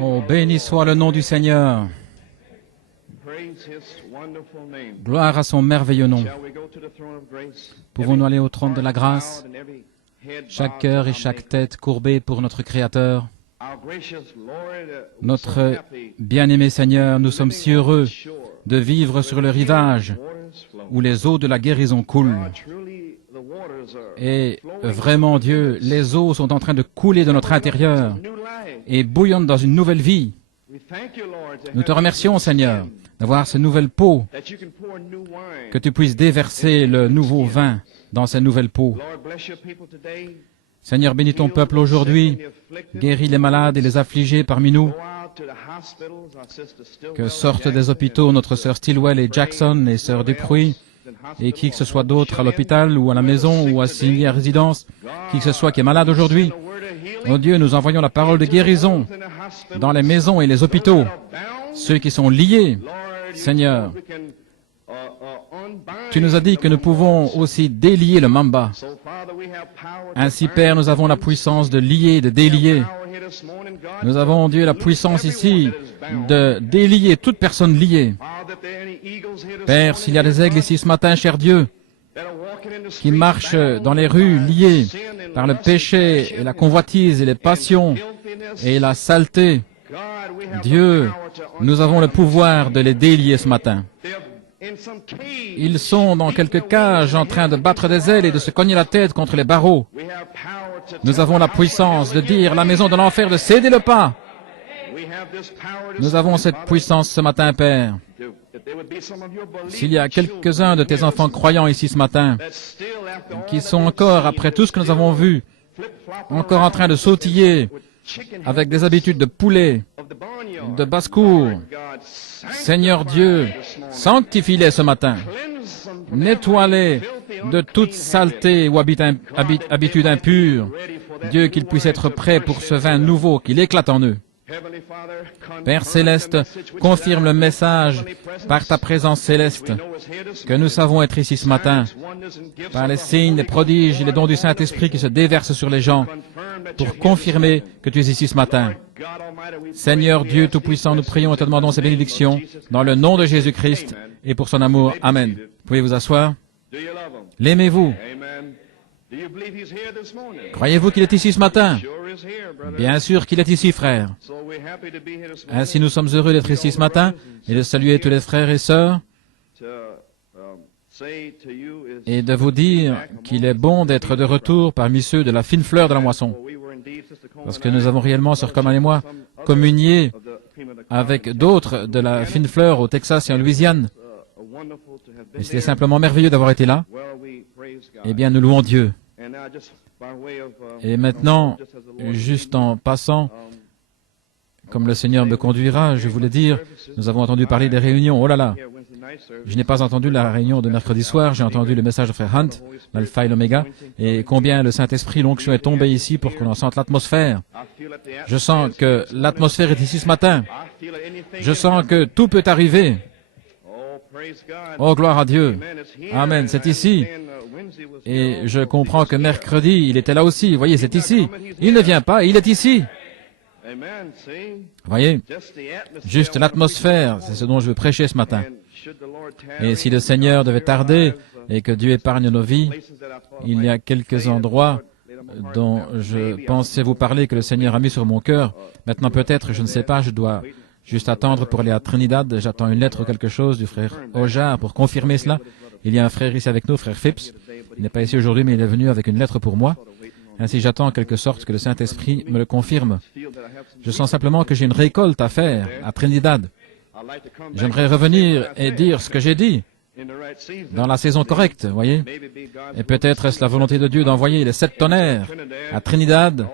Oh, béni soit le nom du Seigneur. Gloire à son merveilleux nom. Pouvons-nous aller au trône de la grâce, chaque cœur et chaque tête courbée pour notre Créateur. Notre bien-aimé Seigneur, nous sommes si heureux de vivre sur le rivage où les eaux de la guérison coulent. Et vraiment, Dieu, les eaux sont en train de couler de notre intérieur et bouillonnent dans une nouvelle vie. Nous te remercions, Seigneur, d'avoir ce nouvel pot, que tu puisses déverser le nouveau vin dans ces nouvelles pots. Seigneur, bénis ton peuple aujourd'hui, guéris les malades et les affligés parmi nous, que sortent des hôpitaux notre sœur Stilwell et Jackson et sœur Dupuis, et qui que ce soit d'autre à l'hôpital ou à la maison ou assigné à résidence, qui que ce soit qui est malade aujourd'hui. Oh Dieu, nous envoyons la parole de guérison dans les maisons et les hôpitaux, ceux qui sont liés. Seigneur, tu nous as dit que nous pouvons aussi délier le mamba. Ainsi, Père, nous avons la puissance de lier, de délier. Nous avons, Dieu, la puissance ici de délier toute personne liée. Père, s'il y a des aigles ici ce matin, cher Dieu, qui marchent dans les rues liés par le péché et la convoitise et les passions et la saleté, Dieu, nous avons le pouvoir de les délier ce matin. Ils sont dans quelques cages en train de battre des ailes et de se cogner la tête contre les barreaux. Nous avons la puissance de dire à la maison de l'enfer de céder le pas. Nous avons cette puissance ce matin, Père. S'il y a quelques-uns de tes enfants croyants ici ce matin, qui sont encore, après tout ce que nous avons vu, encore en train de sautiller avec des habitudes de poulet, de basse-cour, Seigneur Dieu, sanctifie-les ce matin. Nettoie-les de toute saleté ou habitude impure. Dieu, qu'ils puissent être prêts pour ce vin nouveau qu'il éclate en eux. Père céleste, confirme le message par ta présence céleste que nous savons être ici ce matin, par les signes, les prodiges et les dons du Saint-Esprit qui se déversent sur les gens, pour confirmer que tu es ici ce matin. Seigneur Dieu Tout-Puissant, nous prions et te demandons ces bénédictions dans le nom de Jésus-Christ et pour son amour. Amen. Pouvez vous asseoir? L'aimez-vous? Croyez-vous qu'il est ici ce matin? Bien sûr qu'il est ici, frère. Ainsi, nous sommes heureux d'être ici ce matin et de saluer tous les frères et sœurs et de vous dire qu'il est bon d'être de retour parmi ceux de la fine fleur de la moisson. Parce que nous avons réellement, sœur Coleman et moi, communié avec d'autres de la fine fleur au Texas et en Louisiane. Et c'était simplement merveilleux d'avoir été là. Eh bien, nous louons Dieu. Et maintenant, juste en passant, comme le Seigneur me conduira, je voulais dire, nous avons entendu parler des réunions. Oh là là! Je n'ai pas entendu la réunion de mercredi soir, j'ai entendu le message de Frère Hunt, l'Alpha et l'Oméga, et combien le Saint-Esprit, l'onction est tombée ici pour qu'on en sente l'atmosphère. Je sens que l'atmosphère est ici ce matin. Je sens que tout peut arriver. Oh, gloire à Dieu. Amen, c'est ici. Et je comprends que mercredi, il était là aussi. Vous voyez, c'est ici. Il ne vient pas, il est ici. Vous voyez, juste l'atmosphère, c'est ce dont je veux prêcher ce matin. Et si le Seigneur devait tarder et que Dieu épargne nos vies, il y a quelques endroits dont je pensais vous parler que le Seigneur a mis sur mon cœur. Maintenant peut-être, je ne sais pas, je dois juste attendre pour aller à Trinidad. J'attends une lettre ou quelque chose du frère Ojar pour confirmer cela. Il y a un frère ici avec nous, frère Phipps. Il n'est pas ici aujourd'hui, mais il est venu avec une lettre pour moi. Ainsi, j'attends en quelque sorte que le Saint-Esprit me le confirme. Je sens simplement que j'ai une récolte à faire à Trinidad. J'aimerais revenir et dire ce que j'ai dit dans la saison correcte, voyez. Et peut-être est-ce la volonté de Dieu d'envoyer les 7 tonnerres à Trinidad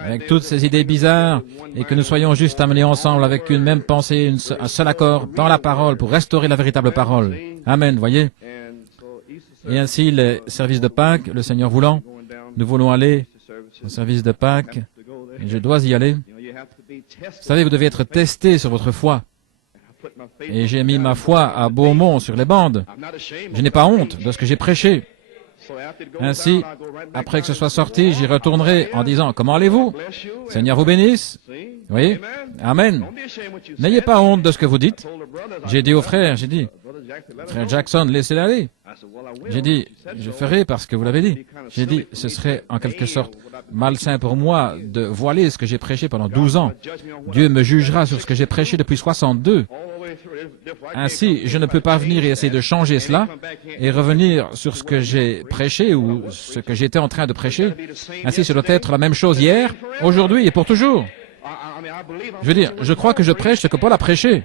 avec toutes ces idées bizarres et que nous soyons juste amenés ensemble avec une même pensée, un seul accord dans la parole pour restaurer la véritable parole. Amen, voyez. Et ainsi, les services de Pâques, le Seigneur voulant, nous voulons aller au service de Pâques et je dois y aller. Vous savez, vous devez être testé sur votre foi. Et j'ai mis ma foi à Beaumont sur les bandes. Je n'ai pas honte de ce que j'ai prêché. Ainsi, après que ce soit sorti, j'y retournerai en disant, comment allez-vous? Seigneur vous bénisse. Vous voyez? Amen. N'ayez pas honte de ce que vous dites. J'ai dit au frère, frère Jackson, laissez-le aller. J'ai dit, je ferai parce que vous l'avez dit. J'ai dit, ce serait en quelque sorte malsain pour moi de voiler ce que j'ai prêché pendant 12 ans. Dieu me jugera sur ce que j'ai prêché depuis 62. Ainsi, je ne peux pas venir et essayer de changer cela et revenir sur ce que j'ai prêché ou ce que j'étais en train de prêcher. Ainsi, ce doit être la même chose hier, aujourd'hui et pour toujours. Je veux dire, je crois que je prêche ce que Paul a prêché.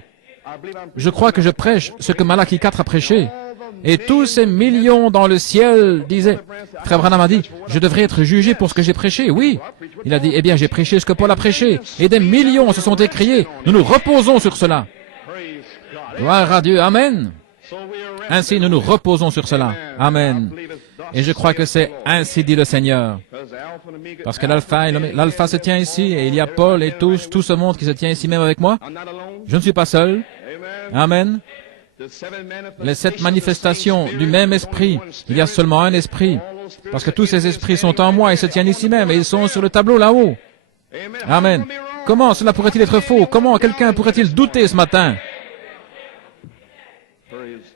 Je crois que je prêche ce que Malachie 4 a prêché. Et tous ces millions dans le ciel disaient, Frère Branham a dit, je devrais être jugé pour ce que j'ai prêché. Oui. Il a dit, eh bien, j'ai prêché ce que Paul a prêché. Et des millions se sont écriés. Nous nous reposons sur cela. Gloire à Dieu. Amen. Ainsi, nous nous reposons sur cela. Amen. Et je crois que c'est ainsi dit le Seigneur. Parce que l'alpha se tient ici, et il y a Paul et tout ce monde qui se tient ici même avec moi. Je ne suis pas seul. Amen. Les 7 manifestations du même esprit, il y a seulement un esprit. Parce que tous ces esprits sont en moi et se tiennent ici même, et ils sont sur le tableau là-haut. Amen. Comment cela pourrait-il être faux? Comment quelqu'un pourrait-il douter ce matin?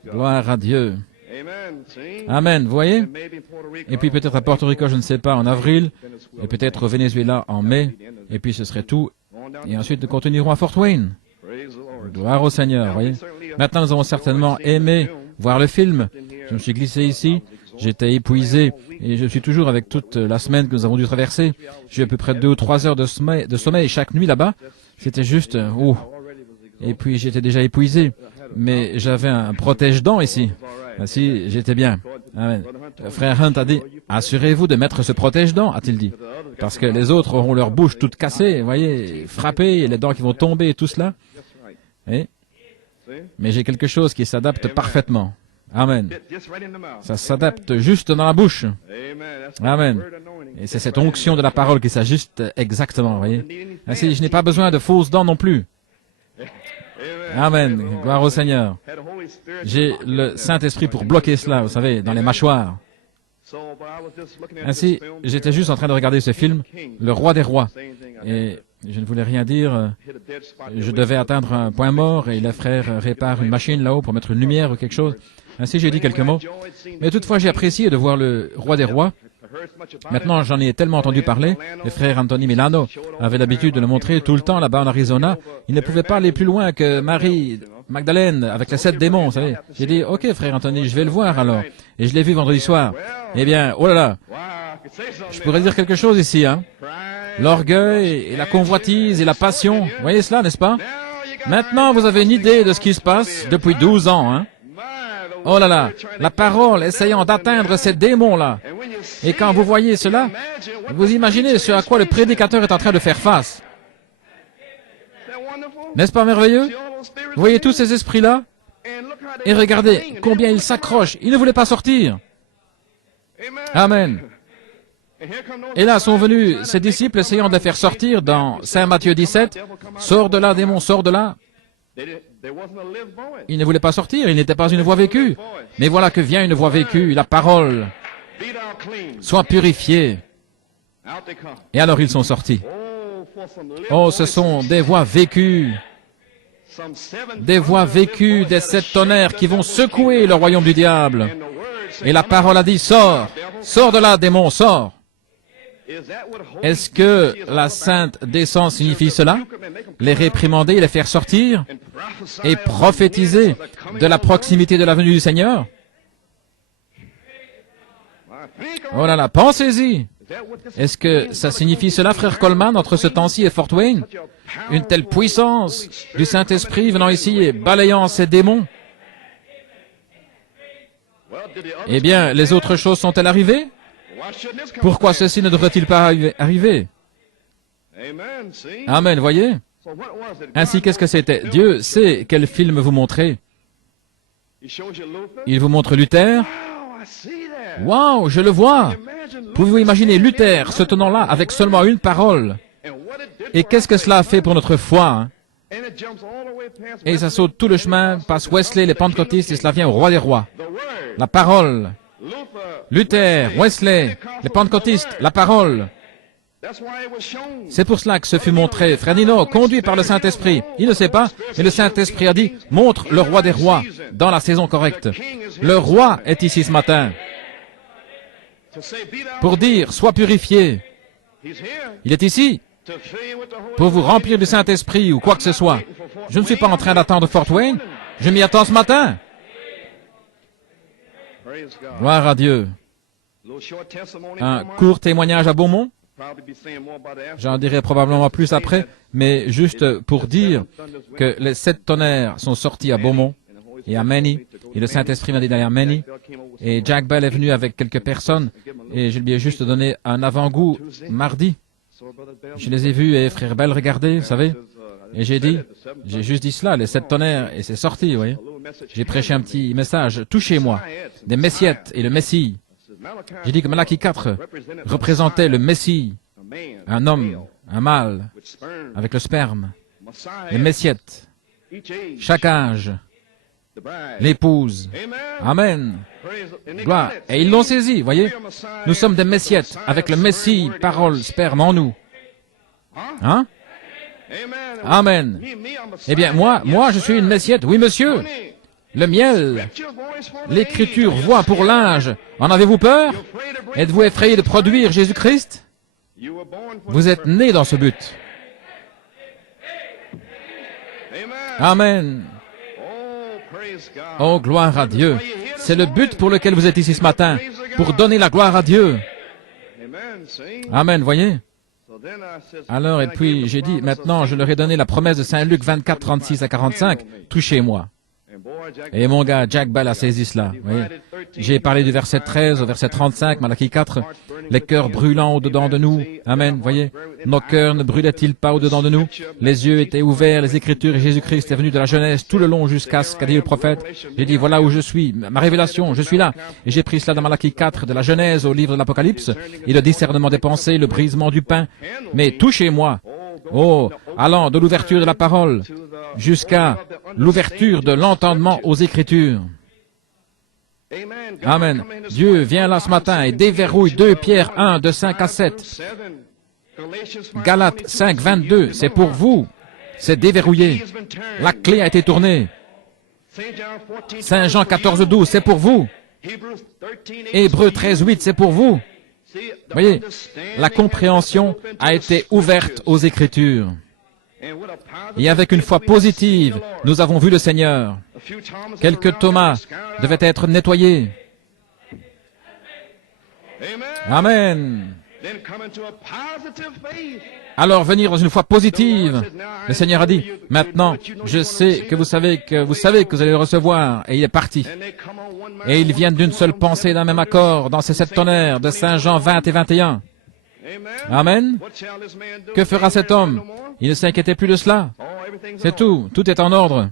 Gloire à Dieu. Amen, vous voyez? Et puis peut-être à Porto Rico, je ne sais pas, en avril, et peut-être au Venezuela en mai, et puis ce serait tout. Et ensuite, nous continuerons à Fort Wayne. Gloire au Seigneur, vous voyez? Maintenant, nous avons certainement aimé voir le film. Je me suis glissé ici, j'étais épuisé, et je suis toujours avec toute la semaine que nous avons dû traverser. J'ai eu à peu près 2 ou 3 heures de sommeil chaque nuit là-bas. C'était juste, Et puis j'étais déjà épuisé. Mais j'avais un protège-dents ici. Ainsi, j'étais bien. Amen. Frère Hunt a dit, assurez-vous de mettre ce protège-dents, a-t-il dit. Parce que les autres auront leur bouche toute cassée, vous voyez, frappée, et les dents qui vont tomber et tout cela. Et, mais j'ai quelque chose qui s'adapte parfaitement. Amen. Ça s'adapte juste dans la bouche. Amen. Et c'est cette onction de la parole qui s'ajuste exactement, vous voyez. Ainsi, je n'ai pas besoin de fausses dents non plus. Amen. Gloire au Seigneur. J'ai le Saint-Esprit pour bloquer cela, vous savez, dans les mâchoires. Ainsi, j'étais juste en train de regarder ce film, Le Roi des Rois. Et je ne voulais rien dire. Je devais atteindre un point mort et les frères réparent une machine là-haut pour mettre une lumière ou quelque chose. Ainsi, j'ai dit quelques mots. Mais toutefois, j'ai apprécié de voir Le Roi des Rois. Maintenant, j'en ai tellement entendu parler. Le frère Anthony Milano avait l'habitude de le montrer tout le temps là-bas en Arizona. Il ne pouvait pas aller plus loin que Marie Magdalène avec les 7 démons, vous savez. J'ai dit, ok frère Anthony, je vais le voir alors. Et je l'ai vu vendredi soir. Eh bien, oh là là, je pourrais dire quelque chose ici, hein. L'orgueil et la convoitise et la passion, vous voyez cela, n'est-ce pas? Maintenant, vous avez une idée de ce qui se passe depuis 12 ans, hein. Oh là là, la parole essayant d'atteindre ces démons-là. Et quand vous voyez cela, vous imaginez ce à quoi le prédicateur est en train de faire face. N'est-ce pas merveilleux? Vous voyez tous ces esprits-là? Et regardez combien ils s'accrochent. Ils ne voulaient pas sortir. Amen. Et là sont venus ces disciples essayant de les faire sortir dans Saint Matthieu 17. Sors de là, démon, sors de là. Ils ne voulaient pas sortir, il n'était pas une voix vécue. Mais voilà que vient une voix vécue, la parole. Sois purifié. Et alors ils sont sortis. Oh, ce sont des voix vécues. Des voix vécues des 7 tonnerres qui vont secouer le royaume du diable. Et la parole a dit, sors. Sors de là, démon, sors. Est-ce que la sainte descente signifie cela? Les réprimander, les faire sortir et prophétiser de la proximité de la venue du Seigneur? Oh là là, pensez-y. Est-ce que ça signifie cela, frère Coleman, entre ce temps-ci et Fort Wayne? Une telle puissance du Saint-Esprit venant ici et balayant ces démons? Eh bien, les autres choses sont-elles arrivées? Pourquoi ceci ne devrait-il pas arriver? Amen, voyez? Ainsi, qu'est-ce que c'était? Dieu sait quel film vous montrez. Il vous montre Luther. Waouh, je le vois. Pouvez-vous imaginer Luther se tenant là avec seulement une parole? Et qu'est-ce que cela a fait pour notre foi, hein? Et ça saute tout le chemin, passe Wesley, les pentecôtistes, et cela vient au Roi des Rois. La parole. Luther, Wesley, les pentecôtistes, la parole. C'est pour cela que ce fut montré. Frère Nino, conduit par le Saint-Esprit. Il ne sait pas, mais le Saint-Esprit a dit, montre le roi des rois dans la saison correcte. Le roi est ici ce matin pour dire, sois purifié. Il est ici pour vous remplir du Saint-Esprit ou quoi que ce soit. Je ne suis pas en train d'attendre Fort Wayne. Je m'y attends ce matin. Gloire à Dieu. Un court témoignage à Beaumont. J'en dirai probablement plus après, mais juste pour dire que les 7 tonnerres sont sortis à Beaumont et à Manny, et le Saint-Esprit m'a dit d'aller à Manny, et Jack Bell est venu avec quelques personnes, et je lui ai juste donné un avant-goût mardi. Je les ai vus, et frère Bell, regardez, vous savez, et j'ai juste dit cela, les 7 tonnerres, et c'est sorti, vous voyez. J'ai prêché un petit message, touchez-moi, des Messiettes et le Messie. J'ai dit que Malachie 4 représentait le Messie, un homme, un mâle, avec le sperme, les Messiettes, chaque âge, l'épouse. Amen. Gloire. Et ils l'ont saisi, voyez. Nous sommes des Messiettes, avec le Messie, parole, sperme en nous. Hein? Amen. Eh bien, moi, je suis une Messiette. Oui, monsieur. Le miel. L'Écriture voit pour l'âge. En avez-vous peur? Êtes-vous effrayé de produire Jésus-Christ? Vous êtes né dans ce but. Amen. Oh, gloire à Dieu. C'est le but pour lequel vous êtes ici ce matin, pour donner la gloire à Dieu. Amen, voyez. Alors, et puis, j'ai dit, maintenant, je leur ai donné la promesse de Saint Luc 24, 36 à 45, touchez-moi. Et mon gars, Jack Bell a saisi cela. J'ai parlé du verset 13 au verset 35, Malachie 4, les cœurs brûlants au-dedans de nous. Amen, voyez. Nos cœurs ne brûlaient-ils pas au-dedans de nous? Les yeux étaient ouverts, les Écritures, et Jésus-Christ est venu de la Genèse tout le long jusqu'à ce qu'a dit le prophète. J'ai dit, voilà où je suis, ma révélation, je suis là. Et j'ai pris cela dans Malachie 4, de la Genèse au livre de l'Apocalypse, et le discernement des pensées, le brisement du pain. Mais touchez-moi. Oh, allant de l'ouverture de la parole jusqu'à l'ouverture de l'entendement aux Écritures. Amen. Dieu vient là ce matin et déverrouille 2 Pierre 1, de 5 à 7. Galates 5, 22, c'est pour vous. C'est déverrouillé. La clé a été tournée. Saint Jean 14, 12, c'est pour vous. Hébreux 13, 8, c'est pour vous. Voyez, la compréhension a été ouverte aux Écritures. Et avec une foi positive, nous avons vu le Seigneur. Quelques Thomas devaient être nettoyés. Amen. Alors venir dans une foi positive. Le Seigneur a dit, maintenant, je sais que vous savez que vous allez le recevoir. Et il est parti. Et ils viennent d'une seule pensée, d'un même accord, dans ces 7 tonnerres de Saint Jean 20 et 21. Amen. Que fera cet homme? Il ne s'inquiétait plus de cela. C'est tout. Tout est en ordre.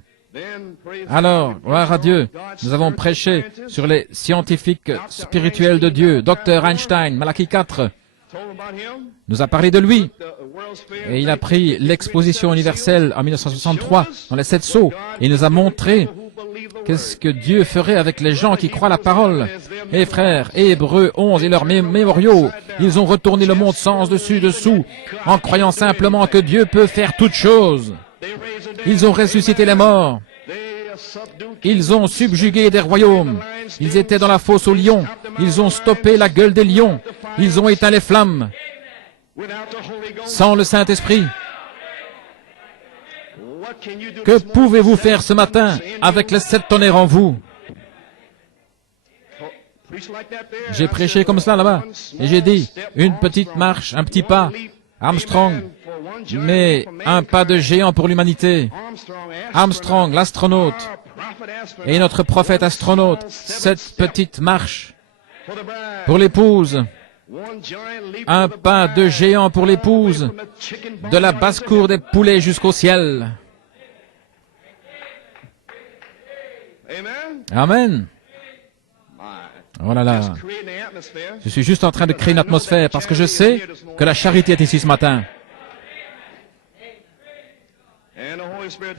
Alors, gloire à Dieu, nous avons prêché sur les scientifiques spirituels de Dieu. Dr Einstein, Malachie 4, nous a parlé de lui. Et il a pris l'exposition universelle en 1963 dans les 7 sceaux. Et il nous a montré qu'est-ce que Dieu ferait avec les gens qui croient la parole. Et frères, Hébreux 11 et leurs mémoriaux, ils ont retourné le monde sans dessus-dessous, en croyant simplement que Dieu peut faire toutes choses. Ils ont ressuscité les morts. Ils ont subjugué des royaumes. Ils étaient dans la fosse aux lions. Ils ont stoppé la gueule des lions. Ils ont éteint les flammes. Sans le Saint-Esprit. Que pouvez-vous faire ce matin avec les 7 tonnerres en vous? J'ai prêché comme cela là-bas. Et j'ai dit, une petite marche, un petit pas. Armstrong, mais un pas de géant pour l'humanité. Armstrong, l'astronaute, et notre prophète astronaute, 7 petites marches pour l'épouse. Un pas de géant pour l'épouse, de la basse-cour des poulets jusqu'au ciel. Amen. Oh là là. Je suis juste en train de créer une atmosphère parce que je sais que la charité est ici ce matin.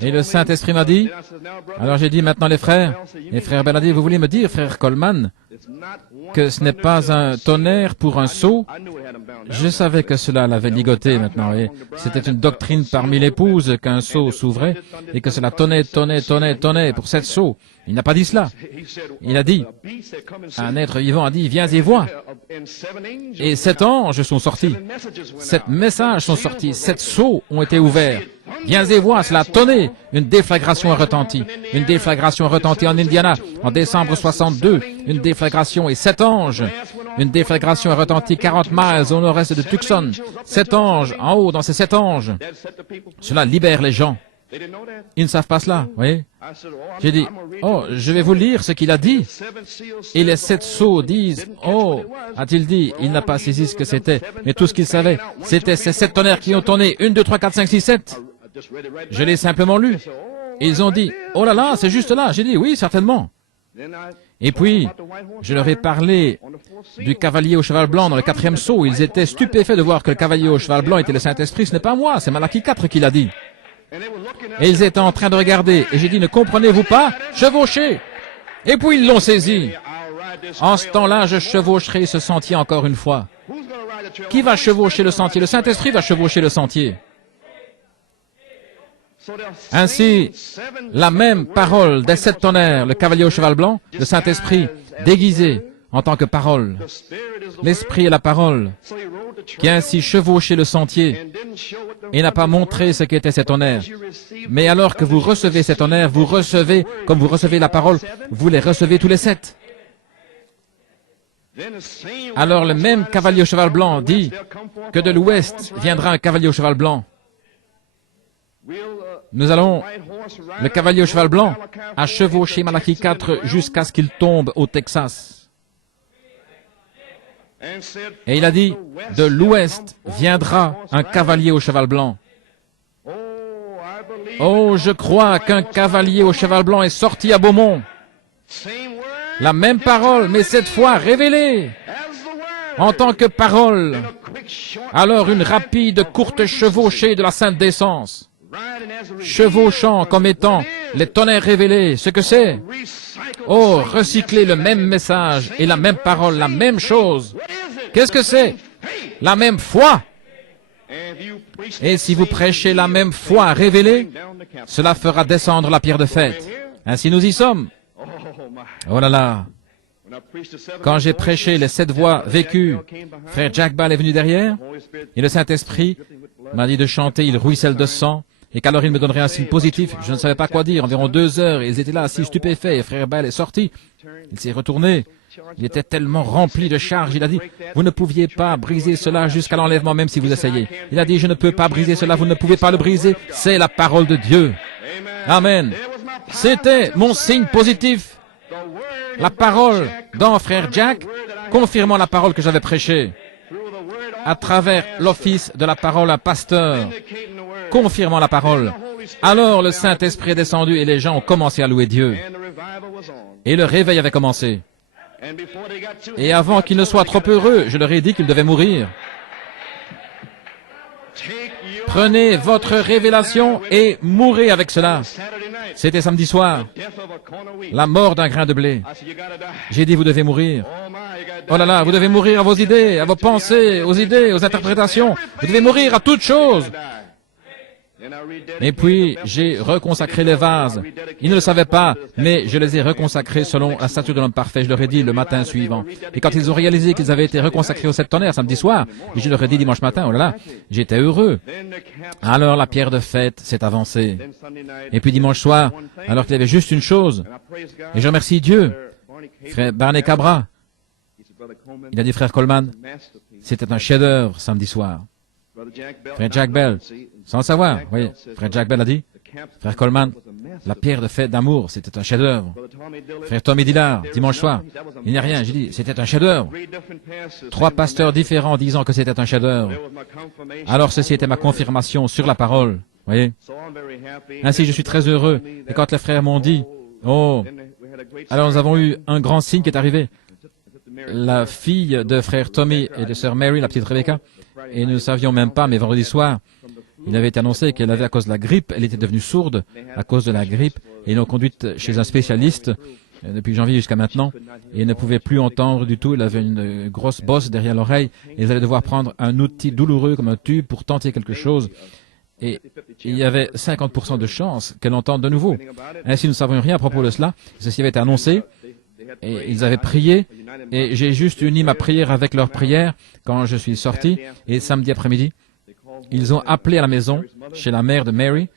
Et le Saint-Esprit m'a dit, alors j'ai dit maintenant les frères Bell a dit, vous voulez me dire, frère Coleman, que ce n'est pas un tonnerre pour un seau? Je savais que cela l'avait ligoté maintenant. C'était une doctrine parmi l'épouses qu'un seau s'ouvrait et que cela tonnait pour 7 seaux. Il n'a pas dit cela. Il a dit, un être vivant a dit, viens et vois. Et 7 anges sont sortis. 7 messages sont sortis. 7 seaux ont été ouverts. Viens et vois, cela tonnait. Une déflagration a retenti. Une déflagration a retenti en Indiana en décembre 62. Une déflagration et 7 anges. Une déflagration a retenti 40 miles au nord-est de Tucson. 7 anges, en haut dans ces 7 anges. Cela libère les gens. Ils ne savent pas cela, vous voyez. J'ai dit, oh, je vais vous lire ce qu'il a dit. Et les 7 sceaux disent, oh, a-t-il dit, il n'a pas saisi ce que c'était. Mais tout ce qu'il savait, c'était ces 7 tonnerres qui ont tourné. 1, 2, 3, 4, 5, 6, 7. Je l'ai simplement lu. Et ils ont dit, oh là là, c'est juste là. J'ai dit, oui, certainement. Et puis, je leur ai parlé du cavalier au cheval blanc dans le 4e sceau. Ils étaient stupéfaits de voir que le cavalier au cheval blanc était le Saint-Esprit. Ce n'est pas moi, c'est Malachie 4 qui l'a dit. Et ils étaient en train de regarder. Et j'ai dit, ne comprenez-vous pas? Chevauchez! Et puis ils l'ont saisi. En ce temps-là, je chevaucherai ce sentier encore une fois. Qui va chevaucher le sentier? Le Saint-Esprit va chevaucher le sentier. Ainsi, la même parole des 7 tonnerres, le cavalier au cheval blanc, le Saint-Esprit, déguisé en tant que parole. L'Esprit est la parole, qui a ainsi chevauché le sentier et n'a pas montré ce qu'était cet tonnerre. Mais alors que vous recevez cet tonnerre, vous recevez, comme vous recevez la parole, vous les recevez tous les 7. Alors le même cavalier au cheval blanc dit que de l'ouest viendra un cavalier au cheval blanc. Nous allons, le cavalier au cheval blanc a chevauché Malachie 4 jusqu'à ce qu'il tombe au Texas. Et il a dit, de l'ouest viendra un cavalier au cheval blanc. Oh, je crois qu'un cavalier au cheval blanc est sorti à Beaumont. La même parole, mais cette fois révélée en tant que parole. Alors une rapide, courte chevauchée de la sainte décence. Chevauchant comme étant les tonnerres révélés, ce que c'est. Oh, recycler le même message et la même parole, la même chose. Qu'est-ce que c'est? La même foi. Et si vous prêchez la même foi révélée, cela fera descendre la pierre de fête. Ainsi nous y sommes. Oh là là. Quand j'ai prêché les 7 voix vécues, frère Jack Ball est venu derrière, et le Saint-Esprit m'a dit de chanter, il ruisselle de sang, et qu'alors il me donnerait un signe positif. Je ne savais pas quoi dire. Environ 2 heures, ils étaient là assis stupéfaits, et frère Ball est sorti. Il s'est retourné. Il était tellement rempli de charge. Il a dit, vous ne pouviez pas briser cela jusqu'à l'enlèvement, même si vous essayez. Il a dit, je ne peux pas briser cela, vous ne pouvez pas le briser. C'est la parole de Dieu. Amen. C'était mon signe positif. La parole dans frère Jack, confirmant la parole que j'avais prêchée. À travers l'office de la parole, un pasteur, confirmant la parole. Alors le Saint-Esprit est descendu et les gens ont commencé à louer Dieu. Et le réveil avait commencé. Et avant qu'ils ne soient trop heureux, je leur ai dit qu'ils devaient mourir. Prenez votre révélation et mourrez avec cela. C'était samedi soir. La mort d'un grain de blé. J'ai dit, vous devez mourir. Oh là là, vous devez mourir à vos idées, à vos pensées, aux idées, aux interprétations. Vous devez mourir à toutes choses. Et puis, j'ai reconsacré les vases. Ils ne le savaient pas, mais je les ai reconsacrés selon la statue de l'homme parfait. Je leur ai dit le matin suivant. Et quand ils ont réalisé qu'ils avaient été reconsacrés aux 7 tonnerres samedi soir, et je leur ai dit dimanche matin, oh là là, j'étais heureux. Alors la pierre de fête s'est avancée. Et puis dimanche soir, alors qu'il y avait juste une chose, et je remercie Dieu, frère Barney Cabra, il a dit, frère Coleman, c'était un chef-d'œuvre samedi soir. Frère Jack Bell, sans le savoir, vous voyez, frère Jack Bell a dit, frère Coleman, la pierre de fête d'amour, c'était un chef-d'œuvre. Frère Tommy Dillard, dimanche soir, il n'y a rien, j'ai dit, c'était un chef-d'œuvre. 3 pasteurs différents disant que c'était un chef-d'œuvre. Alors ceci était ma confirmation sur la parole, vous voyez. Ainsi je suis très heureux. Et quand les frères m'ont dit, oh, alors nous avons eu un grand signe qui est arrivé. La fille de frère Tommy et de sœur Mary, la petite Rebecca, et nous ne savions même pas, mais vendredi soir, Il avait été annoncé qu'elle avait, à cause de la grippe, elle était devenue sourde à cause de la grippe, et ils l'ont conduite chez un spécialiste depuis janvier jusqu'à maintenant, et elle ne pouvait plus entendre du tout. Elle avait une grosse bosse derrière l'oreille, et ils allaient devoir prendre un outil douloureux comme un tube pour tenter quelque chose. Et il y avait 50% de chances qu'elle entende de nouveau. Ainsi, nous ne savons rien à propos de cela. Ceci avait été annoncé, et ils avaient prié, et j'ai juste uni ma prière avec leur prière quand je suis sorti, et samedi après-midi, ils ont appelé à la maison, chez la mère de Mary,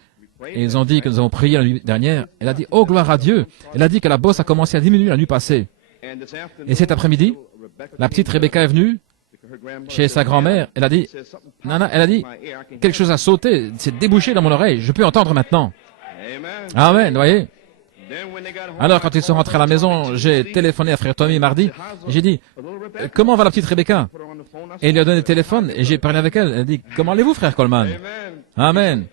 et ils ont dit que nous avons prié la nuit dernière. Elle a dit, oh gloire à Dieu. Elle a dit que la bosse a commencé à diminuer la nuit passée. Et cet après-midi, la petite Rebecca est venue chez sa grand-mère. Elle a dit, Nana, elle a dit, quelque chose a sauté, c'est débouché dans mon oreille, je peux entendre maintenant. Amen, voyez. Alors, quand ils sont rentrés à la maison, j'ai téléphoné à frère Tommy mardi. J'ai dit, comment va la petite Rebecca? Et il lui a donné le téléphone et j'ai parlé avec elle. Elle a dit, comment allez-vous, frère Coleman? Amen.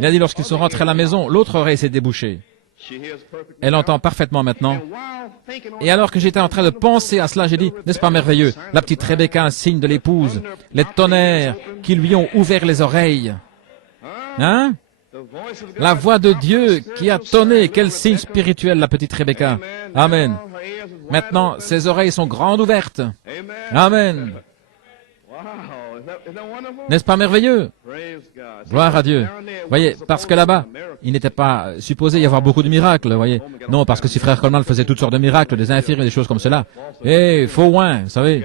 Il a dit, lorsqu'ils sont rentrés à la maison, l'autre oreille s'est débouchée. Elle entend parfaitement maintenant. Et alors que j'étais en train de penser à cela, j'ai dit, n'est-ce pas merveilleux? La petite Rebecca, un signe de l'épouse. Les tonnerres qui lui ont ouvert les oreilles. Hein? La voix de Dieu qui a tonné. Quel signe spirituel, la petite Rebecca. Amen. Maintenant, ses oreilles sont grandes ouvertes. Amen. N'est-ce pas merveilleux? Gloire à Dieu. Voyez, parce que là-bas, il n'était pas supposé y avoir beaucoup de miracles, voyez. Non, parce que si frère Coleman faisait toutes sortes de miracles, des infirmes, des choses comme cela. Eh, faux oin, vous savez.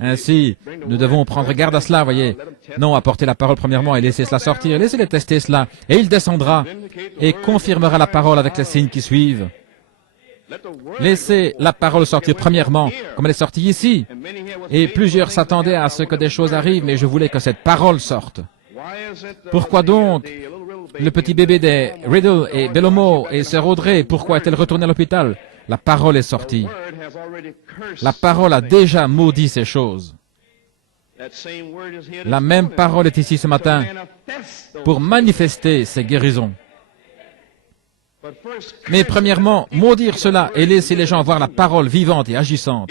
Ainsi, nous devons prendre garde à cela, voyez. Non, apporter la parole premièrement et laisser cela sortir, laissez-les tester cela. Et il descendra et confirmera la parole avec les signes qui suivent. Laissez la parole sortir premièrement, comme elle est sortie ici. Et plusieurs s'attendaient à ce que des choses arrivent, mais je voulais que cette parole sorte. Pourquoi donc le petit bébé des Riddle et Bellomo et Sir Audrey, pourquoi est-elle retournée à l'hôpital? La parole est sortie. La parole a déjà maudit ces choses. La même parole est ici ce matin pour manifester ces guérisons. Mais premièrement, maudire cela et laisser les gens voir la parole vivante et agissante.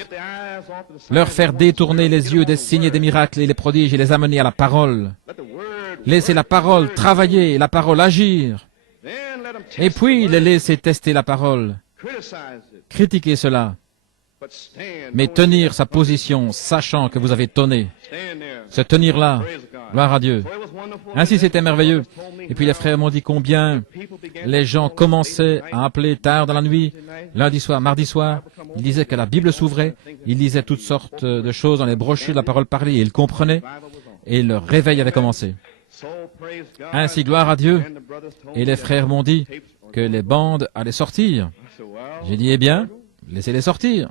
Leur faire détourner les yeux des signes et des miracles et les prodiges et les amener à la parole. Laisser la parole travailler et la parole agir. Et puis les laisser tester la parole. Critiquer cela. Mais tenir sa position, sachant que vous avez tonné. Se tenir là. Gloire à Dieu. Ainsi c'était merveilleux. Et puis les frères m'ont dit combien les gens commençaient à appeler tard dans la nuit, lundi soir, mardi soir. Ils disaient que la Bible s'ouvrait. Ils lisaient toutes sortes de choses dans les brochures de la parole parlée et ils comprenaient. Et leur réveil avait commencé. Ainsi, gloire à Dieu. Et les frères m'ont dit que les bandes allaient sortir. J'ai dit, eh bien, laissez-les sortir.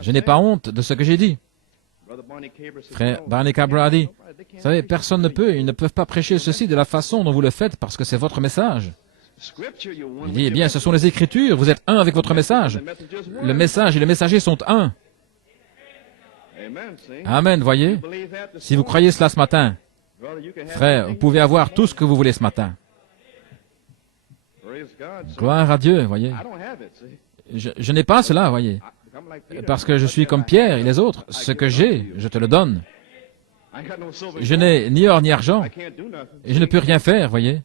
Je n'ai pas honte de ce que j'ai dit. Frère Barney Cabra a dit, vous savez, personne ne peut, ils ne peuvent pas prêcher ceci de la façon dont vous le faites parce que c'est votre message. Il dit, eh bien, ce sont les Écritures, vous êtes un avec votre message. Le message et le messager sont un. Amen, voyez. Si vous croyez cela ce matin, frère, vous pouvez avoir tout ce que vous voulez ce matin. Gloire à Dieu, voyez. Je n'ai pas cela, voyez. Parce que je suis comme Pierre et les autres. Ce que j'ai, je te le donne. Je n'ai ni or ni argent. Et je ne peux rien faire, voyez.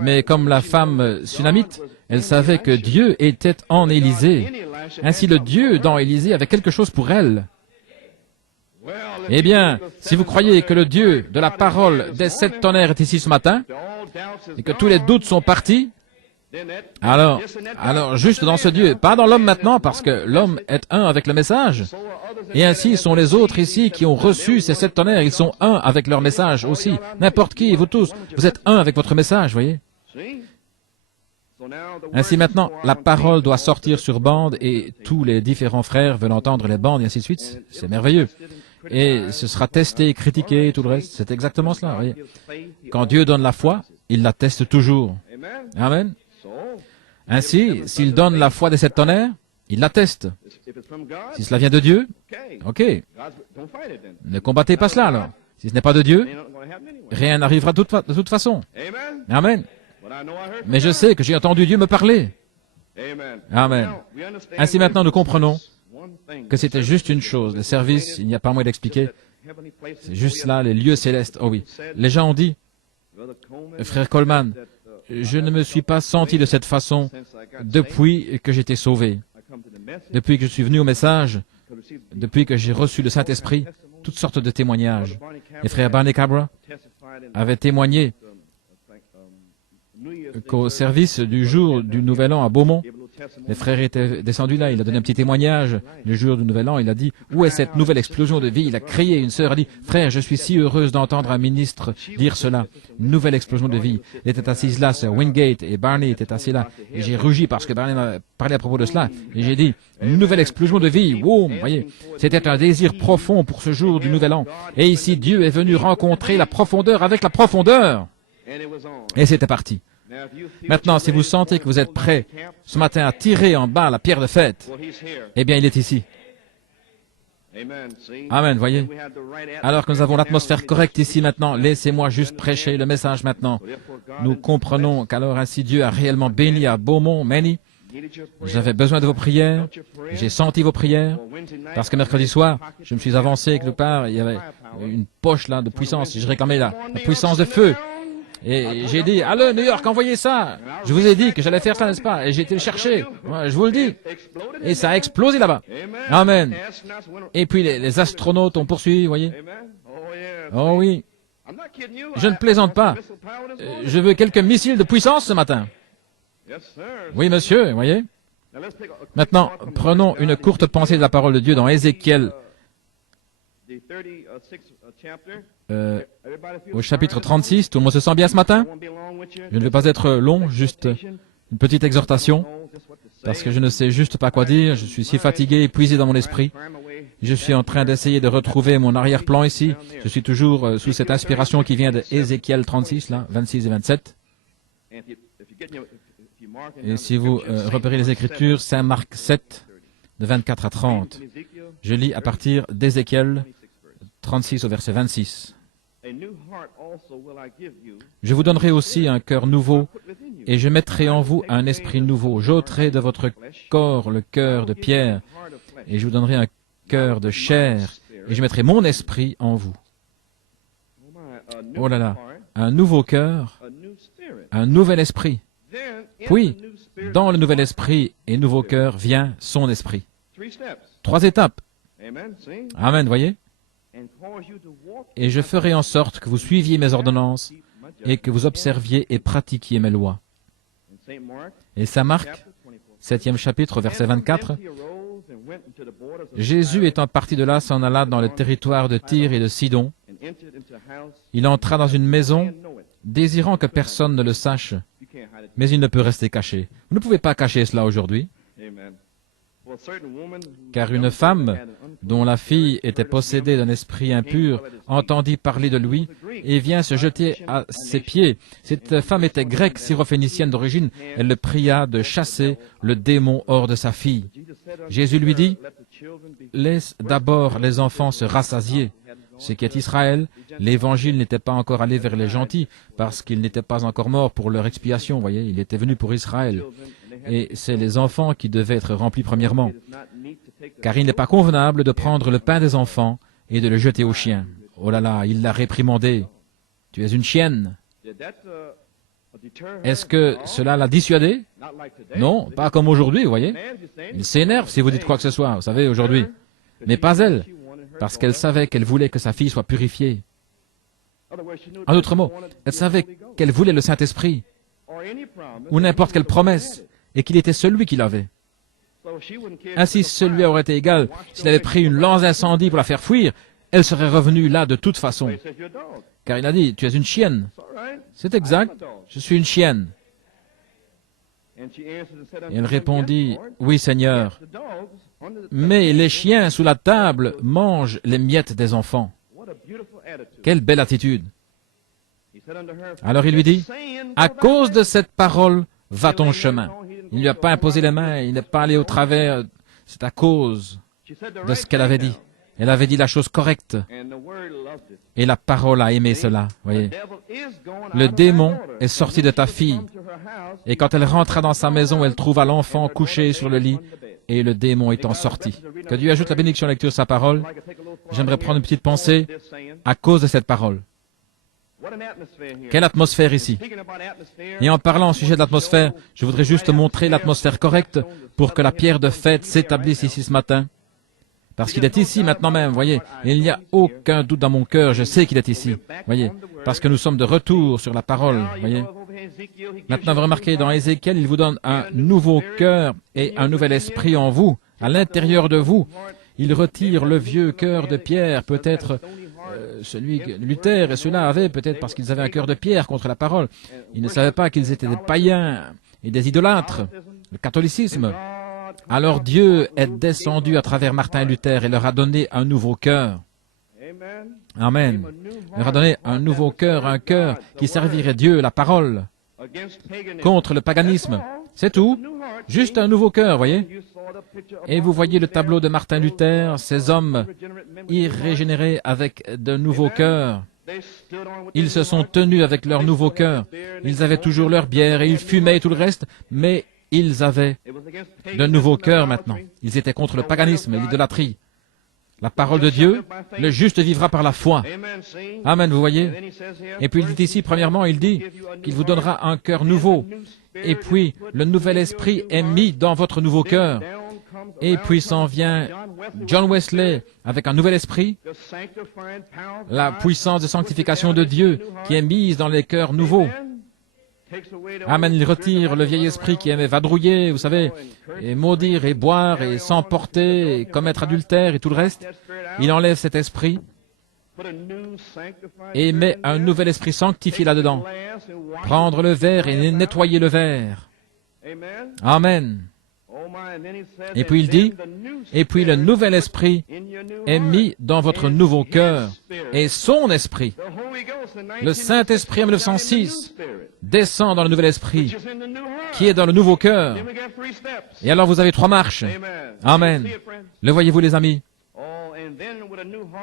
Mais comme la femme sunamite, elle savait que Dieu était en Élisée. Ainsi, le Dieu dans Élisée avait quelque chose pour elle. Eh bien, si vous croyez que le Dieu de la parole des 7 tonnerres est ici ce matin, et que tous les doutes sont partis, alors, juste dans ce Dieu, pas dans l'homme maintenant, parce que l'homme est un avec le message. Et ainsi sont les autres ici qui ont reçu ces 7 tonnerres, ils sont un avec leur message aussi. N'importe qui, vous tous, vous êtes un avec votre message, voyez. Ainsi maintenant, la parole doit sortir sur bande et tous les différents frères veulent entendre les bandes et ainsi de suite. C'est merveilleux. Et ce sera testé, critiqué, tout le reste. C'est exactement cela, voyez. Quand Dieu donne la foi, il la teste toujours. Amen. Ainsi, s'il donne la foi des 7 tonnerres, il l'atteste. Si cela vient de Dieu, ok. Ne combattez pas cela alors. Si ce n'est pas de Dieu, rien n'arrivera de toute façon. Amen. Mais je sais que j'ai entendu Dieu me parler. Amen. Ainsi maintenant nous comprenons que c'était juste une chose. Le service, il n'y a pas moyen d'expliquer. C'est juste là, les lieux célestes. Oh oui. Les gens ont dit, Frère Coleman, je ne me suis pas senti de cette façon depuis que j'étais sauvé. Depuis que je suis venu au message, depuis que j'ai reçu le Saint-Esprit, toutes sortes de témoignages. Les frères Barney Cabra avaient témoigné qu'au service du jour du Nouvel An à Beaumont, les frères étaient descendus là, il a donné un petit témoignage. Le jour du Nouvel An, il a dit, où est cette nouvelle explosion de vie? Il a crié, une sœur a dit, frère, je suis si heureuse d'entendre un ministre dire cela. Une nouvelle explosion de vie. Elle était assise là, sœur Wingate et Barney étaient assis là. Et j'ai rugi parce que Barney m'a parlé à propos de cela. Et j'ai dit, une nouvelle explosion de vie. Wow, voyez. C'était un désir profond pour ce jour du Nouvel An. Et ici, Dieu est venu rencontrer la profondeur avec la profondeur. Et c'était parti. Maintenant, si vous sentez que vous êtes prêt ce matin à tirer en bas la pierre de fête, eh bien, il est ici. Amen, voyez. Alors que nous avons l'atmosphère correcte ici maintenant, laissez-moi juste prêcher le message maintenant. Nous comprenons qu'alors ainsi Dieu a réellement béni à Beaumont, Manny. J'avais besoin de vos prières, j'ai senti vos prières, parce que mercredi soir, je me suis avancé quelque part, il y avait une poche là de puissance, je réclamais la puissance de feu. Et j'ai dit, allô, New York, envoyez ça. Je vous ai dit que j'allais faire ça, n'est-ce pas? Et j'ai été le chercher. Je vous le dis. Et ça a explosé là-bas. Amen. Et puis les astronautes ont poursuivi, vous voyez. Oh oui. Je ne plaisante pas. Je veux quelques missiles de puissance ce matin. Oui, monsieur, vous voyez. Maintenant, prenons une courte pensée de la parole de Dieu dans Ézéchiel. Au chapitre 36, tout le monde se sent bien ce matin? Je ne vais pas être long, juste une petite exhortation, parce que je ne sais juste pas quoi dire, je suis si fatigué, épuisé dans mon esprit. Je suis en train d'essayer de retrouver mon arrière-plan ici. Je suis toujours sous cette inspiration qui vient de Ézéchiel 36, là, 26 et 27. Et si vous repérez les Écritures, Saint Marc 7, de 24 à 30. Je lis à partir d'Ézéchiel 36 au verset 26. Je vous donnerai aussi un cœur nouveau, et je mettrai en vous un esprit nouveau. J'ôterai de votre corps le cœur de pierre, et je vous donnerai un cœur de chair, et je mettrai mon esprit en vous. Oh là là, un nouveau cœur, un nouvel esprit. Puis, dans le nouvel esprit et nouveau cœur vient son esprit. 3 étapes. Amen, voyez? Et je ferai en sorte que vous suiviez mes ordonnances et que vous observiez et pratiquiez mes lois. Et Saint Marc, 7e chapitre, verset 24, Jésus étant parti de là s'en alla dans le territoire de Tyr et de Sidon. Il entra dans une maison, désirant que personne ne le sache, mais il ne peut rester caché. Vous ne pouvez pas cacher cela aujourd'hui. Car une femme, dont la fille était possédée d'un esprit impur, entendit parler de lui et vient se jeter à ses pieds. Cette femme était grecque, syrophénicienne d'origine. Elle le pria de chasser le démon hors de sa fille. Jésus lui dit, « Laisse d'abord les enfants se rassasier. » Ce qui est Israël, l'Évangile n'était pas encore allé vers les gentils, parce qu'il n'était pas encore mort pour leur expiation, voyez, il était venu pour Israël. Et c'est les enfants qui devaient être remplis premièrement. Car il n'est pas convenable de prendre le pain des enfants et de le jeter aux chiens. Oh là là, il l'a réprimandé. Tu es une chienne. Est-ce que cela l'a dissuadé? Non, pas comme aujourd'hui, vous voyez. Il s'énerve si vous dites quoi que ce soit, vous savez, aujourd'hui. Mais pas elle, parce qu'elle savait qu'elle voulait que sa fille soit purifiée. En d'autres mots, elle savait qu'elle voulait le Saint-Esprit, ou n'importe quelle promesse, et qu'il était celui qui l'avait. Ainsi, celui aurait été égal. S'il avait pris une lance d'incendie pour la faire fuir, elle serait revenue là de toute façon. Car il a dit, tu es une chienne. C'est exact, je suis une chienne. Et elle répondit, oui Seigneur, mais les chiens sous la table mangent les miettes des enfants. Quelle belle attitude. Alors il lui dit, à cause de cette parole, va ton chemin. Il ne lui a pas imposé les mains, il n'est pas allé au travers. C'est à cause de ce qu'elle avait dit. Elle avait dit la chose correcte. Et la parole a aimé cela. Voyez. Le démon est sorti de ta fille. Et quand elle rentra dans sa maison, elle trouva l'enfant couché sur le lit et le démon étant sorti. Que Dieu ajoute la bénédiction à la lecture de sa parole. J'aimerais prendre une petite pensée à cause de cette parole. Quelle atmosphère ici? Et en parlant au sujet de l'atmosphère, je voudrais juste montrer l'atmosphère correcte pour que la pierre de fête s'établisse ici ce matin. Parce qu'il est ici maintenant même, voyez. Et il n'y a aucun doute dans mon cœur, je sais qu'il est ici, voyez. Parce que nous sommes de retour sur la parole, voyez. Maintenant, vous remarquez, dans Ézéchiel, il vous donne un nouveau cœur et un nouvel esprit en vous, à l'intérieur de vous. Il retire le vieux cœur de pierre, peut-être celui que Luther et ceux-là avaient, peut-être parce qu'ils avaient un cœur de pierre contre la parole. Ils ne savaient pas qu'ils étaient des païens et des idolâtres, le catholicisme. Alors Dieu est descendu à travers Martin et Luther et leur a donné un nouveau cœur. Amen. Il leur a donné un nouveau cœur, un cœur qui servirait Dieu, la parole, contre le paganisme. C'est tout. Juste un nouveau cœur, voyez. Et vous voyez le tableau de Martin Luther, ces hommes irrégénérés avec de nouveaux cœurs. Ils se sont tenus avec leur nouveau cœur. Ils avaient toujours leur bière et ils fumaient et tout le reste, mais ils avaient de nouveaux cœurs maintenant. Ils étaient contre le paganisme et l'idolâtrie. La parole de Dieu, le juste vivra par la foi. Amen, vous voyez. Et puis il dit ici, premièrement, il dit qu'il vous donnera un cœur nouveau. Et puis, le nouvel esprit est mis dans votre nouveau cœur. Et puis s'en vient John Wesley avec un nouvel esprit, la puissance de sanctification de Dieu qui est mise dans les cœurs nouveaux. Amen, il retire le vieil esprit qui aimait vadrouiller, vous savez, et maudire, et boire, et s'emporter, et commettre adultère, et tout le reste. Il enlève cet esprit et met un nouvel esprit sanctifié là-dedans. Prendre le verre et nettoyer le verre. Amen. Et puis il dit, et puis le nouvel esprit est mis dans votre nouveau cœur, et son esprit, le Saint-Esprit en 1906, descend dans le nouvel esprit, qui est dans le nouveau cœur. Et alors vous avez 3 marches. Amen. Le voyez-vous les amis?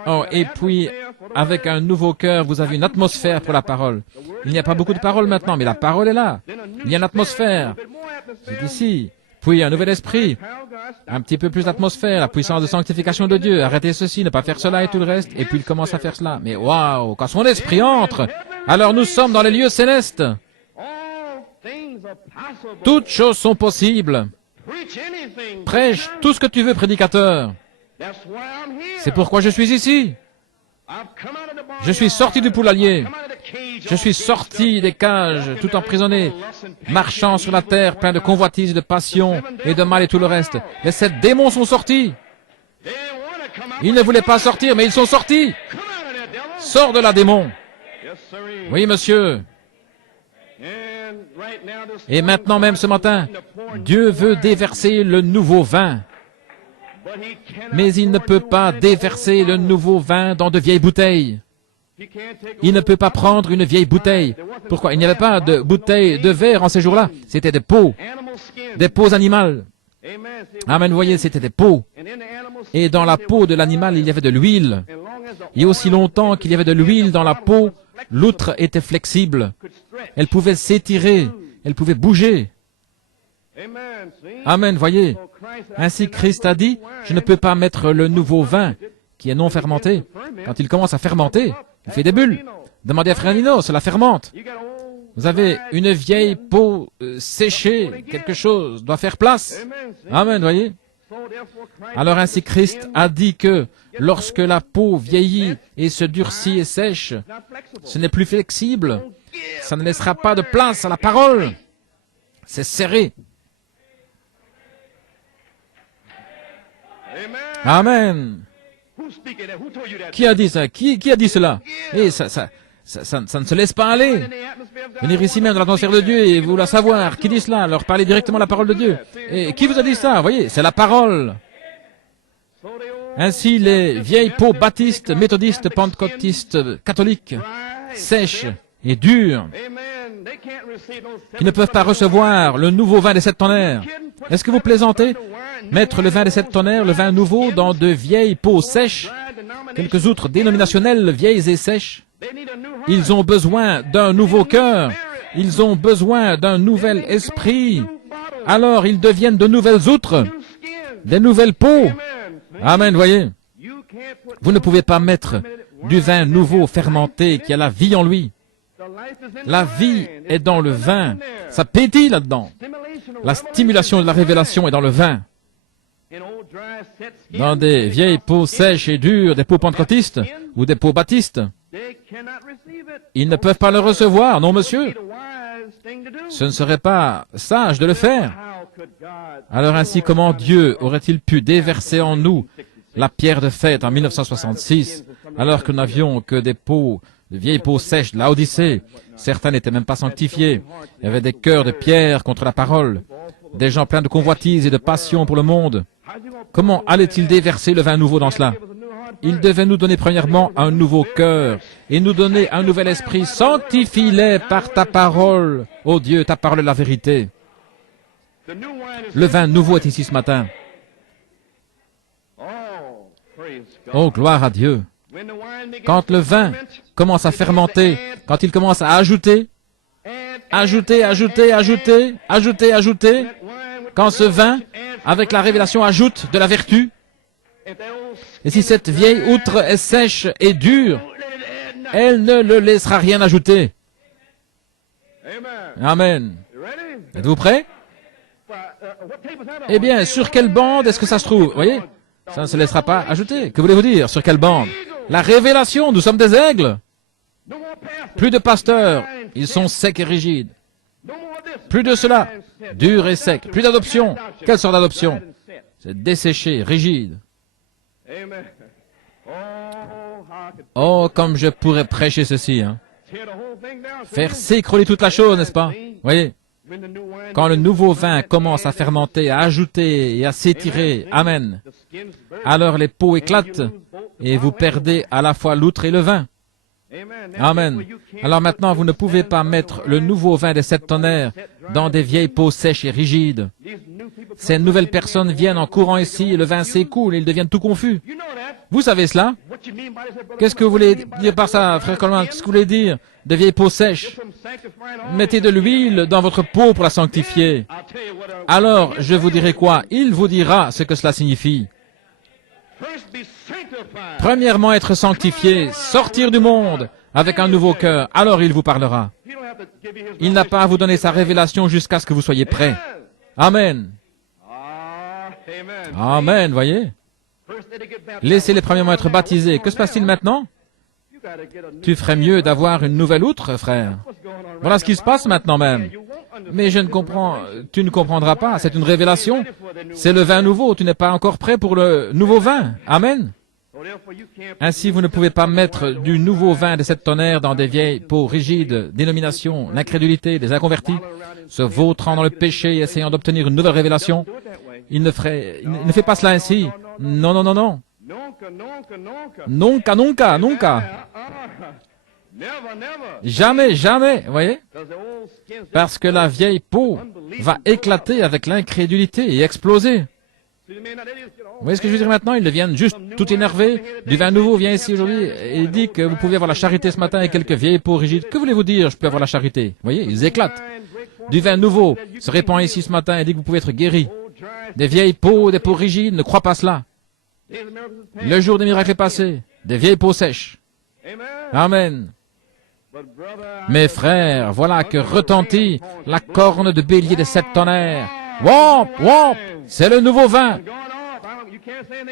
Oh, et puis, avec un nouveau cœur, vous avez une atmosphère pour la parole. Il n'y a pas beaucoup de paroles maintenant, mais la parole est là. Il y a une atmosphère. C'est ici. Puis un nouvel esprit, un petit peu plus d'atmosphère, la puissance de sanctification de Dieu. Arrêtez ceci, ne pas faire cela et tout le reste. Et puis il commence à faire cela. Mais waouh, quand son esprit entre, alors nous sommes dans les lieux célestes. Toutes choses sont possibles. Prêche tout ce que tu veux, prédicateur. C'est pourquoi je suis ici. Je suis sorti du poulailler. Je suis sorti des cages, tout emprisonné, marchant sur la terre, plein de convoitises, et de passion et de mal et tout le reste. Les 7 démons sont sortis. Ils ne voulaient pas sortir, mais ils sont sortis. Sors de là, démon. Oui, monsieur. Et maintenant même ce matin, Dieu veut déverser le nouveau vin. Mais il ne peut pas déverser le nouveau vin dans de vieilles bouteilles. Il ne peut pas prendre une vieille bouteille. Pourquoi? Il n'y avait pas de bouteille de verre en ces jours-là. C'était des peaux animales. Amen, vous voyez, c'était des peaux. Et dans la peau de l'animal, il y avait de l'huile. Et aussi longtemps qu'il y avait de l'huile dans la peau, l'outre était flexible. Elle pouvait s'étirer, elle pouvait bouger. Amen, voyez. Ainsi Christ a dit, je ne peux pas mettre le nouveau vin, qui est non fermenté. Quand il commence à fermenter, il fait des bulles. Demandez à Frère Nino, cela fermente. Vous avez une vieille peau séchée, quelque chose doit faire place. Amen, voyez. Alors ainsi Christ a dit que lorsque la peau vieillit et se durcit et sèche, ce n'est plus flexible. Ça ne laissera pas de place à la parole. C'est serré. Amen. Qui a dit ça? Qui a dit cela? Et ça ne se laisse pas aller. Venir ici même dans l'atmosphère de Dieu et vouloir savoir qui dit cela, leur parler directement la parole de Dieu. Et qui vous a dit ça? Voyez, c'est la parole. Ainsi, les vieilles peaux baptistes, méthodistes, pentecôtistes, catholiques, sèches et dures, qui ne peuvent pas recevoir le nouveau vin des 7 tonnerres. Est-ce que vous plaisantez? Mettre le vin des 7 tonnerres, le vin nouveau, dans de vieilles peaux sèches, quelques autres dénominationnelles vieilles et sèches. Ils ont besoin d'un nouveau cœur. Ils ont besoin d'un nouvel esprit. Alors ils deviennent de nouvelles outres, des nouvelles peaux. Amen, voyez. Vous ne pouvez pas mettre du vin nouveau fermenté qui a la vie en lui. La vie est dans le vin. Ça pétille là-dedans. La stimulation de la révélation est dans le vin. Dans des vieilles peaux sèches et dures, des peaux pentecôtistes ou des peaux baptistes, ils ne peuvent pas le recevoir, non monsieur. Ce ne serait pas sage de le faire. Alors ainsi, comment Dieu aurait-il pu déverser en nous la pierre de fête en 1966, alors que nous n'avions que des peaux, de vieilles peaux sèches de l'Odyssée? Certains n'étaient même pas sanctifiés. Il y avait des cœurs de pierre contre la parole, des gens pleins de convoitise et de passion pour le monde. Comment allait-il déverser le vin nouveau dans cela? Il devait nous donner premièrement un nouveau cœur et nous donner un nouvel esprit. Sanctifie-les par ta parole. Ô Dieu, ta parole est la vérité. Le vin nouveau est ici ce matin. Oh, gloire à Dieu. Quand le vin commence à fermenter, quand il commence à ajouter, quand ce vin, avec la révélation, ajoute de la vertu, et si cette vieille outre est sèche et dure, elle ne le laissera rien ajouter. Amen. Êtes-vous prêts? Eh bien, sur quelle bande est-ce que ça se trouve? Vous voyez? Ça ne se laissera pas ajouter. Que voulez-vous dire? Sur quelle bande? La révélation, nous sommes des aigles. Plus de pasteurs, ils sont secs et rigides. Plus de cela, dur et sec. Plus d'adoption. Quelle sorte d'adoption? C'est desséché, rigide. Oh, comme je pourrais prêcher ceci, hein. Faire s'écrouler toute la chose, n'est-ce pas? Voyez? Quand le nouveau vin commence à fermenter, à ajouter et à s'étirer, amen, alors les peaux éclatent et vous perdez à la fois l'outre et le vin. Amen. Alors maintenant, vous ne pouvez pas mettre le nouveau vin des 7 tonnerres dans des vieilles peaux sèches et rigides. Ces nouvelles personnes viennent en courant ici et le vin s'écoule et ils deviennent tout confus. Vous savez cela? Qu'est-ce que vous voulez dire par ça, frère Coleman? Qu'est-ce que vous voulez dire? Des vieilles peaux sèches. Mettez de l'huile dans votre peau pour la sanctifier. Alors, je vous dirai quoi? Il vous dira ce que cela signifie. Premièrement, être sanctifié, sortir du monde avec un nouveau cœur. Alors il vous parlera. Il n'a pas à vous donner sa révélation jusqu'à ce que vous soyez prêts. Amen. Amen, voyez? Laissez-les premièrement être baptisés. Que se passe-t-il maintenant? Tu ferais mieux d'avoir une nouvelle outre, frère. Voilà ce qui se passe maintenant même. Mais je ne comprends, tu ne comprendras pas, c'est une révélation. C'est le vin nouveau, tu n'es pas encore prêt pour le nouveau vin. Amen. Ainsi, vous ne pouvez pas mettre du nouveau vin de 7 tonnerres dans des vieilles peaux rigides, dénominations, l'incrédulité, des inconvertis, se vautrant dans le péché et essayant d'obtenir une nouvelle révélation. Il ne fait pas cela ainsi. Non, non, non, non. Nunca, nunca, nunca. Jamais, jamais, vous voyez? Parce que la vieille peau va éclater avec l'incrédulité et exploser. Vous voyez ce que je veux dire maintenant? Ils deviennent juste tout énervés. Du vin nouveau vient ici aujourd'hui et il dit que vous pouvez avoir la charité ce matin et quelques vieilles peaux rigides. Que voulez-vous dire, je peux avoir la charité? Vous voyez, ils éclatent. Du vin nouveau se répand ici ce matin et dit que vous pouvez être guéri. Des vieilles peaux, des peaux rigides, ne croient pas cela. Le jour des miracles est passé. Des vieilles peaux sèches. Amen. Mes frères, voilà que retentit la corne de bélier des 7 tonnerres. Womp, womp, c'est le nouveau vin.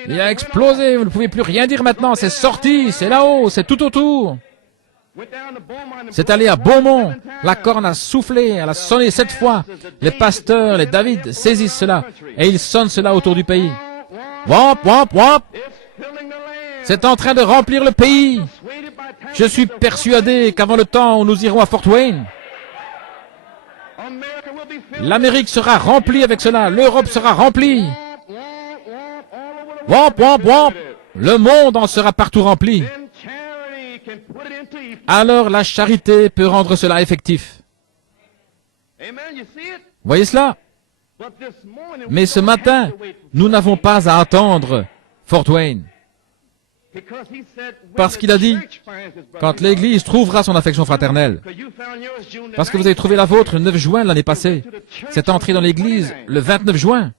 Il a explosé, vous ne pouvez plus rien dire maintenant, c'est sorti, c'est là-haut, c'est tout autour. C'est allé à Beaumont, la corne a soufflé, elle a sonné 7 fois. Les pasteurs, les David saisissent cela, et ils sonnent cela autour du pays. Womp, womp, womp. C'est en train de remplir le pays. Je suis persuadé qu'avant le temps où nous irons à Fort Wayne, l'Amérique sera remplie avec cela, l'Europe sera remplie. Womp, womp, womp. Le monde en sera partout rempli. Alors la charité peut rendre cela effectif. Voyez cela? Mais ce matin, nous n'avons pas à attendre Fort Wayne. Parce qu'il a dit, quand l'Église trouvera son affection fraternelle, parce que vous avez trouvé la vôtre le 9 juin de l'année passée, c'est entré dans l'Église le 29 juin.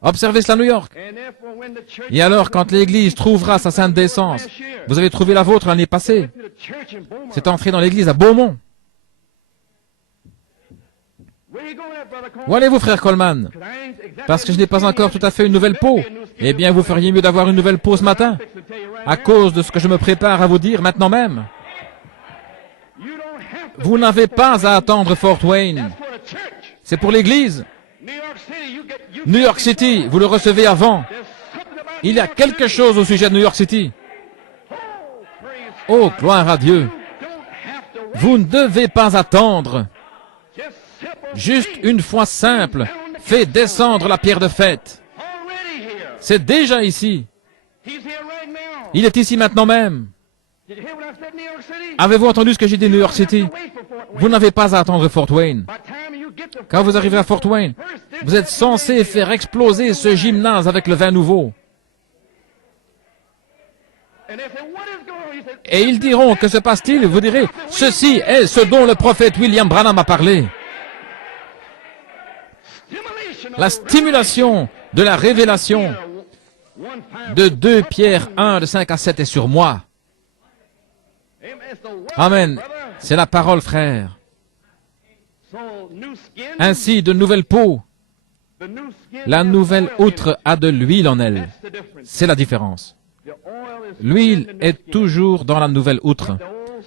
Observez cela à New York. Et alors, quand l'Église trouvera sa sainte décence, vous avez trouvé la vôtre l'année passée. C'est entré dans l'Église à Beaumont. Où allez-vous, frère Coleman? Parce que je n'ai pas encore tout à fait une nouvelle peau. Eh bien, vous feriez mieux d'avoir une nouvelle peau ce matin, à cause de ce que je me prépare à vous dire maintenant même. Vous n'avez pas à attendre Fort Wayne. C'est pour l'Église. New York City, vous le recevez avant. Il y a quelque chose au sujet de New York City. Oh, gloire à Dieu. Vous ne devez pas attendre. Juste une fois simple, fait descendre la pierre de fête. C'est déjà ici. Il est ici maintenant même. Avez-vous entendu ce que j'ai dit New York City? Vous n'avez pas à attendre Fort Wayne. Quand vous arrivez à Fort Wayne, vous êtes censé faire exploser ce gymnase avec le vin nouveau. Et ils diront, que se passe-t-il? Vous direz, ceci est ce dont le prophète William Branham a parlé. La stimulation de la révélation de 2 Pierre 1, de 5 à 7 est sur moi. Amen. C'est la parole, frère. Ainsi, de nouvelles peaux. La nouvelle outre a de l'huile en elle. C'est la différence. L'huile est toujours dans la nouvelle outre.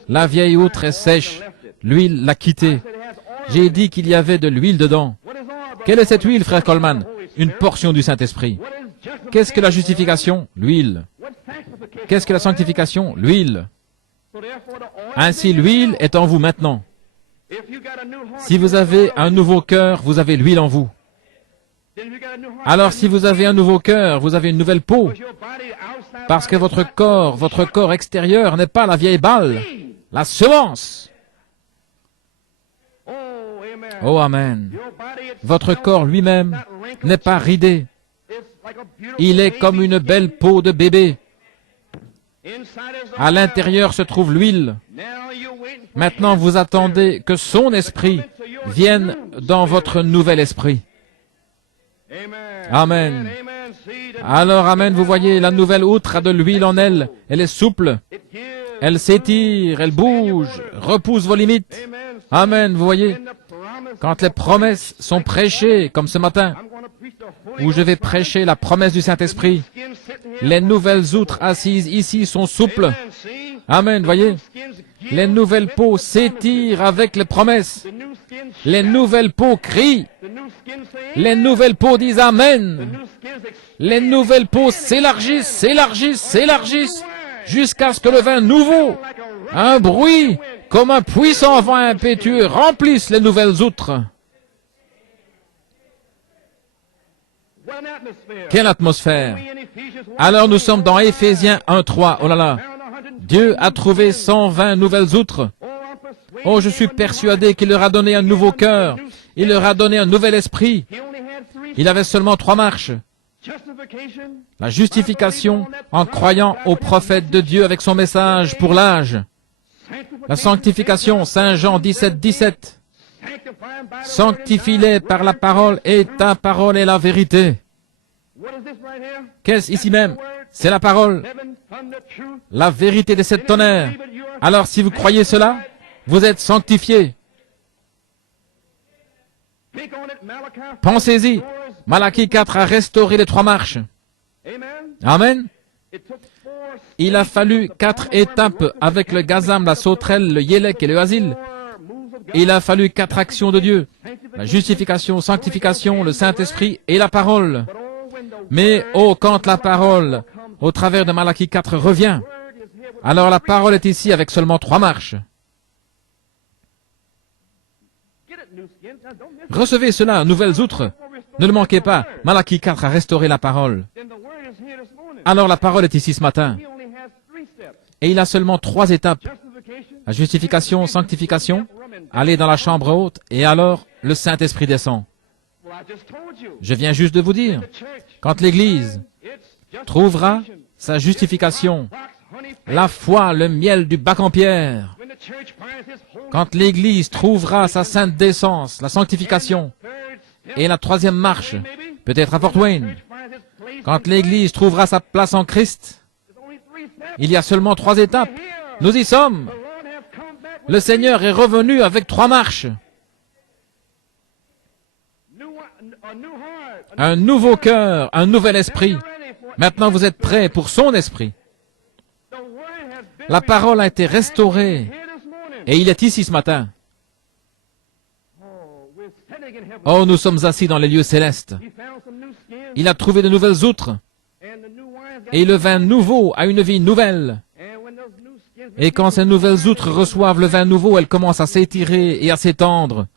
La vieille outre est sèche. L'huile l'a quittée. J'ai dit qu'il y avait de l'huile dedans. Quelle est cette huile, frère Coleman? Une portion du Saint-Esprit. Qu'est-ce que la justification? L'huile. Qu'est-ce que la sanctification? L'huile. Ainsi, l'huile est en vous maintenant. Si vous avez un nouveau cœur, vous avez l'huile en vous. Alors, si vous avez un nouveau cœur, vous avez une nouvelle peau. Parce que votre corps extérieur n'est pas la vieille balle, la semence. Oh, amen. Votre corps lui-même n'est pas ridé. Il est comme une belle peau de bébé. À l'intérieur se trouve l'huile. Maintenant, vous attendez que son esprit vienne dans votre nouvel esprit. Amen. Alors, amen, vous voyez, la nouvelle outre a de l'huile en elle. Elle est souple. Elle s'étire, elle bouge, repousse vos limites. Amen, vous voyez. Quand les promesses sont prêchées, comme ce matin, où je vais prêcher la promesse du Saint-Esprit, les nouvelles outres assises ici sont souples. Amen, voyez. Les nouvelles peaux s'étirent avec les promesses. Les nouvelles peaux crient. Les nouvelles peaux disent Amen. Les nouvelles peaux s'élargissent, s'élargissent, s'élargissent, jusqu'à ce que le vin nouveau, un bruit, comme un puissant vent impétueux, remplisse les nouvelles outres. Quelle atmosphère! Alors nous sommes dans Éphésiens 1:3. Oh là là! Dieu a trouvé 120 nouvelles outres. Oh, je suis persuadé qu'il leur a donné un nouveau cœur. Il leur a donné un nouvel esprit. Il avait seulement 3 marches. La justification en croyant au prophète de Dieu avec son message pour l'âge. La sanctification, Saint Jean 17:17. Sanctifie-les par la parole et ta parole est la vérité. Qu'est-ce ici même? C'est la parole. La vérité des 7 tonnerres. Alors si vous croyez cela, vous êtes sanctifiés. Pensez-y. Malachie 4 a restauré les 3 marches. Amen. Il a fallu 4 étapes avec le gazam, la sauterelle, le yélek et le asile. Il a fallu 4 actions de Dieu. La justification, sanctification, le Saint-Esprit et la parole. Mais, oh, quand la parole, au travers de Malachie 4, revient, alors la parole est ici avec seulement 3 marches. Recevez cela, nouvelles outres. Ne le manquez pas, Malachie 4 a restauré la parole. Alors la parole est ici ce matin. Et il a seulement 3 étapes. La justification, sanctification, aller dans la chambre haute, et alors le Saint-Esprit descend. Je viens juste de vous dire, quand l'Église trouvera sa justification, la foi, le miel du bac en pierre, quand l'Église trouvera sa sainte décence, la sanctification, et la 3e marche, peut-être à Fort Wayne. Quand l'Église trouvera sa place en Christ, il y a seulement 3 étapes. Nous y sommes. Le Seigneur est revenu avec 3 marches. Un nouveau cœur, un nouvel esprit. Maintenant, vous êtes prêts pour son esprit. La parole a été restaurée et il est ici ce matin. Oh, nous sommes assis dans les lieux célestes. Il a trouvé de nouvelles outres et le vin nouveau a une vie nouvelle. Et quand ces nouvelles outres reçoivent le vin nouveau, elles commencent à s'étirer et à s'étendre.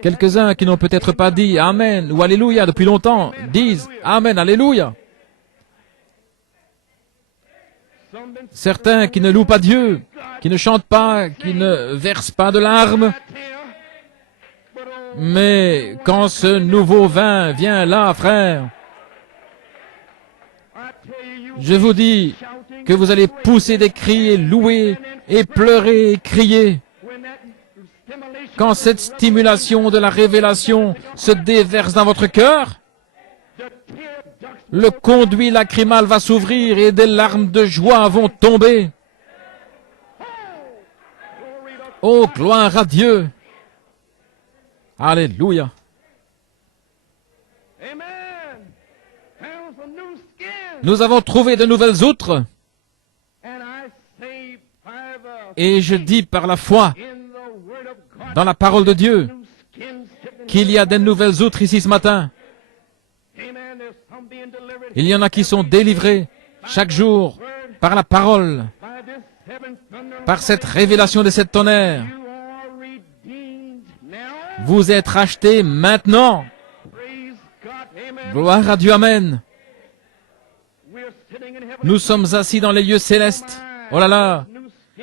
Quelques-uns qui n'ont peut-être pas dit Amen ou Alléluia depuis longtemps disent Amen, Alléluia. Certains qui ne louent pas Dieu, qui ne chantent pas, qui ne versent pas de larmes. Mais quand ce nouveau vin vient là, frère, je vous dis que vous allez pousser des cris et louer et pleurer et crier. Quand cette stimulation de la révélation se déverse dans votre cœur, le conduit lacrymal va s'ouvrir et des larmes de joie vont tomber. Oh, gloire à Dieu! Alléluia! Nous avons trouvé de nouvelles outres. Et je dis par la foi, dans la parole de Dieu, qu'il y a des nouvelles outres ici ce matin. Il y en a qui sont délivrés chaque jour par la parole, par cette révélation de cette tonnerre. Vous êtes rachetés maintenant. Gloire à Dieu, Amen. Nous sommes assis dans les lieux célestes. Oh là là,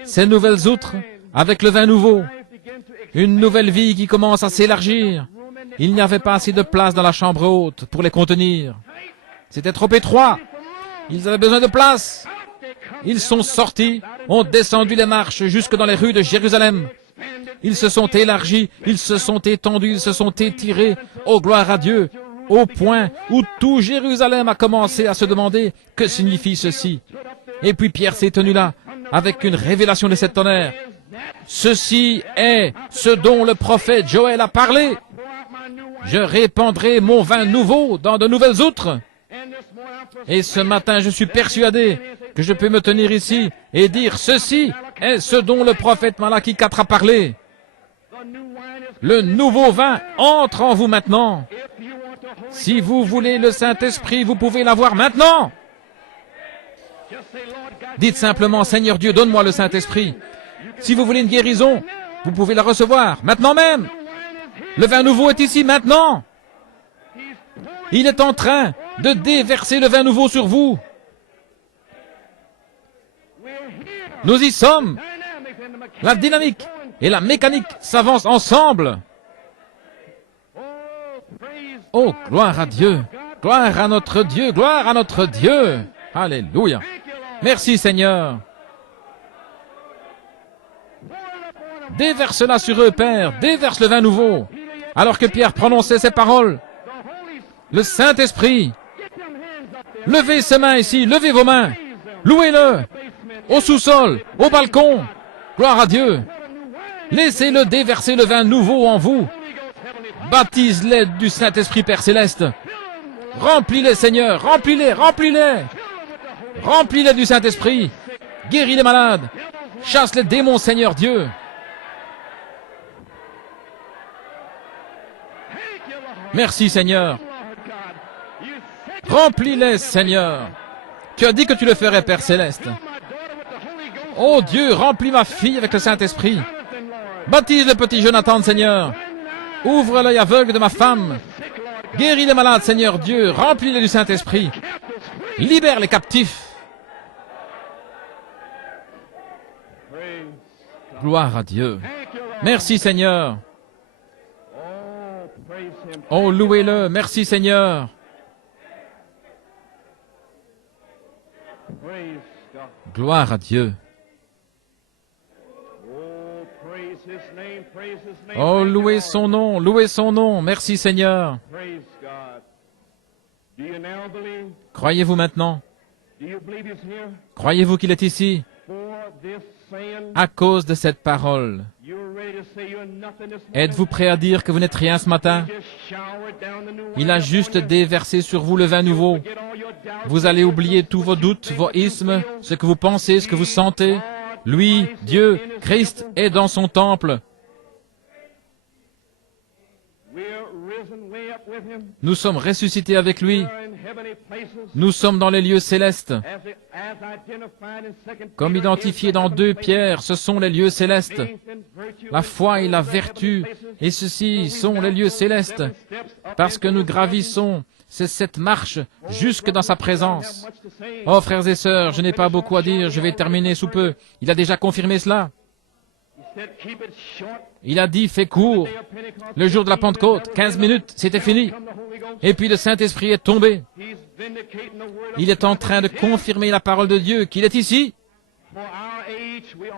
ces nouvelles outres avec le vin nouveau. Une nouvelle vie qui commence à s'élargir. Il n'y avait pas assez de place dans la chambre haute pour les contenir. C'était trop étroit. Ils avaient besoin de place. Ils sont sortis, ont descendu les marches jusque dans les rues de Jérusalem. Ils se sont élargis, ils se sont étendus, ils se sont étirés. Oh, gloire à Dieu, au point où tout Jérusalem a commencé à se demander que signifie ceci. Et puis Pierre s'est tenu là, avec une révélation de cette tonnerre. Ceci est ce dont le prophète Joël a parlé. Je répandrai mon vin nouveau dans de nouvelles outres. Et ce matin, je suis persuadé que je peux me tenir ici et dire ceci est ce dont le prophète Malachie 4 a parlé. Le nouveau vin entre en vous maintenant. Si vous voulez le Saint-Esprit, vous pouvez l'avoir maintenant. Dites simplement, Seigneur Dieu, donne-moi le Saint-Esprit. Si vous voulez une guérison, vous pouvez la recevoir maintenant même. Le vin nouveau est ici maintenant. Il est en train de déverser le vin nouveau sur vous. Nous y sommes. La dynamique et la mécanique s'avancent ensemble. Oh, gloire à Dieu. Gloire à notre Dieu. Gloire à notre Dieu. Alléluia. Merci Seigneur. Déverse-la sur eux, Père. Déverse le vin nouveau. Alors que Pierre prononçait ces paroles, le Saint-Esprit, levez ses mains ici, levez vos mains, louez-le, au sous-sol, au balcon, gloire à Dieu. Laissez-le déverser le vin nouveau en vous. Baptise-les du Saint-Esprit, Père Céleste. Remplis-les, Seigneur, remplis-les, remplis-les. Remplis-les du Saint-Esprit. Guéris les malades. Chasse les démons, Seigneur Dieu. Merci, Seigneur. Remplis-les, Seigneur. Tu as dit que tu le ferais, Père Céleste. Oh Dieu, remplis ma fille avec le Saint-Esprit. Baptise le petit Jonathan, Seigneur. Ouvre l'œil aveugle de ma femme. Guéris les malades, Seigneur Dieu. Remplis-les du Saint-Esprit. Libère les captifs. Gloire à Dieu. Merci, Seigneur. Oh, louez-le. Merci, Seigneur. Gloire à Dieu. Oh, louez son nom, louez son nom. Merci, Seigneur. Croyez-vous maintenant? Croyez-vous qu'il est ici? À cause de cette parole. Êtes-vous prêt à dire que vous n'êtes rien ce matin? Il a juste déversé sur vous le vin nouveau. Vous allez oublier tous vos doutes, vos ismes, ce que vous pensez, ce que vous sentez. Lui, Dieu, Christ, est dans son temple. Nous sommes ressuscités avec lui. Nous sommes dans les lieux célestes. Comme identifié dans 2 Pierre, ce sont les lieux célestes. La foi et la vertu, et ceci sont les lieux célestes, parce que nous gravissons ces 7 marches jusque dans sa présence. Oh, frères et sœurs, je n'ai pas beaucoup à dire, je vais terminer sous peu. Il a déjà confirmé cela. Il a dit, fais court. Le jour de la Pentecôte, 15 minutes, c'était fini. Et puis le Saint-Esprit est tombé. Il est en train de confirmer la parole de Dieu, qu'il est ici.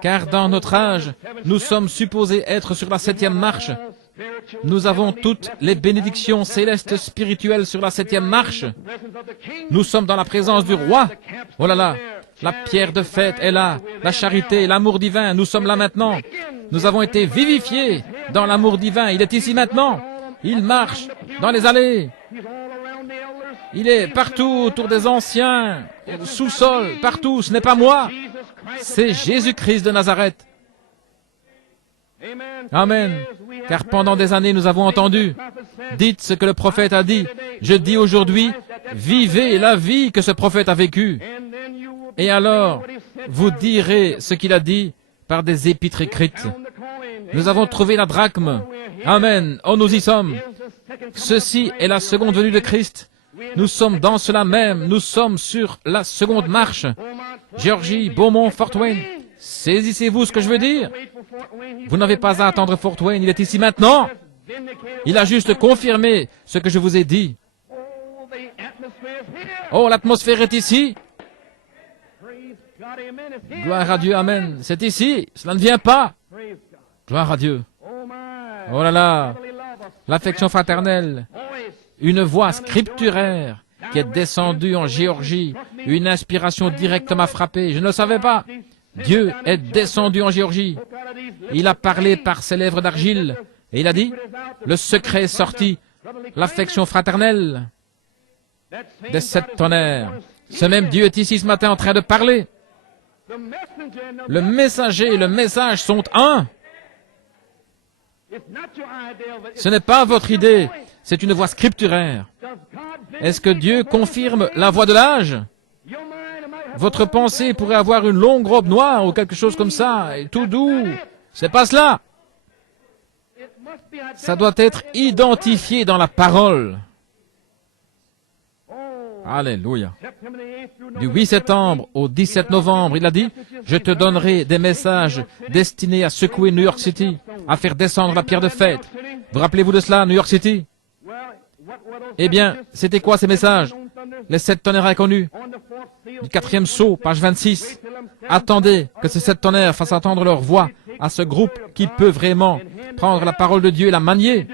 Car dans notre âge, nous sommes supposés être sur la 7e marche. Nous avons toutes les bénédictions célestes spirituelles sur la 7e marche. Nous sommes dans la présence du roi. Oh là là, la pierre de fête est là, la charité, l'amour divin, nous sommes là maintenant. Nous avons été vivifiés dans l'amour divin, il est ici maintenant. Il marche dans les allées. Il est partout autour des anciens, sous-sol, partout, ce n'est pas moi. C'est Jésus-Christ de Nazareth. Amen. Car pendant des années, nous avons entendu. Dites ce que le prophète a dit. Je dis aujourd'hui, vivez la vie que ce prophète a vécue. Et alors, vous direz ce qu'il a dit par des épîtres écrites. Nous avons trouvé la drachme. Amen. Oh, nous y sommes. Ceci est la seconde venue de Christ. Nous sommes dans cela même. Nous sommes sur la seconde marche. Géorgie, Beaumont, Fort Wayne. Saisissez-vous ce que je veux dire? Vous n'avez pas à attendre Fort Wayne. Il est ici maintenant. Il a juste confirmé ce que je vous ai dit. Oh, l'atmosphère est ici. Gloire à Dieu, amen. C'est ici, cela ne vient pas. Gloire à Dieu. Oh là là, l'affection fraternelle, une voix scripturaire qui est descendue en Géorgie, une inspiration directe m'a frappé, je ne le savais pas. Dieu est descendu en Géorgie. Il a parlé par ses lèvres d'argile et il a dit, le secret est sorti, l'affection fraternelle des 7 tonnerres. Ce même Dieu est ici ce matin en train de parler. Le messager et le message sont un. Ce n'est pas votre idée, c'est une voix scripturaire. Est-ce que Dieu confirme la voix de l'âge? Votre pensée pourrait avoir une longue robe noire ou quelque chose comme ça, et tout doux. C'est pas cela. Ça doit être identifié dans la parole. Alléluia. Du 8 septembre au 17 novembre, il a dit, je te donnerai des messages destinés à secouer New York City, à faire descendre la pierre de fête. Vous rappelez-vous de cela, New York City? Eh bien, c'était quoi ces messages? Les 7 tonnerres inconnus. Du 4e sceau, page 26. Attendez que ces 7 tonnerres fassent entendre leur voix à ce groupe qui peut vraiment prendre la parole de Dieu et la manier.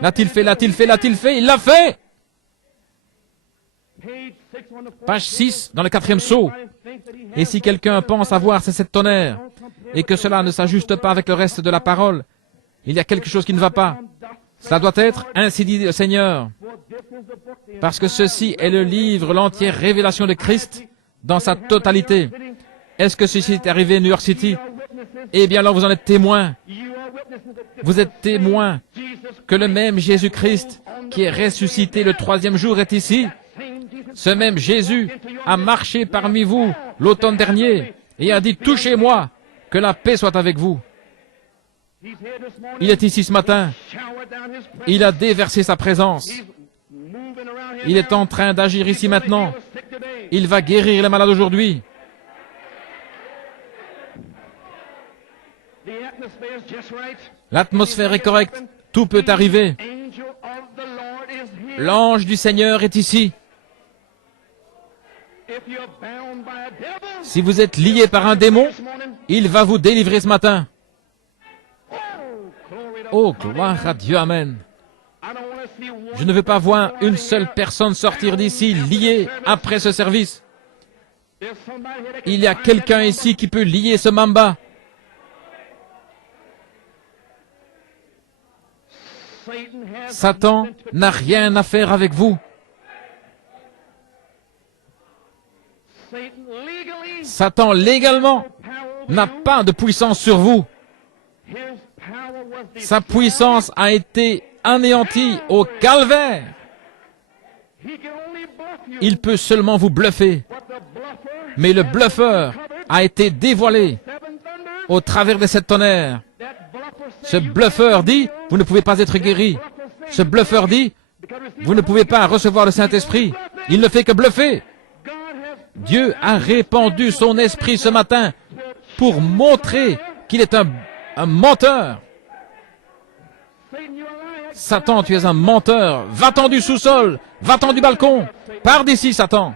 L'a-t-il fait, l'a-t-il fait, l'a-t-il fait? Il l'a fait! Page 6, dans le 4e sceau. Et si quelqu'un pense avoir ces 7 tonnerres, et que cela ne s'ajuste pas avec le reste de la parole, il y a quelque chose qui ne va pas. Cela doit être, ainsi dit le Seigneur. Parce que ceci est le livre, l'entière révélation de Christ, dans sa totalité. Est-ce que ceci est arrivé à New York City? Eh bien alors vous en êtes témoins. Vous êtes témoins que le même Jésus-Christ, qui est ressuscité le 3e jour, est ici. Ce même Jésus a marché parmi vous l'automne dernier et a dit, touchez-moi, que la paix soit avec vous. Il est ici ce matin. Il a déversé sa présence. Il est en train d'agir ici maintenant. Il va guérir les malades aujourd'hui. L'atmosphère est correcte. Tout peut arriver. L'ange du Seigneur est ici. Si vous êtes lié par un démon, il va vous délivrer ce matin. Oh, gloire à Dieu, amen. Je ne veux pas voir une seule personne sortir d'ici liée après ce service. Il y a quelqu'un ici qui peut lier ce mamba. Satan n'a rien à faire avec vous. Satan, légalement, n'a pas de puissance sur vous. Sa puissance a été anéantie au calvaire. Il peut seulement vous bluffer. Mais le bluffeur a été dévoilé au travers de sept tonnerres. Ce bluffeur dit, vous ne pouvez pas être guéri. Ce bluffeur dit, vous ne pouvez pas recevoir le Saint-Esprit. Il ne fait que bluffer. Dieu a répandu son esprit ce matin pour montrer qu'il est un menteur. Satan, tu es un menteur. Va-t'en du sous-sol. Va-t'en du balcon. Pars d'ici, Satan.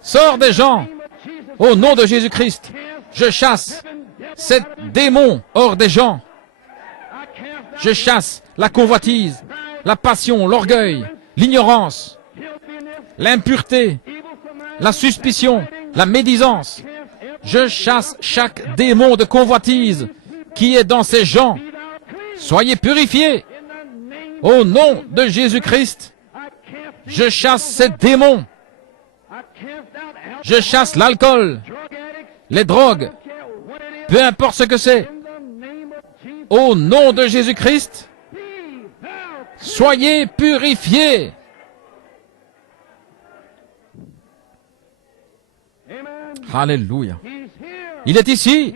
Sors des gens. Au nom de Jésus-Christ, je chasse ces démons hors des gens. Je chasse la convoitise, la passion, l'orgueil, l'ignorance, l'impureté, la suspicion, la médisance. Je chasse chaque démon de convoitise qui est dans ces gens. Soyez purifiés. Au nom de Jésus-Christ, je chasse ces démons. Je chasse l'alcool, les drogues, peu importe ce que c'est. Au nom de Jésus-Christ, soyez purifiés. Alléluia. Il est ici.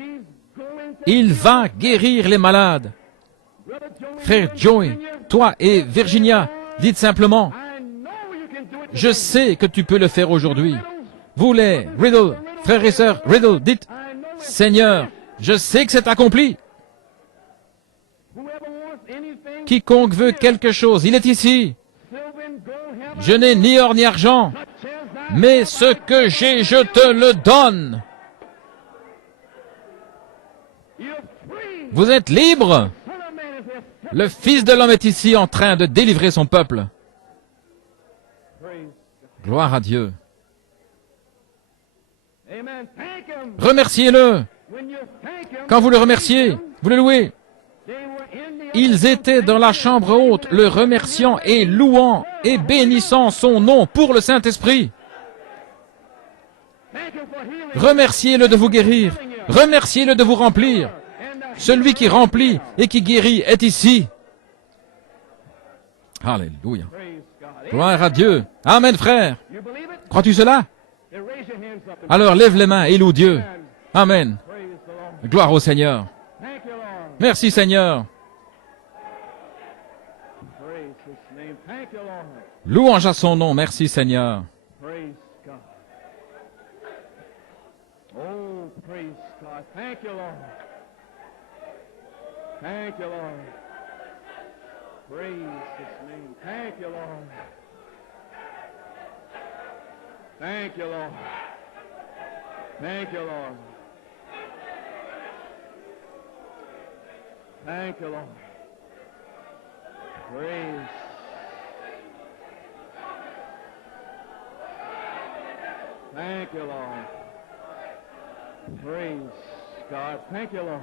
Il va guérir les malades. Frère Joey, toi et Virginia, dites simplement, je sais que tu peux le faire aujourd'hui. Vous les Riddle, frères et sœurs, Riddle, dites, Seigneur, je sais que c'est accompli. Quiconque veut quelque chose, il est ici. Je n'ai ni or ni argent, mais ce que j'ai, je te le donne. Vous êtes libre. Le Fils de l'homme est ici en train de délivrer son peuple. Gloire à Dieu. Remerciez-le. Quand vous le remerciez, vous le louez. Ils étaient dans la chambre haute, le remerciant et louant et bénissant son nom pour le Saint-Esprit. Remerciez-le de vous guérir. Remerciez-le de vous remplir. Celui qui remplit et qui guérit est ici. Alléluia. Gloire à Dieu. Amen, frère. Crois-tu cela? Alors lève les mains et loue Dieu. Amen. Gloire au Seigneur. Merci Seigneur. Louange à son nom. Merci Seigneur. Thank you, Lord. Praise His name. Thank you, Lord. Thank you, Lord. Thank you, Lord. Thank you, Lord. Praise. Thank you, Lord. Praise God. Thank you, Lord.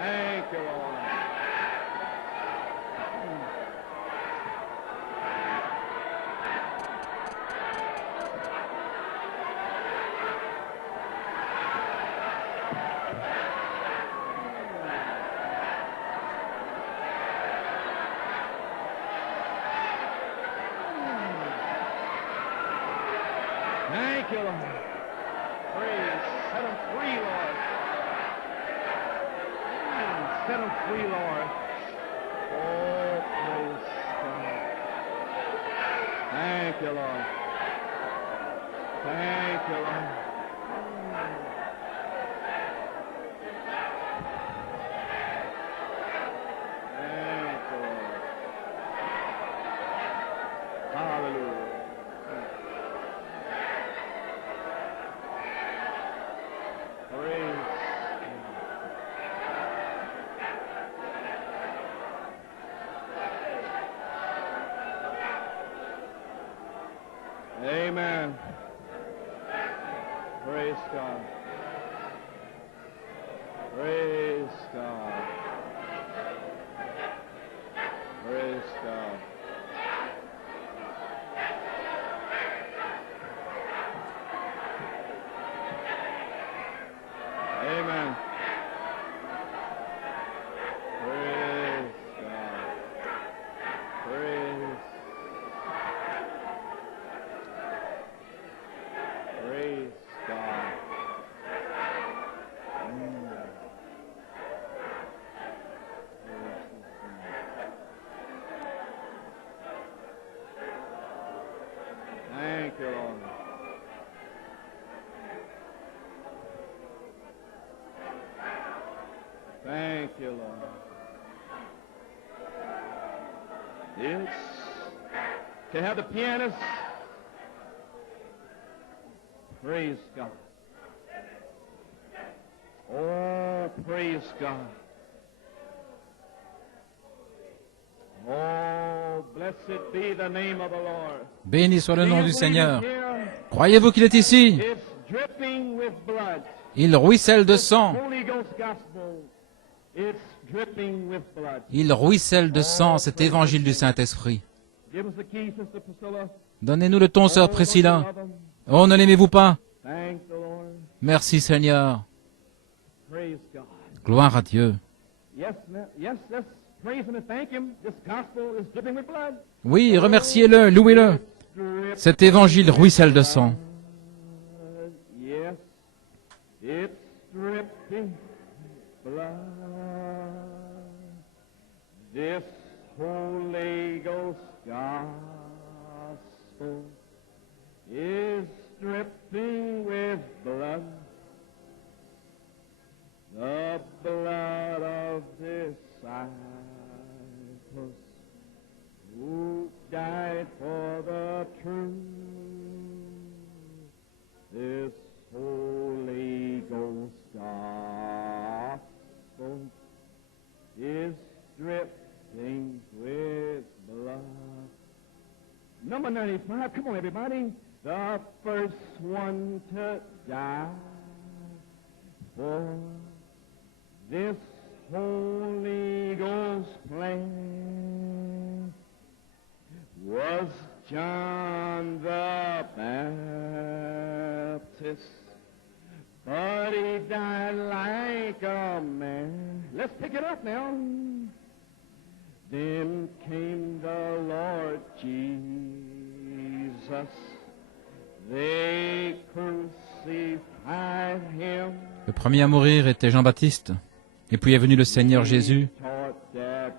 Thank you, Lord. Thank you, Lord. Praise. Set them free, Lord. Set them free, Lord. Oh, praise God. Thank you, Lord. Thank you, Lord. Thank you, Lord. Hallelujah. Praise. Amen. Praise God. Praise God. Praise God. Amen. Praise God. Praise. Praise God. Thank you, Lord. Thank you, Lord. Yes. Can I have the pianist? Praise God. Oh, praise God. Oh, blessed be the name of the Lord. Béni soit le Do nom you du believe Seigneur. it's here? Croyez-vous qu'il est ici? It's dripping with blood. Il ruisselle de This sang. Holy Ghost gospel, it's dripping with blood. Il ruisselle de sang, cet évangile du Saint-Esprit. Give us the key, Sister Priscilla. Donnez-nous le ton, sœur Oh, don't you Priscilla. love him? Oh, ne l'aimez-vous pas? Thank the Lord. Merci Seigneur. Praise God. Gloire à Dieu. Yes, let's praise Him and thank Him. This gospel is dripping with blood. Oui, remerciez-le, louez-le. Cet évangile ruisselle de sang. Yes, it's dripping blood. This Holy Ghost gospel is dripping with blood. The blood of disciples who died for the truth. This Holy Ghost gospel is dripping with blood. Number 95, come on everybody. The first one to die for this Holy Ghost plan was John the Baptist, but he died like a man. Let's pick it up now. Then came the Lord Jesus. They crucified him. Le premier à mourir était Jean-Baptiste. Et puis est venu le Seigneur Jésus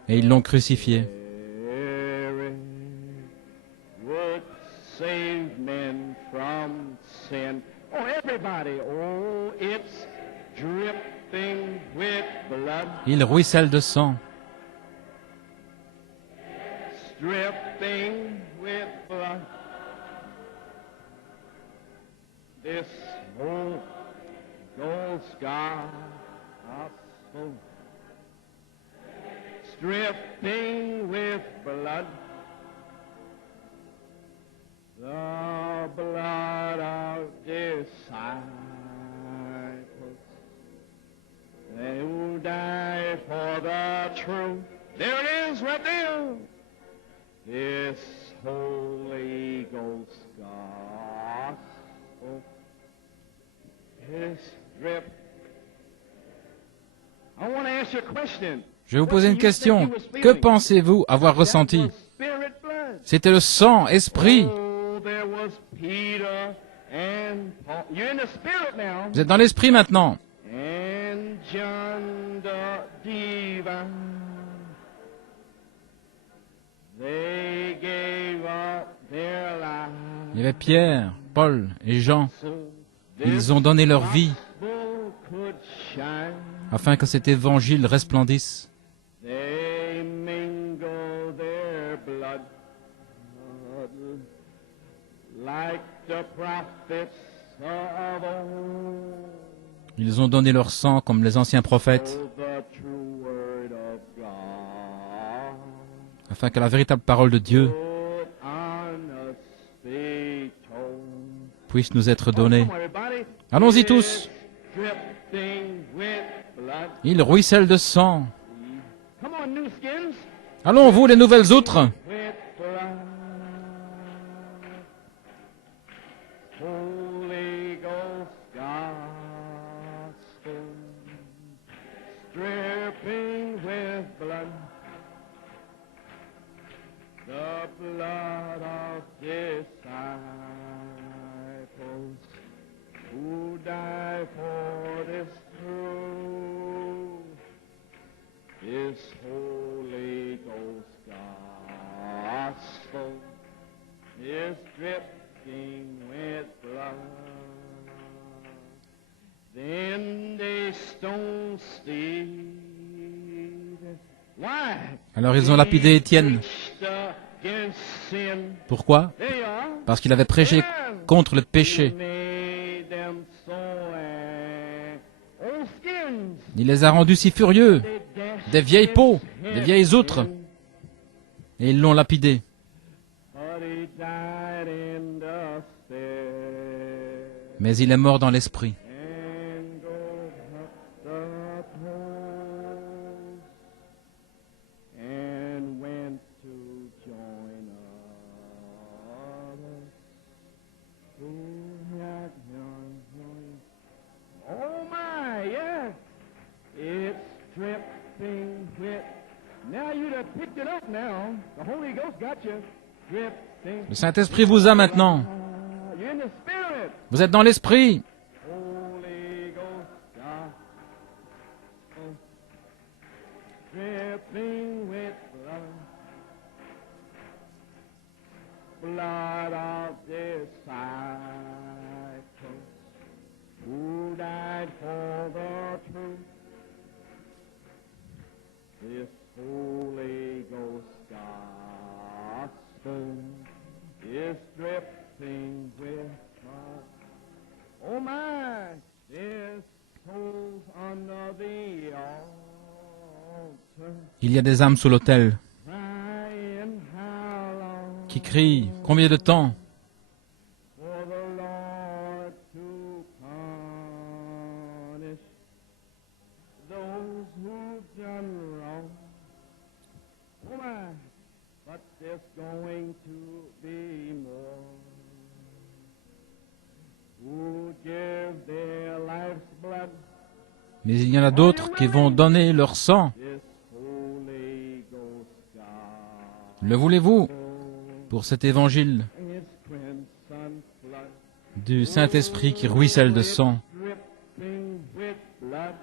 et ils l'ont crucifié. Would save men from sin. Oh, everybody, oh, it's dripping with blood. Il ruisselle de sang. It's dripping with blood. This whole Ghost gospel it's dripping with blood. The blood of disciples, they who died for the truth. There it is, right there. This Holy Ghost gospel is drip. I want to ask you a question. Je vais vous poser une question. Que pensez-vous avoir ressenti? C'était le sang, esprit. Oh, there was Peter and Paul. You're in the spirit now. Vous êtes dans l'esprit maintenant. And John the divine. They gave up their lives. Il y avait Pierre, Paul et Jean. So Ils ont donné leur vie gospel could shine. afin que cet évangile resplendisse. They mingle their blood like the prophets of old. Ils ont donné leur sang comme les anciens prophètes Oh, the true word of God afin que la véritable parole de Dieu would on us be told. puisse nous être donnée. Come on, everybody. Allons-y tous. Dripping with blood. Il ruisselle de sang. Come on, new skins. Allons, vous les nouvelles outres. With blood. Holy Ghost gospel. Dripping with blood. The blood of disciples who died for this truth. This Holy Ghost gospel is dripping with blood. Then they stoned Stephen. Why? Alors ils ont lapidé Étienne. Preached against sin. Pourquoi? They are. Parce qu'il avait prêché contre le péché. Made them so old skins. Il les a rendus si furieux, They dashed des vieilles peaux, his des vieilles head outres, in. et ils l'ont lapidé. But he died in the spirit Mais il est mort dans l'esprit. and goes up the post and went to join others who had joined. Oh my, yes, it's dripping with. Now you'd have picked it up now. The Holy Ghost got you. Dripping. Le Saint-Esprit vous a maintenant. You're in the spirit. Vous êtes dans l'esprit. Holy Ghost gospel. Dripping with blood. Blood of disciples who died for the truth. This Holy Ghost gospel is dripping with blood. Oh my, there's souls under the altar, Il y a des âmes sous l'autel crying how long qui crient « Combien de temps ?» for the Lord to punish those who've done wrong. Oh my, but there's going to be more who give their life's blood. Mais il y en a d'autres qui vont donner leur sang. This Holy Ghost God Le voulez-vous pour cet évangile is crimson flood. du Saint-Esprit qui ruisselle de sang? Dripping with blood.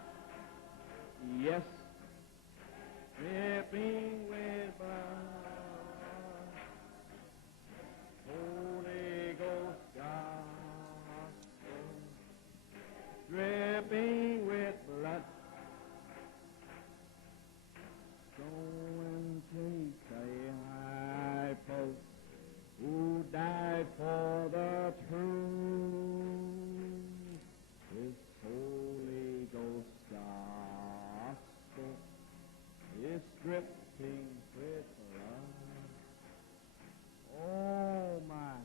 Yes. Dripping with blood. Holy Ghost gospel. Dripping with blood. Go and take disciples who died for the truth. This Holy Ghost gospel is dripping with blood. Oh my,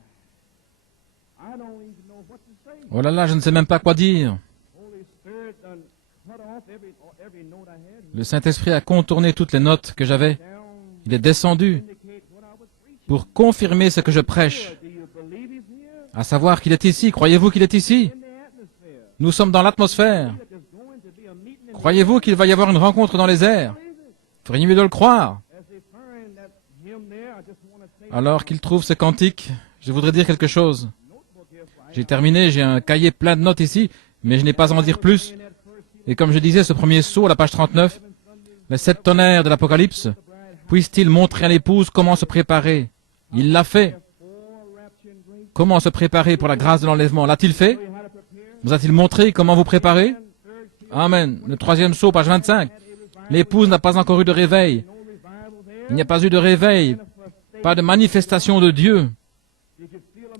I don't even know what to say. Oh là là, je ne sais même pas quoi dire. Holy Spirit done cut off every note I had. Le Saint-Esprit a contourné toutes les notes que j'avais. Down, Il est descendu indicate what I was preaching. pour confirmer ce que je prêche, Do you believe he's here? à savoir qu'il est ici. Croyez-vous qu'il est ici? In the atmosphere. Nous sommes dans l'atmosphère. That there's going to be a meeting in Croyez-vous qu'il va y avoir une rencontre dans les airs? Feriez mieux de le croire. As they find that hymn there, I just want to say Alors qu'il trouve ce cantique, je voudrais dire quelque chose. notebook here. So J'ai terminé, j'ai un cahier plein de notes ici, mais je n'ai pas à en dire plus. Et comme je disais, ce premier saut à la page 39, les 7 tonnerres de l'Apocalypse, puissent-ils montrer à l'épouse comment se préparer? Il l'a fait. Comment se préparer pour la grâce de l'enlèvement? L'a-t-il fait? Vous a-t-il montré comment vous préparer? Amen. Le 3e saut, page 25. L'épouse n'a pas encore eu de réveil. Il n'y a pas eu de réveil, pas de manifestation de Dieu.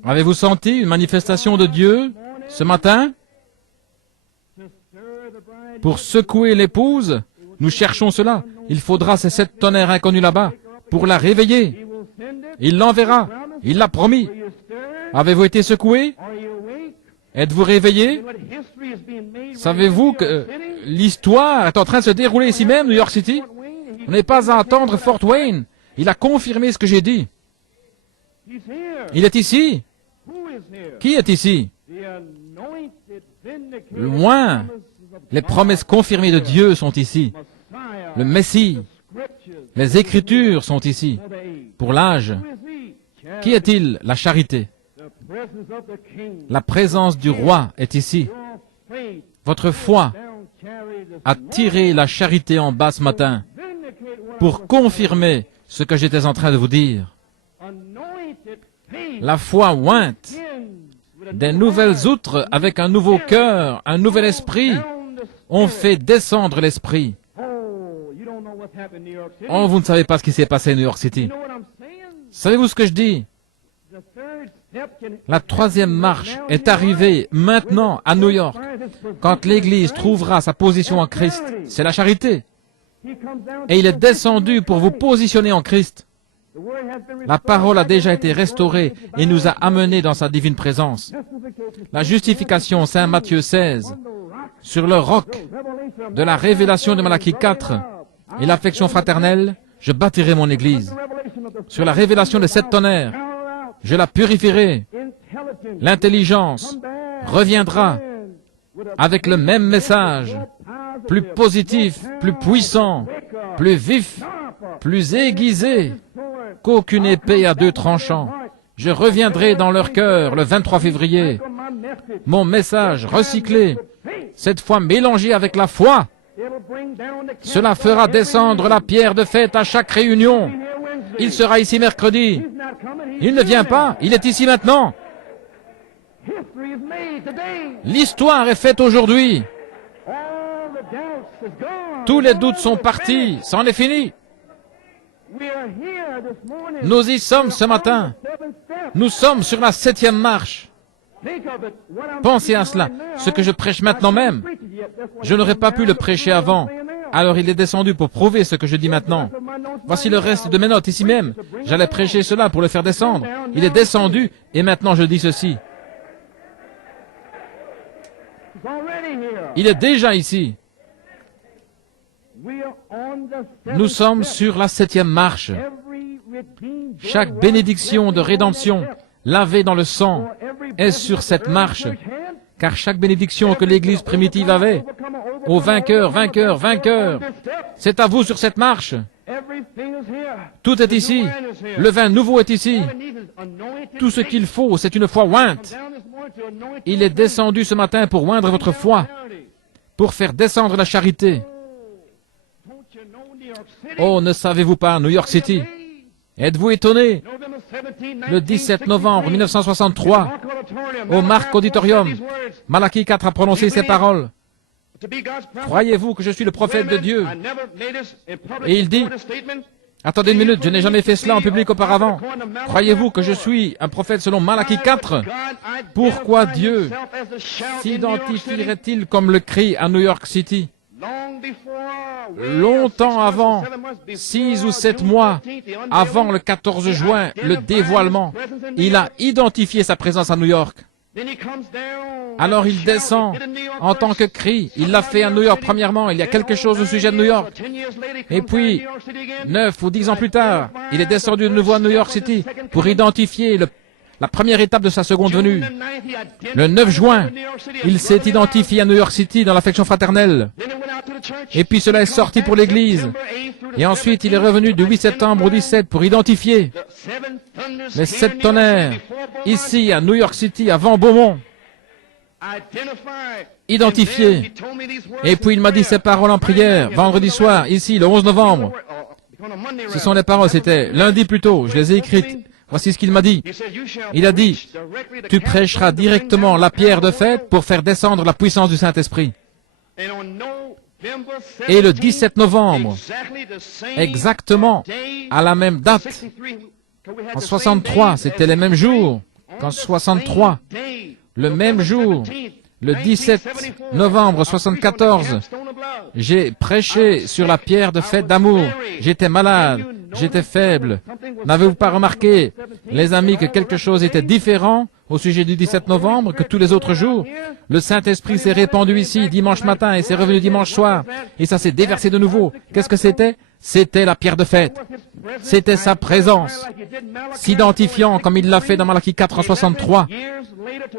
Avez-vous senti une manifestation de Dieu ce matin? Pour secouer l'épouse, nous cherchons cela. Il faudra ces 7 tonnerres inconnus là-bas pour la réveiller. Il l'enverra. Il l'a promis. Avez-vous été secoué? Êtes-vous réveillé? Savez-vous que l'histoire est en train de se dérouler ici même, New York City? On n'est pas à attendre Fort Wayne. Il a confirmé ce que j'ai dit. Il est ici. Qui est ici? Loin. Les promesses confirmées de Dieu sont ici. Le Messie. Les Écritures sont ici. Pour l'âge. Qui est-il? La charité. La présence du roi est ici. Votre foi a tiré la charité en bas ce matin pour confirmer ce que j'étais en train de vous dire. La foi ointe, des nouvelles outres avec un nouveau cœur, un nouvel esprit, ont fait descendre l'esprit. Oh, vous ne savez pas ce qui s'est passé à New York City. Savez-vous ce que je dis? La 3e marche est arrivée maintenant à New York. Quand l'Église trouvera sa position en Christ, c'est la charité. Et il est descendu pour vous positionner en Christ. La parole a déjà été restaurée et nous a amenés dans sa divine présence. La justification, Saint Matthieu 16, sur le roc de la révélation de Malachie 4 et l'affection fraternelle, je bâtirai mon Église. Sur la révélation des 7 tonnerres, je la purifierai. L'intelligence reviendra avec le même message, plus positif, plus puissant, plus vif, plus aiguisé qu'aucune épée à 2 tranchants. Je reviendrai dans leur cœur le 23 février. Mon message recyclé, cette fois mélangé avec la foi. Cela fera descendre la pierre de fête à chaque réunion. Il sera ici mercredi. Il ne vient pas, il est ici maintenant. L'histoire est faite aujourd'hui. Tous les doutes sont partis, c'en est fini. Nous y sommes ce matin. Nous sommes sur la 7e marche. Pensez à cela. Ce que je prêche maintenant même, je n'aurais pas pu le prêcher avant. Alors il est descendu pour prouver ce que je dis maintenant. Voici le reste de mes notes ici même. J'allais prêcher cela pour le faire descendre. Il est descendu et maintenant je dis ceci. Il est déjà ici. Nous sommes sur la 7e marche. Chaque bénédiction de rédemption lavée dans le sang est sur cette marche, car chaque bénédiction que l'Église primitive avait, au vainqueur, vainqueur, vainqueur, c'est à vous sur cette marche. Tout est ici. Le vin nouveau est ici. Tout ce qu'il faut, c'est une foi ointe. Il est descendu ce matin pour oindre votre foi, pour faire descendre la charité. Oh, ne savez-vous pas, New York City? Êtes-vous étonné? Le 17 novembre 1963, au Mark Auditorium, Malachie 4 a prononcé ces paroles. Croyez-vous que je suis le prophète de Dieu? Et il dit, attendez une minute, je n'ai jamais fait cela en public auparavant. Croyez-vous que je suis un prophète selon Malachie 4? Pourquoi Dieu s'identifierait-il comme le cri à New York City? Longtemps avant, 6 ou 7 mois avant le 14 juin, le dévoilement, il a identifié sa présence à New York. Alors il descend en tant que cri. Il l'a fait à New York premièrement. Il y a quelque chose au sujet de New York. Et puis, 9 ou 10 ans plus tard, il est descendu de nouveau à New York City pour identifier la première étape de sa seconde venue. Le 9 juin, il s'est identifié à New York City dans l'affection fraternelle. Et puis cela est sorti pour l'Église. Et ensuite, il est revenu du 8 septembre au 17 pour identifier les 7 tonnerres ici à New York City, avant Beaumont. Identifié. Et puis il m'a dit ces paroles en prière, vendredi soir, ici, le 11 novembre. Ce sont les paroles, c'était lundi plus tôt, je les ai écrites. Voici ce qu'il m'a dit. Il a dit, tu prêcheras directement la pierre de fête pour faire descendre la puissance du Saint-Esprit. Et le 17 novembre, exactement à la même date, en 63, c'était les mêmes jours qu'en 63, le même jour, le 17 novembre 74, j'ai prêché sur la pierre de fête d'amour. J'étais malade, j'étais faible. N'avez-vous pas remarqué, les amis, que quelque chose était différent au sujet du 17 novembre que tous les autres jours? Le Saint-Esprit s'est répandu ici dimanche matin et s'est revenu dimanche soir. Et ça s'est déversé de nouveau. Qu'est-ce que c'était? C'était la pierre de fête. C'était sa présence, s'identifiant comme il l'a fait dans Malachie 4 en 63.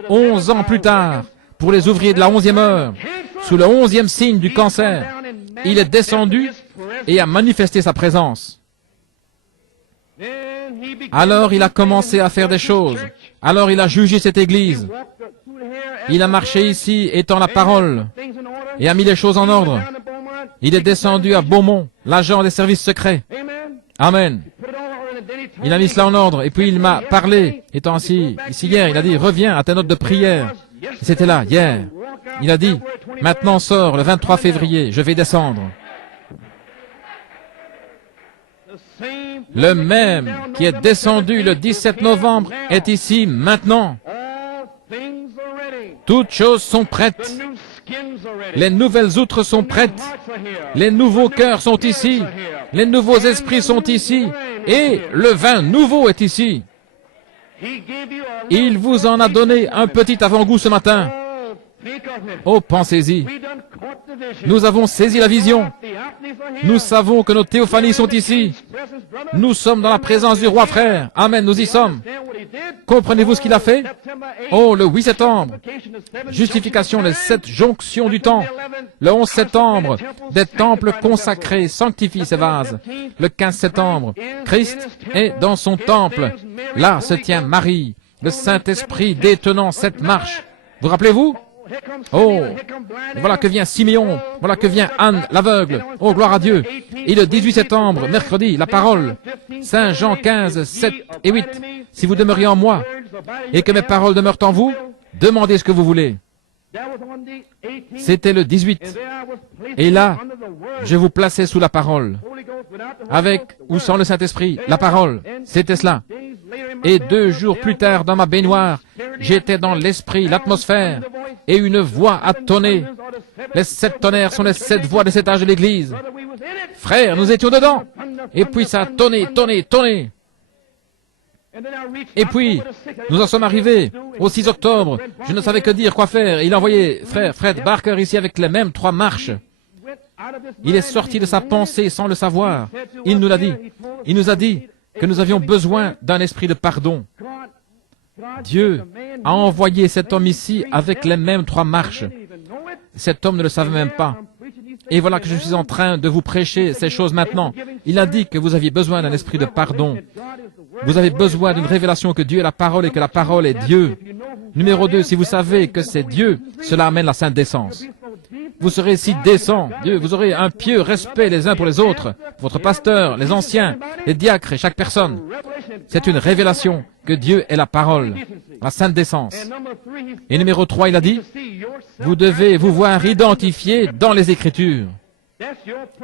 11 ans plus tard, pour les ouvriers de la 11e heure, sous le 11e signe du cancer, il est descendu et a manifesté sa présence. Alors il a commencé à faire des choses. Alors il a jugé cette église. Il a marché ici, étant la parole, et a mis les choses en ordre. Il est descendu à Beaumont, l'agent des services secrets. Amen. Il a mis cela en ordre, et puis il m'a parlé, étant assis ici hier, il a dit, reviens à ta note de prière. C'était là, hier. Il a dit, maintenant sors le 23 février, je vais descendre. Le même qui est descendu le 17 novembre est ici maintenant. Toutes choses sont prêtes. Les nouvelles outres sont prêtes. Les nouveaux cœurs sont ici. Les nouveaux esprits sont ici. Et le vin nouveau est ici. Il vous en a donné un petit avant-goût ce matin. Oh, pensez-y. Nous avons saisi la vision. Nous savons que nos théophanies sont ici. Nous sommes dans la présence du roi frère. Amen, nous y sommes. Comprenez-vous ce qu'il a fait? Oh, le 8 septembre. Justification, les 7 jonctions du temps. Le 11 septembre, des temples consacrés sanctifient ces vases. Le 15 septembre, Christ est dans son temple. Là se tient Marie, le Saint-Esprit détenant cette marche. Vous rappelez-vous? Oh, voilà que vient Siméon, voilà que vient Anne l'aveugle. Oh, gloire à Dieu. Et le 18 septembre, mercredi, la parole. Saint Jean 15, 7 et 8. Si vous demeurez en moi et que mes paroles demeurent en vous, demandez ce que vous voulez. C'était le 18. Et là, je vous plaçais sous la parole. Avec ou sans le Saint-Esprit, la parole. C'était cela. Et 2 jours plus tard, dans ma baignoire, j'étais dans l'esprit, l'atmosphère, et une voix a tonné. Les 7 tonnerres sont les 7 voix de cet âge de l'Église. Frères, nous étions dedans. Et puis ça a tonné, tonné, tonné. Et puis, nous en sommes arrivés au 6 octobre. Je ne savais que dire, quoi faire. Il a envoyé frère Fred Barker ici avec les mêmes 3 marches. Il est sorti de sa pensée sans le savoir. Il nous l'a dit. Il nous a dit que nous avions besoin d'un esprit de pardon. Dieu a envoyé cet homme ici avec les mêmes 3 marches. Cet homme ne le savait même pas. Et voilà que je suis en train de vous prêcher ces choses maintenant. Il a dit que vous aviez besoin d'un esprit de pardon. Vous avez besoin d'une révélation que Dieu est la parole et que la parole est Dieu. Numéro 2, si vous savez que c'est Dieu, cela amène la sainte décence. Vous serez si décent, Dieu, vous aurez un pieux respect les uns pour les autres, votre pasteur, les anciens, les diacres et chaque personne. C'est une révélation que Dieu est la parole, la sainte décence. Et numéro 3, il a dit, vous devez vous voir identifié dans les Écritures.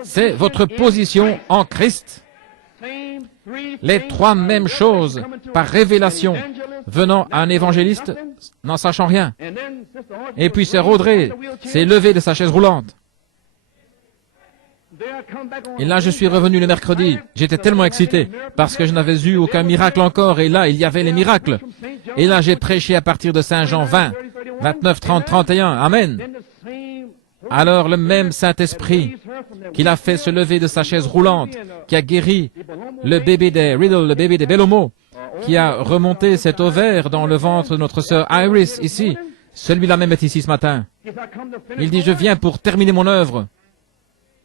C'est votre position en Christ. Les 3 mêmes choses par révélation venant à un évangéliste n'en sachant rien. Et puis Sœur Audrey s'est levée de sa chaise roulante. Et là, je suis revenu le mercredi. J'étais tellement excité parce que je n'avais eu aucun miracle encore. Et là, il y avait les miracles. Et là, j'ai prêché à partir de Saint Jean 20, 29, 30, 31. Amen. Alors le même Saint-Esprit qui l'a fait se lever de sa chaise roulante, qui a guéri le bébé des Riddle, le bébé des Bellomo, qui a remonté cet ovaire dans le ventre de notre sœur Iris ici, celui-là même est ici ce matin. Il dit, je viens pour terminer mon œuvre.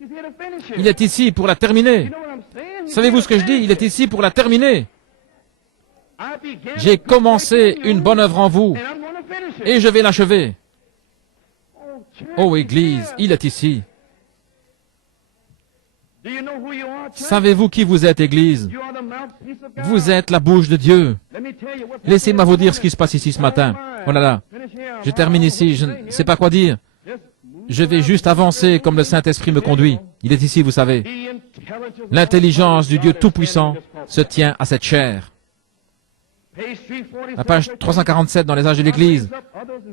He's here to finish it. Il est ici pour la terminer. You know what I'm saying? He's Savez-vous here ce to que je dis? finish Il est ici pour la terminer. I began J'ai a good commencé work in une you, bonne œuvre en vous and I'm going to finish it. et je vais l'achever. Oh, church, Oh he's Église, here. il est ici. Do you know who you are, church? Savez-vous qui vous êtes, Église? You are the mouthpiece of God. Vous êtes la bouche de Dieu. Let me tell you what's Laissez-moi happening vous dire this ce qui se passe ici ce matin. morning. Oh là là, Finish here. je termine ici, je ne sais pas quoi dire. Just move Je vais juste avancer comme le Saint-Esprit me conduit. Il est ici, vous savez. the intelligence of L'intelligence du God Dieu is Tout-Puissant standing in this se tient à cette chair. Page 347, La page 347 dans les âges de l'Église.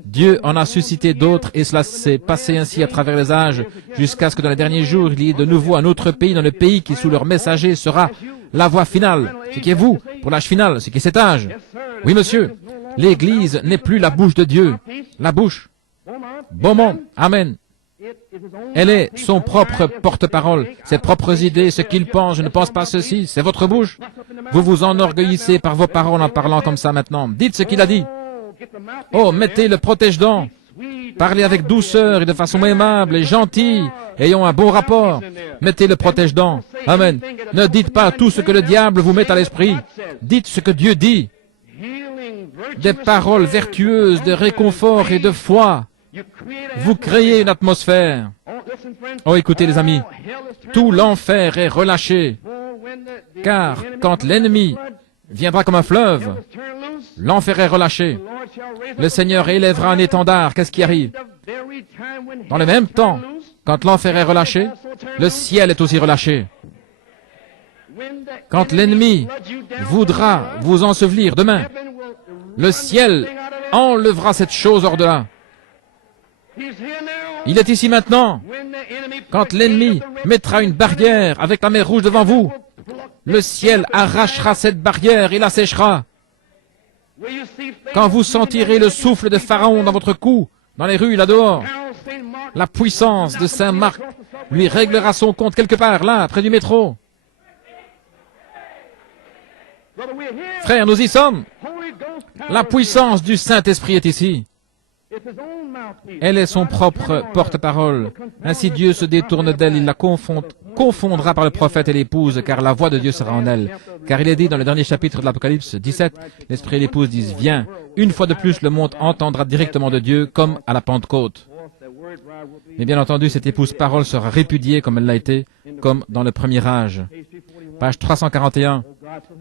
Dieu en a suscité d'autres et cela s'est passé ainsi à travers les âges jusqu'à ce que dans les derniers jours, il y ait de nouveau un autre pays dans le pays qui sous leur messager sera la voie finale. Ce qui est vous, pour l'âge final, ce qui est cet âge. Oui, monsieur, l'Église n'est plus la bouche de Dieu. La bouche. Beaumont. Amen. Elle est son propre porte-parole, ses propres idées, ce qu'il pense, je ne pense pas ceci, c'est votre bouche. Vous vous enorgueillissez par vos paroles en parlant comme ça maintenant. Dites ce qu'il a dit. Oh, mettez le protège-dents. Parlez avec douceur et de façon aimable et gentille. Ayons un bon rapport. Mettez le protège-dents. Amen. Ne dites pas tout ce que le diable vous met à l'esprit. Dites ce que Dieu dit. Des paroles vertueuses de réconfort et de foi. Vous créez une atmosphère. Oh, écoutez les amis, tout l'enfer est relâché, car quand l'ennemi viendra comme un fleuve, l'enfer est relâché. Le Seigneur élèvera un étendard. Qu'est-ce qui arrive? Dans le même temps, quand l'enfer est relâché, le ciel est aussi relâché. Quand l'ennemi voudra vous ensevelir demain, le ciel enlèvera cette chose hors de là. Il est ici maintenant. Quand l'ennemi mettra une barrière avec la mer rouge devant vous, le ciel arrachera cette barrière et la séchera. Quand vous sentirez le souffle de Pharaon dans votre cou, dans les rues là-dehors, la puissance de Saint Marc lui réglera son compte quelque part, là, près du métro. Frères, nous y sommes. La puissance du Saint-Esprit est ici. Elle est son propre porte-parole. Ainsi Dieu se détourne d'elle, il la confondra par le prophète et l'épouse, car la voix de Dieu sera en elle. Car il est dit dans le dernier chapitre de l'Apocalypse 17, l'Esprit et l'épouse disent, viens. Une fois de plus, le monde entendra directement de Dieu, comme à la Pentecôte. Mais bien entendu, cette épouse parole sera répudiée comme elle l'a été, comme dans le premier âge. Page 341.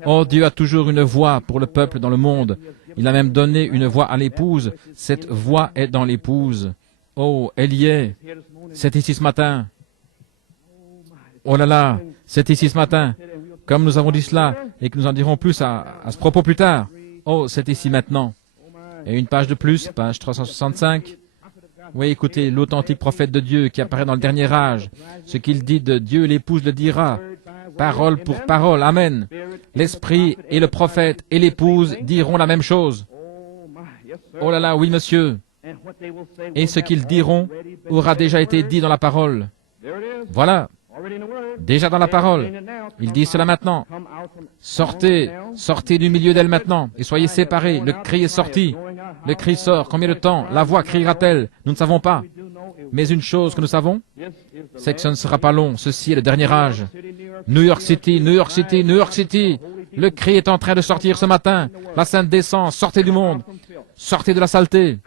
Oh, Dieu a toujours une voix pour le peuple dans le monde. Il a même donné une voix à l'épouse. Cette voix est dans l'épouse. Oh, elle y est. C'est ici ce matin. Oh là là, c'est ici ce matin. Comme nous avons dit cela, et que nous en dirons plus à ce propos plus tard. Oh, c'est ici maintenant. Et une page de plus, page 365. Oui, écoutez, l'authentique prophète de Dieu qui apparaît dans le dernier âge. Ce qu'il dit de Dieu, l'épouse le dira. Parole pour parole. Amen. L'Esprit et le prophète et l'épouse diront la même chose. Oh là là, oui, monsieur. Et ce qu'ils diront aura déjà été dit dans la parole. Voilà. Déjà dans la parole. Il dit cela maintenant. Sortez, sortez du milieu d'elle maintenant, et soyez séparés. Le cri est sorti. Le cri sort. Combien de temps la voix criera-t-elle? Nous ne savons pas. Mais une chose que nous savons, c'est que ce ne sera pas long. Ceci est le dernier âge. New York City, New York City, New York City. Le cri est en train de sortir ce matin. La Sainte descend. Sortez du monde. Sortez de la saleté.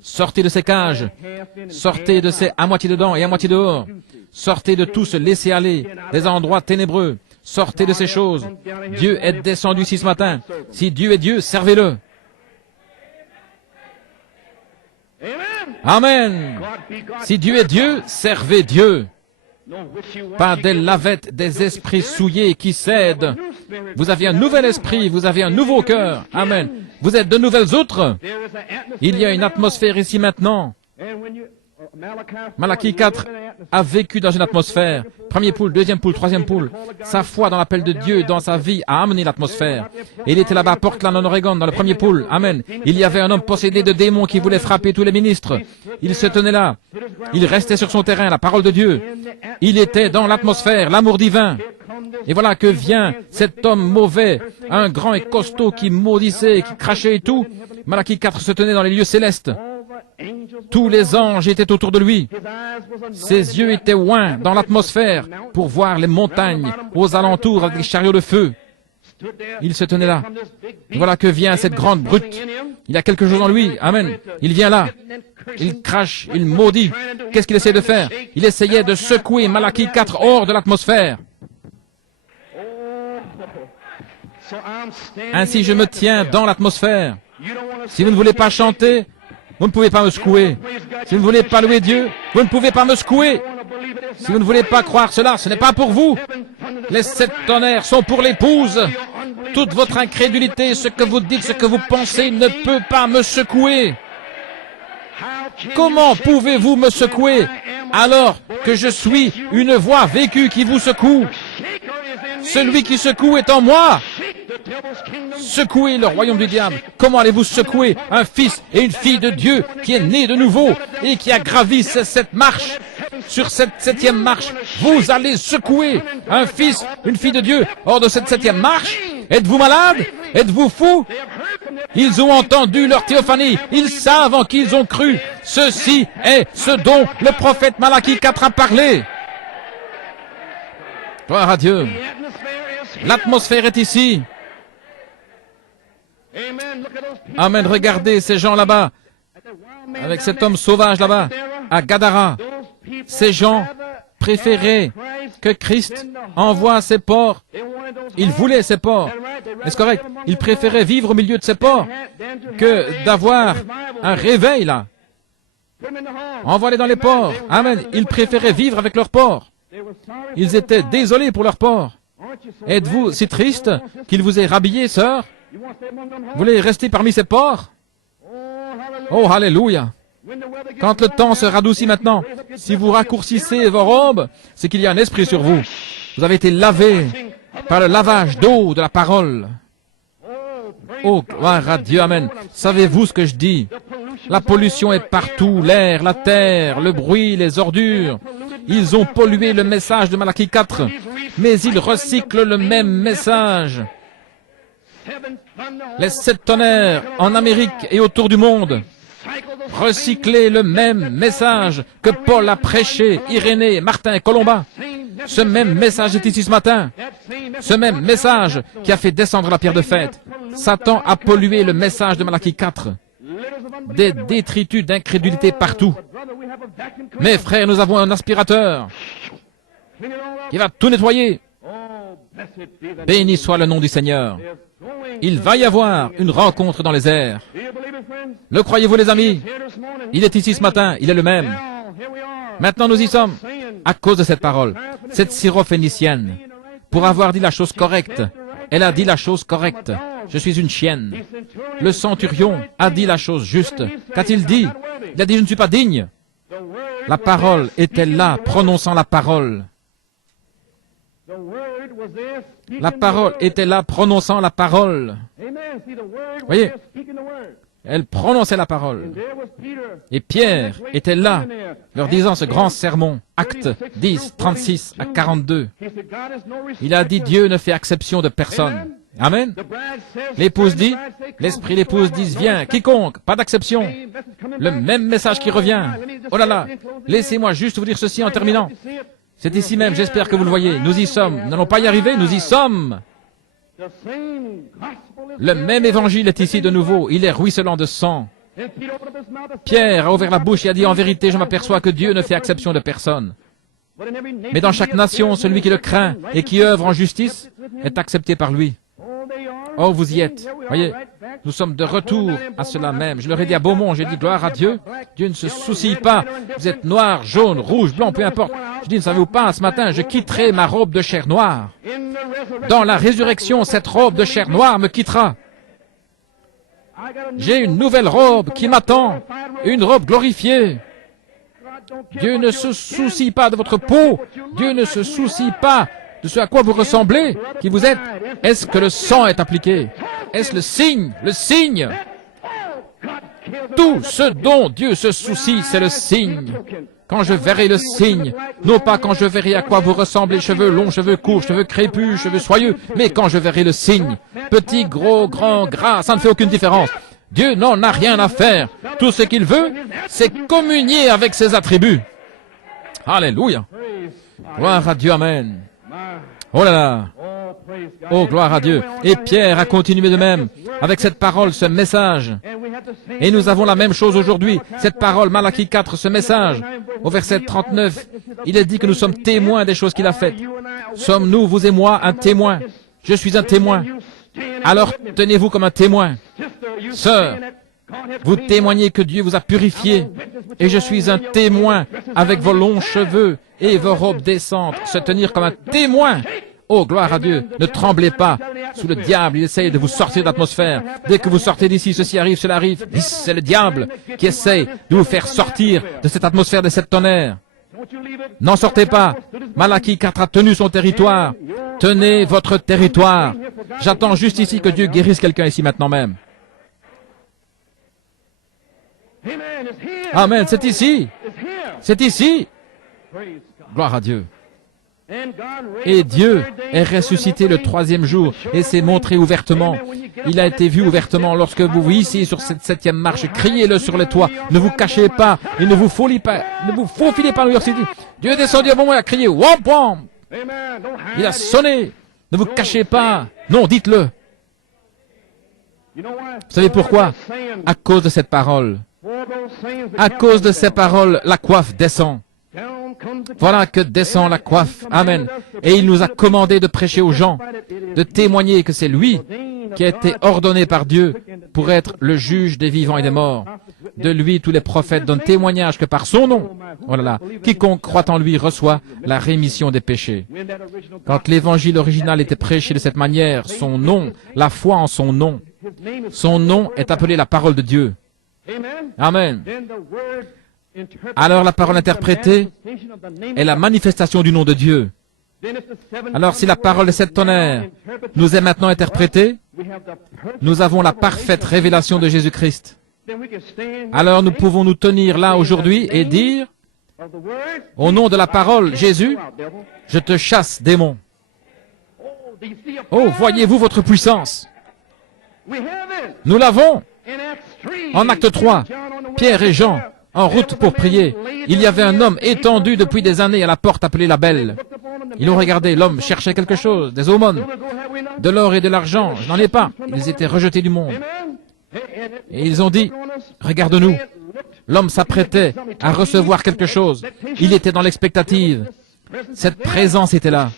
Sortez de ces cages. Sortez de ces à moitié dedans et à moitié dehors. Sortez de tout ce laisser-aller, des endroits ténébreux. Sortez de ces choses. Dieu est descendu ici ce matin. Si Dieu est Dieu, servez-le. Amen. Si Dieu est Dieu, servez Dieu. Pas des lavettes, des esprits souillés qui cèdent. Vous avez un nouvel esprit, vous avez un nouveau cœur. Amen. Vous êtes de nouvelles outres. Il y a une atmosphère ici maintenant. Malachie 4 a vécu dans une atmosphère. Premier poule, deuxième poule, troisième poule. Sa foi dans l'appel de Dieu, dans sa vie, a amené l'atmosphère. Il était là-bas à Portland, en Oregon, dans le premier poule. Amen. Il y avait un homme possédé de démons qui voulait frapper tous les ministres. Il se tenait là. Il restait sur son terrain, la parole de Dieu. Il était dans l'atmosphère, l'amour divin. Et voilà que vient cet homme mauvais, un grand et costaud qui maudissait, qui crachait et tout. Malachie 4 se tenait dans les lieux célestes. Tous les anges étaient autour de lui. Ses yeux étaient oints dans l'atmosphère pour voir les montagnes aux alentours avec des chariots de feu. Il se tenait là. Voilà que vient cette grande brute. Il y a quelque chose en lui. Amen. Il vient là. Il crache, il maudit. Qu'est-ce qu'il essaie de faire? Il essayait de secouer Malachie 4 hors de l'atmosphère. Ainsi je me tiens dans l'atmosphère. Si vous ne voulez pas chanter, vous ne pouvez pas me secouer. Si vous ne voulez pas louer Dieu, vous ne pouvez pas me secouer. Si vous ne voulez pas croire cela, ce n'est pas pour vous. Les 7 tonnerres sont pour l'épouse. Toute votre incrédulité, ce que vous dites, ce que vous pensez, ne peut pas me secouer. Comment pouvez-vous me secouer alors que je suis une voix vécue qui vous secoue? Celui qui secoue est en moi. Secouez le royaume du diable. Comment allez-vous secouer un fils et une fille de Dieu qui est né de nouveau et qui a gravi cette marche? Sur cette 7e marche, vous allez secouer un fils, une fille de Dieu hors de cette 7e marche? Êtes-vous malade? Êtes-vous fou? Ils ont entendu leur théophanie. Ils savent en qui ils ont cru. Ceci est ce dont le prophète Malachie 4 a parlé. Gloire à Dieu. L'atmosphère est ici. Amen. Regardez ces gens là-bas, avec cet homme sauvage là-bas, à Gadara. Ces gens préféraient que Christ envoie ces porcs. Ils voulaient ces porcs. Est-ce correct? Ils préféraient vivre au milieu de ces porcs que d'avoir un réveil là. Envoie-les dans les porcs. Amen. Ils préféraient vivre avec leurs porcs. Ils étaient désolés pour leurs porcs. Êtes-vous si triste qu'il vous ait rhabillé, sœur? Vous voulez rester parmi ces porcs? Oh, alléluia! Quand le temps se radoucit maintenant, si vous raccourcissez vos robes, c'est qu'il y a un esprit sur vous. Vous avez été lavé par le lavage d'eau de la parole. Oh, gloire à Dieu, amen. Savez-vous ce que je dis? La pollution est partout, l'air, la terre, le bruit, les ordures. Ils ont pollué le message de Malachie 4, mais ils recyclent le même message. Les 7 tonnerres en Amérique et autour du monde. Recycler le même message que Paul a prêché, Irénée, Martin et Colomba. Ce même message est ici ce matin. Ce même message qui a fait descendre la pierre de fête. Satan a pollué le message de Malachie 4. Des détritus d'incrédulité partout. Mes frères, nous avons un aspirateur qui va tout nettoyer. Béni soit le nom du Seigneur. Il va y avoir une rencontre dans les airs. Le croyez-vous, les amis? Il est ici ce matin, il est le même. Maintenant, nous y sommes, à cause de cette parole, cette syrophénicienne. Pour avoir dit la chose correcte, elle a dit la chose correcte. Je suis une chienne. Le centurion a dit la chose juste. Qu'a-t-il dit? Il a dit, je ne suis pas digne. La parole était là, prononçant la parole. La parole était là, prononçant la parole. Voyez, elle prononçait la parole. Et Pierre était là, leur disant ce grand sermon, Actes 10, 36 à 42. Il a dit, Dieu ne fait exception de personne. Amen. L'épouse dit, l'esprit l'épouse dit, viens, quiconque, pas d'exception. Le même message qui revient. Oh là là, laissez-moi juste vous dire ceci en terminant. C'est ici même, j'espère que vous le voyez. Nous y sommes. Nous n'allons pas y arriver, nous y sommes. Le même évangile est ici de nouveau. Il est ruisselant de sang. Pierre a ouvert la bouche et a dit, en vérité, je m'aperçois que Dieu ne fait exception de personne. Mais dans chaque nation, celui qui le craint et qui œuvre en justice est accepté par lui. Oh, vous y êtes. Voyez, nous sommes de retour à cela même. Je leur ai dit à Beaumont, j'ai dit gloire à Dieu. Dieu ne se soucie pas. Vous êtes noir, jaune, rouge, blanc, peu importe. Je dis, ne savez-vous pas, ce matin, je quitterai ma robe de chair noire. Dans la résurrection, cette robe de chair noire me quittera. J'ai une nouvelle robe qui m'attend, une robe glorifiée. Dieu ne se soucie pas de votre peau. Dieu ne se soucie pas de ce à quoi vous ressemblez, qui vous êtes. Est-ce que le sang est appliqué? Est-ce le signe? Le signe? Tout ce dont Dieu se soucie, c'est le signe. Quand je verrai le signe, non pas quand je verrai à quoi vous ressemblez, cheveux longs, cheveux courts, cheveux crépus, cheveux soyeux, mais quand je verrai le signe, petit, gros, grand, gras, ça ne fait aucune différence. Dieu n'en a rien à faire. Tout ce qu'il veut, c'est communier avec ses attributs. Alléluia. Gloire à Dieu, amen. Oh là là. Oh, gloire à Dieu. Et Pierre a continué de même avec cette parole, ce message. Et nous avons la même chose aujourd'hui. Cette parole, Malachie 4, ce message. Au verset 39, il est dit que nous sommes témoins des choses qu'il a faites. Sommes-nous, vous et moi, un témoin? Je suis un témoin. Alors tenez-vous comme un témoin. Sœur, vous témoignez que Dieu vous a purifié. Et je suis un témoin avec vos longs cheveux et vos robes décentes. Se tenir comme un témoin. Oh, gloire à Dieu. Ne tremblez pas. Sous le diable, il essaye de vous sortir d'atmosphère. Dès que vous sortez d'ici, ceci arrive, cela arrive. C'est le diable qui essaye de vous faire sortir de cette atmosphère de cette tonnerre. N'en sortez pas. Malachie 4 a tenu son territoire. Tenez votre territoire. J'attends juste ici que Dieu guérisse quelqu'un ici maintenant même. Amen, c'est ici. C'est ici. Gloire à Dieu. Et Dieu est ressuscité le troisième jour et s'est montré ouvertement. Il a été vu ouvertement lorsque vous vous ici sur cette 7e marche. Criez-le sur les toits. Ne vous cachez pas et ne vous faufilez pas. Ne vous faufilez pas, New York City. Dieu est descendu à bon moment et a crié. Womp womp. Il a sonné. Ne vous cachez pas. Non, dites-le. Vous savez pourquoi? À cause de cette parole. À cause de ces paroles, la coiffe descend. Voilà que descend la coiffe. Amen. Et il nous a commandé de prêcher aux gens, de témoigner que c'est lui qui a été ordonné par Dieu pour être le juge des vivants et des morts. De lui, tous les prophètes donnent témoignage que par son nom, oh là là, quiconque croit en lui reçoit la rémission des péchés. Quand l'évangile original était prêché de cette manière, son nom, la foi en son nom est appelé la parole de Dieu. Amen. Alors la parole interprétée est la manifestation du nom de Dieu. Alors si la parole de cette tonnerre nous est maintenant interprétée, nous avons la parfaite révélation de Jésus-Christ. Alors nous pouvons nous tenir là aujourd'hui et dire, au nom de la parole, Jésus, je te chasse, démon. Oh, voyez-vous votre puissance? Nous l'avons. En acte 3, Pierre et Jean, en route pour prier, il y avait un homme étendu depuis des années à la porte appelée la Belle. Ils l'ont regardé, l'homme cherchait quelque chose, des aumônes, de l'or et de l'argent, je n'en ai pas. Ils étaient rejetés du monde. Et ils ont dit, regarde-nous. L'homme s'apprêtait à recevoir quelque chose. Il était dans l'expectative. Cette présence était là.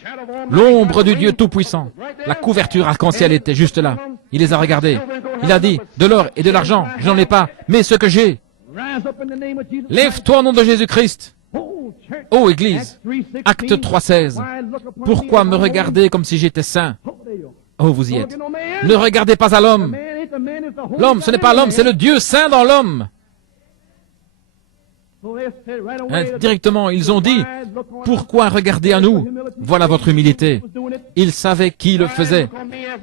L'ombre du Dieu Tout-Puissant. La couverture arc-en-ciel était juste là. Il les a regardés. Il a dit, de l'or et de l'argent, je n'en ai pas, mais ce que j'ai. Lève-toi au nom de Jésus-Christ. Ô Église, acte 3:16. Pourquoi me regarder comme si j'étais saint? Oh, vous y êtes. Ne regardez pas à l'homme. L'homme, ce n'est pas l'homme, c'est le Dieu saint dans l'homme. Directement, ils ont dit, pourquoi regarder à nous? Voilà votre humilité. Ils savaient qui le faisait.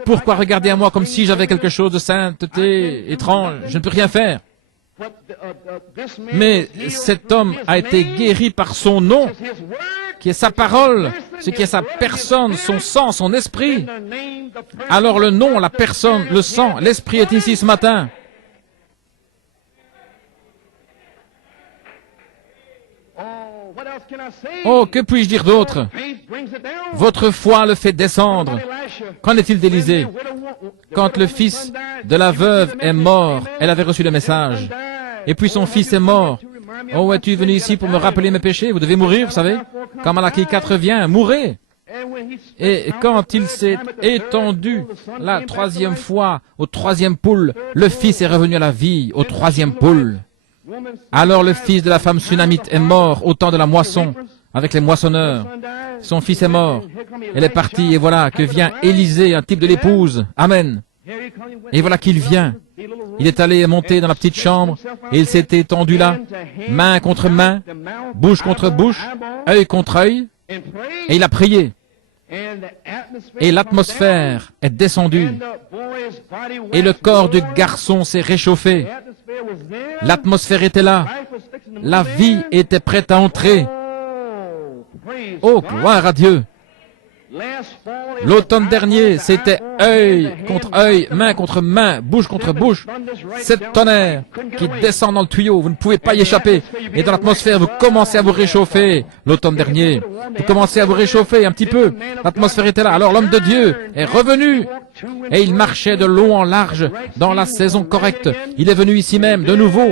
Pourquoi regarder à moi comme si j'avais quelque chose de sainteté étrange? Je ne peux rien faire. Mais cet homme a été guéri par son nom, qui est sa parole, ce qui est sa personne, son sang, son esprit. Alors le nom, la personne, le sang, l'esprit est ici ce matin. Oh, que puis-je dire d'autre? Votre foi le fait descendre. Qu'en est-il d'Élisée? Quand le fils de la veuve est mort, elle avait reçu le message. Et puis son fils est mort. Oh, es-tu venu ici pour me rappeler mes péchés? Vous devez mourir, vous savez? Quand Malachie 4 vient, mourrez. Et quand il s'est étendu la 3e fois, au 3e poule, le fils est revenu à la vie, au 3e poule. Alors le fils de la femme sunamite est mort au temps de la moisson, avec les moissonneurs. Son fils est mort. Elle est partie, et voilà que vient Élisée, un type de l'épouse. Amen. Et voilà qu'il vient. Il est allé monter dans la petite chambre, et il s'est étendu là, main contre main, bouche contre bouche, œil contre œil, et il a prié. Et l'atmosphère est descendue, et le corps du garçon s'est réchauffé. L'atmosphère était là. La vie était prête à entrer. Oh, gloire à Dieu. L'automne dernier, c'était œil contre œil, main contre main, bouche contre bouche. Cette tonnerre qui descend dans le tuyau, vous ne pouvez pas y échapper. Et dans l'atmosphère, vous commencez à vous réchauffer. L'automne dernier, vous commencez à vous réchauffer un petit peu. L'atmosphère était là. Alors l'homme de Dieu est revenu. Et il marchait de long en large dans la saison correcte. Il est venu ici même, de nouveau.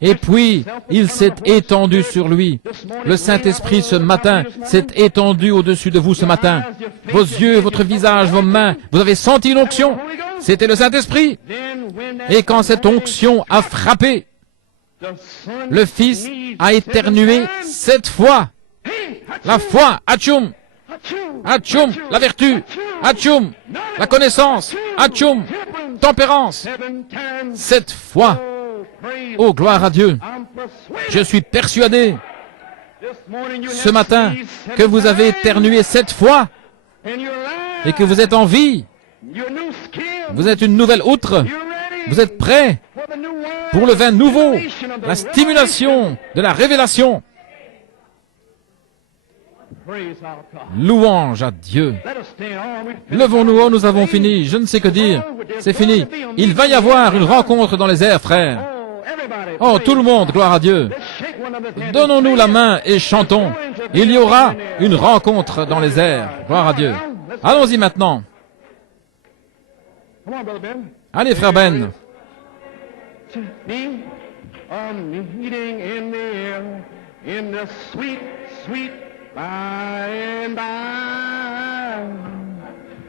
Et puis, il s'est étendu sur lui. Le Saint-Esprit, ce matin, s'est étendu au-dessus de vous ce matin. Vos yeux, votre visage, vos mains, vous avez senti une onction. C'était le Saint-Esprit. Et quand cette onction a frappé, le Fils a éternué 7 fois. La foi, atchoum, atchoum, la vertu, atchoum, la connaissance, atchoum, tempérance. 7 fois. Oh, gloire à Dieu. Je suis persuadé ce matin que vous avez éternué 7 fois et que vous êtes en vie. Vous êtes une nouvelle outre. Vous êtes prêts pour le vin nouveau, la stimulation de la révélation. Louange à Dieu. Levons-nous, oh, nous avons fini. Je ne sais que dire. C'est fini. Il va y avoir une rencontre dans les airs, frères. Oh, tout le monde, gloire à Dieu. Donnons-nous la main et chantons. Il y aura une rencontre dans les airs. Gloire à Dieu. Allons-y maintenant. Allez, frère Ben.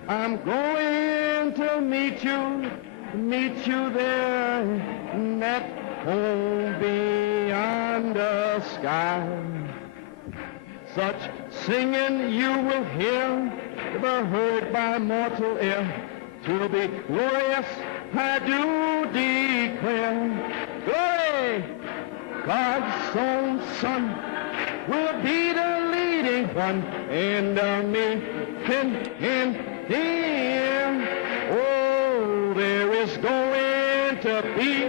I'm going to meet you there in that home beyond the sky. Such singing you will hear, never heard by mortal ear. 'Twill be glorious, I do declare. Glory, God's own Son will be the leading one, and me in the air. Oh, there is going to be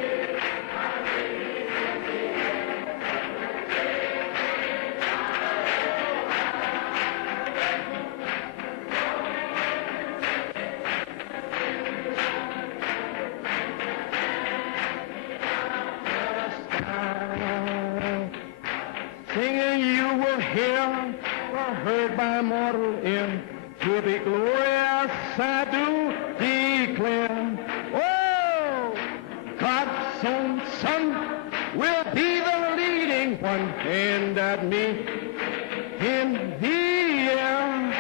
singing you will hear, or heard by mortal ear. To be glorious, I do declare. Oh, God's own Son will be the leading one, and at me in the air.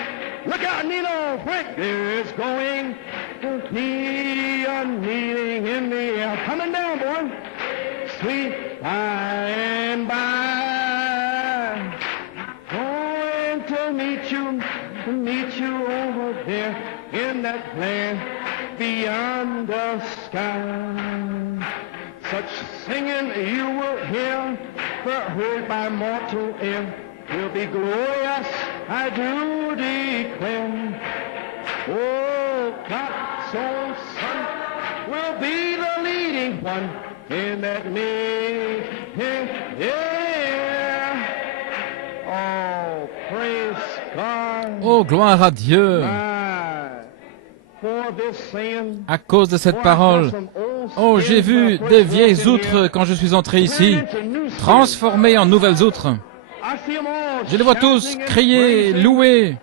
Look out, Nino, quick! There is going to be a meeting in the air. Coming down, boy. Sweet by and by. Going to meet you over there in that land beyond the sky. Such singing you will hear, heard by mortal ear, will be glorious, I do declare. Oh, God's own Son will be the leading one in that meeting. Yeah. Oh, praise God. Oh, gloire à Dieu. À cause de cette parole, oh, j'ai vu des vieilles outres quand je suis entré ici, transformées en nouvelles outres. Je les vois tous crier, louer.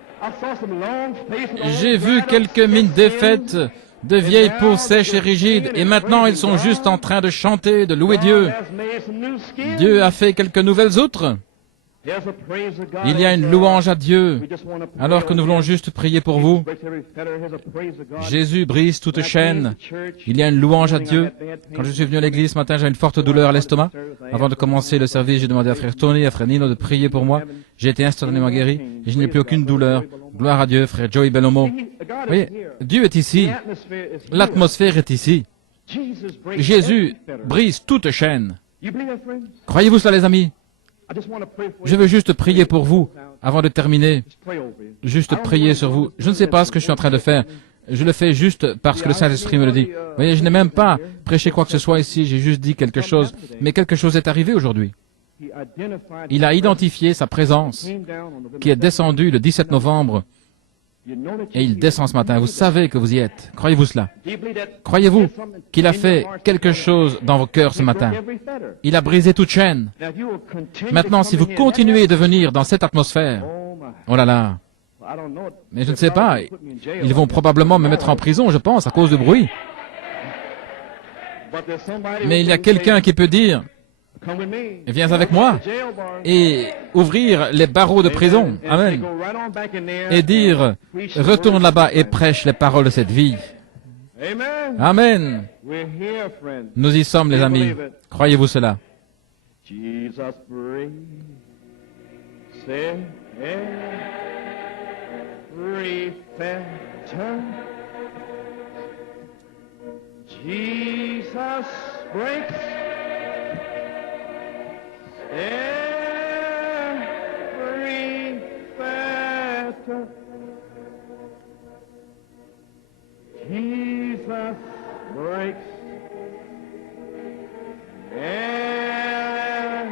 J'ai vu quelques mines défaites, de vieilles peaux sèches et rigides, et maintenant ils sont juste en train de chanter, de louer Dieu. Dieu a fait quelques nouvelles outres. Il y a une louange à Dieu, alors que nous voulons juste prier pour vous. Jésus brise toute chaîne. Il y a une louange à Dieu. Quand je suis venu à l'église ce matin, j'ai une forte douleur à l'estomac. Avant de commencer le service, j'ai demandé à frère Tony, à frère Nino de prier pour moi. J'ai été instantanément guéri et je n'ai plus aucune douleur. Gloire à Dieu, frère Joey Bellomo. Oui, Dieu est ici. L'atmosphère est ici. Jésus brise toute chaîne. Croyez-vous cela, les amis? Je veux juste prier pour vous, avant de terminer. Juste prier sur vous. Je ne sais pas ce que je suis en train de faire. Je le fais juste parce que le Saint-Esprit me le dit. Vous voyez, je n'ai même pas prêché quoi que ce soit ici, j'ai juste dit quelque chose. Mais quelque chose est arrivé aujourd'hui. Il a identifié sa présence, qui est descendue le 17 novembre. Et il descend ce matin. Vous savez que vous y êtes. Croyez-vous cela? Croyez-vous qu'il a fait quelque chose dans vos cœurs ce matin? Il a brisé toute chaîne. Maintenant, si vous continuez de venir dans cette atmosphère, oh là là, mais je ne sais pas, ils vont probablement me mettre en prison, je pense, à cause du bruit. Mais il y a quelqu'un qui peut dire, viens avec moi et ouvrir les barreaux de prison. Amen. Et dire, retourne là-bas et prêche les paroles de cette vie. Amen. Nous y sommes, les amis. Croyez-vous cela? Jesus breaks every fetter. Jesus breaks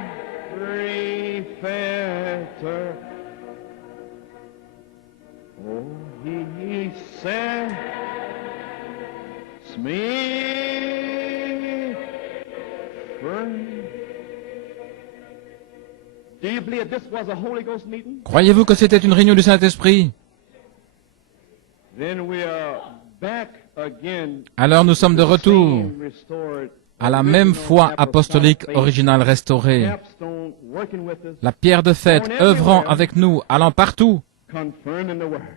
every fetter. Oh, he sets me free. Do you believe this was a Holy Ghost meeting? Croyez-vous que c'était une réunion du Saint-Esprit? Then we are back again. Alors nous sommes de retour à la même foi apostolique originale restaurée. La pierre de fête œuvrant avec nous, allant partout,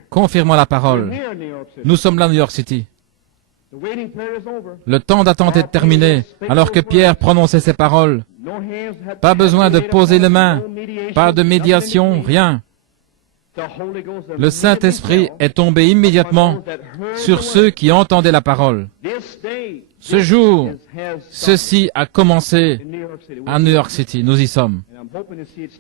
confirmant la parole. Nous sommes là à New York City. Le temps d'attente est terminé, alors que Pierre prononçait ces paroles. Pas besoin de poser les mains, pas de médiation, rien. Le Saint-Esprit est tombé immédiatement sur ceux qui entendaient la parole. Ce jour, ceci a commencé à New York City. Nous y sommes.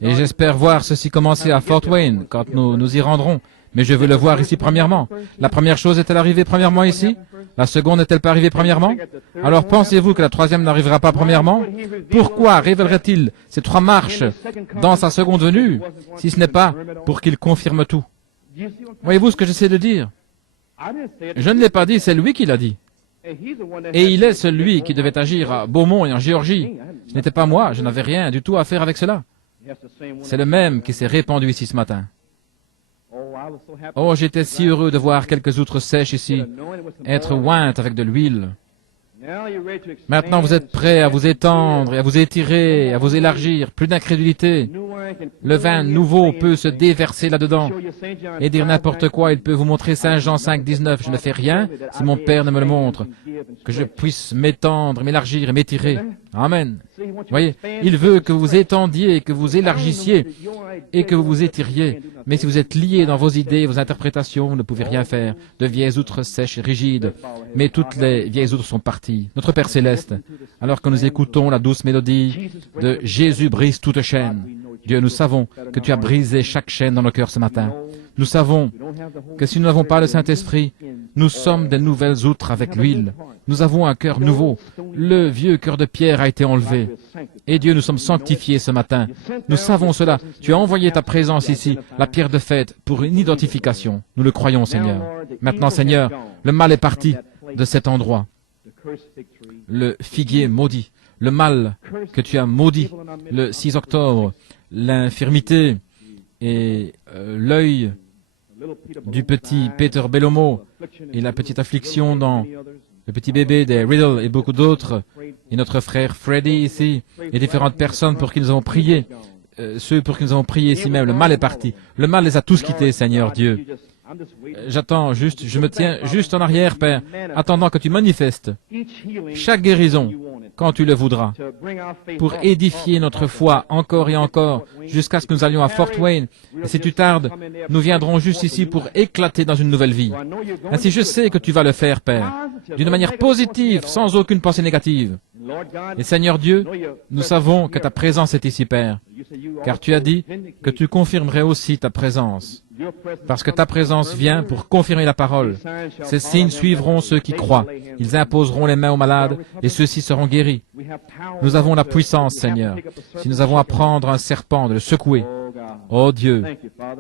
Et j'espère voir ceci commencer à Fort Wayne quand nous y rendrons. Mais je veux le voir ici premièrement. La première chose est-elle arrivée premièrement ici? La seconde n'est-elle pas arrivée premièrement? Alors pensez-vous que la troisième n'arrivera pas premièrement? Pourquoi révélerait-il ces trois marches dans sa seconde venue, si ce n'est pas pour qu'il confirme tout? Voyez-vous ce que j'essaie de dire? Je ne l'ai pas dit, c'est lui qui l'a dit. Et il est celui qui devait agir à Beaumont et en Géorgie. Ce n'était pas moi, je n'avais rien du tout à faire avec cela. C'est le même qui s'est répandu ici ce matin. Oh, j'étais si heureux de voir quelques outres sèches ici, être ointes avec de l'huile. Maintenant, vous êtes prêts à vous étendre et à vous étirer, à vous élargir. Plus d'incrédulité. Le vin nouveau peut se déverser là-dedans et dire n'importe quoi. Il peut vous montrer Saint Jean 5, 19. Je ne fais rien si mon Père ne me le montre. Que je puisse m'étendre, m'élargir et m'étirer. Amen. Voyez, il veut que vous étendiez, que vous élargissiez et que vous vous étiriez. Mais si vous êtes liés dans vos idées, vos interprétations, vous ne pouvez rien faire. De vieilles outres sèches et rigides. Mais toutes les vieilles outres sont parties. Notre Père Céleste, alors que nous écoutons la douce mélodie de Jésus brise toute chaîne. Dieu, nous savons que tu as brisé chaque chaîne dans nos cœurs ce matin. Nous savons que si nous n'avons pas le Saint-Esprit, nous sommes des nouvelles outres avec l'huile. Nous avons un cœur nouveau. Le vieux cœur de pierre a été enlevé. Et Dieu, nous sommes sanctifiés ce matin. Nous savons cela. Tu as envoyé ta présence ici, la pierre de fête, pour une identification. Nous le croyons, Seigneur. Maintenant, Seigneur, le mal est parti de cet endroit. Le figuier maudit, le mal que tu as maudit le 6 octobre, l'infirmité et l'œil du petit Peter Bellomo et la petite affliction dans le petit bébé des Riddle et beaucoup d'autres, et notre frère Freddy ici, et différentes personnes pour qui nous avons prié, ceux pour qui nous avons prié ici même, le mal est parti. Le mal les a tous quittés, Seigneur Dieu. J'attends juste, je me tiens juste en arrière, Père, attendant que tu manifestes chaque guérison quand tu le voudras, pour édifier notre foi encore et encore, jusqu'à ce que nous allions à Fort Wayne. Et si tu tardes, nous viendrons juste ici pour éclater dans une nouvelle vie. Ainsi, je sais que tu vas le faire, Père, d'une manière positive, sans aucune pensée négative. Et Seigneur Dieu, nous savons que ta présence est ici, Père, car tu as dit que tu confirmerais aussi ta présence. Parce que ta présence vient pour confirmer la parole. Ces signes suivront ceux qui croient. Ils imposeront les mains aux malades et ceux-ci seront guéris. Nous avons la puissance, Seigneur. Si nous avons à prendre un serpent, de le secouer. Oh Dieu,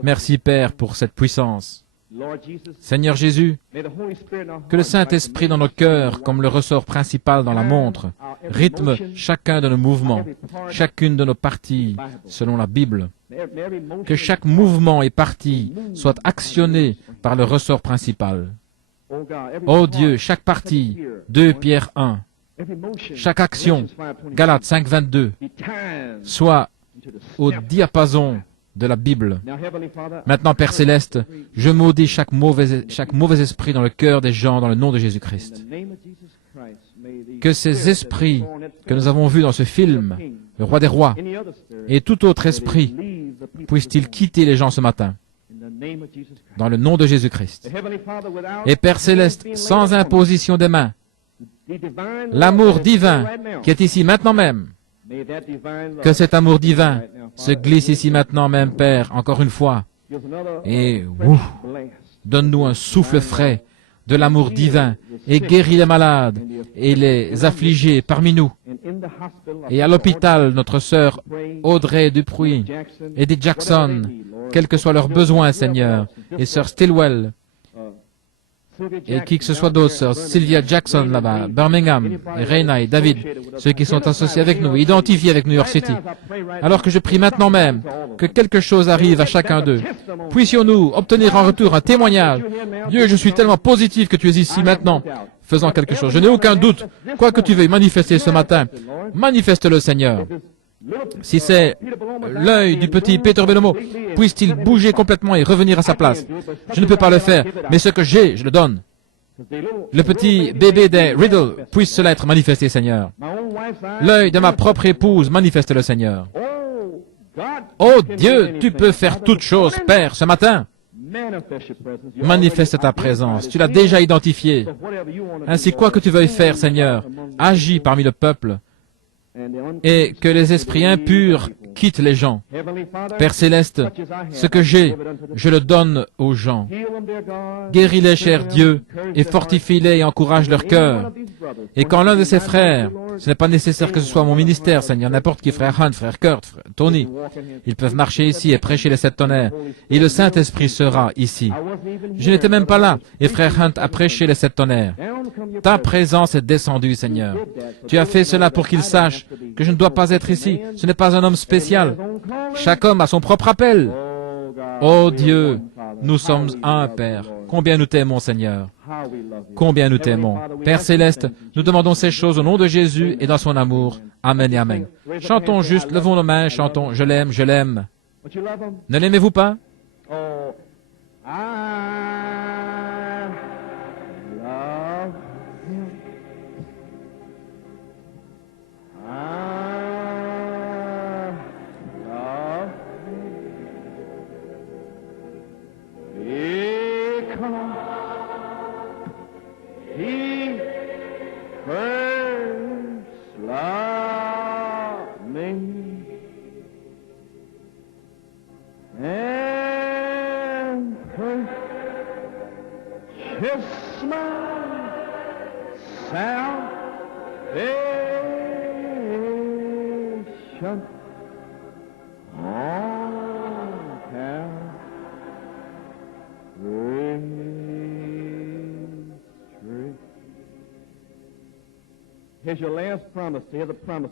merci Père pour cette puissance. Seigneur Jésus, que le Saint-Esprit dans nos cœurs, comme le ressort principal dans la montre, rythme chacun de nos mouvements, chacune de nos parties, selon la Bible. Que chaque mouvement et partie soit actionné par le ressort principal. Ô Dieu, chaque partie, 2 Pierre 1, chaque action, Galates 5, 22, soit au diapason de la Bible. Maintenant, Père Céleste, je maudis chaque mauvais esprit dans le cœur des gens dans le nom de Jésus-Christ. Que ces esprits que nous avons vus dans ce film, le Roi des Rois, et tout autre esprit, puissent-ils quitter les gens ce matin, dans le nom de Jésus-Christ. Et Père Céleste, sans imposition des mains, l'amour divin qui est ici maintenant même, que cet amour divin se glisse ici maintenant même, Père, encore une fois, et donne-nous un souffle frais de l'amour divin et guéris les malades et les affligés parmi nous. Et à l'hôpital, notre sœur Audrey Dupuis et des Jackson, quels que soient leurs besoins, Seigneur, et sœur Stillwell, et qui que ce soit d'autres, sœur Sylvia Jackson là-bas, Birmingham, et Reina et David, ceux qui sont associés avec nous, identifiés avec New York City. Alors que je prie maintenant même que quelque chose arrive à chacun d'eux. Puissions-nous obtenir en retour un témoignage. Dieu, je suis tellement positif que tu es ici maintenant, faisant quelque chose. Je n'ai aucun doute. Quoi que tu veuilles manifester ce matin, manifeste-le, Seigneur. Si c'est l'œil du petit Peter Bellomo, puisse-t-il bouger complètement et revenir à sa place? Je ne peux pas le faire, mais ce que j'ai, je le donne. Le petit bébé des Riddle puisse cela être manifesté, Seigneur. L'œil de ma propre épouse, manifeste-le, Seigneur. Oh Dieu, tu peux faire toutes choses, Père, ce matin. Manifeste ta présence, tu l'as déjà identifié. Ainsi, quoi que tu veuilles faire, Seigneur, agis parmi le peuple, et que les esprits impurs quittent les gens. Père Céleste, ce que j'ai, je le donne aux gens. Guéris-les, cher Dieu, et fortifie-les et encourage leur cœur. Et quand l'un de ses frères, ce n'est pas nécessaire que ce soit mon ministère, Seigneur, n'importe qui, frère Hunt, frère Kurt, frère Tony, ils peuvent marcher ici et prêcher les 7 tonnerres, et le Saint-Esprit sera ici. Je n'étais même pas là, et frère Hunt a prêché les 7 tonnerres. Ta présence est descendue, Seigneur. Tu as fait cela pour qu'ils sachent que je ne dois pas être ici. Ce n'est pas un homme spécial. Chaque homme a son propre appel. Oh Dieu, nous sommes un, Père. Combien nous t'aimons, Seigneur. Combien nous t'aimons. Père Céleste, nous demandons ces choses au nom de Jésus et dans son amour. Amen et Amen. Chantons juste, levons nos mains, chantons, je l'aime, je l'aime. Ne l'aimez-vous pas?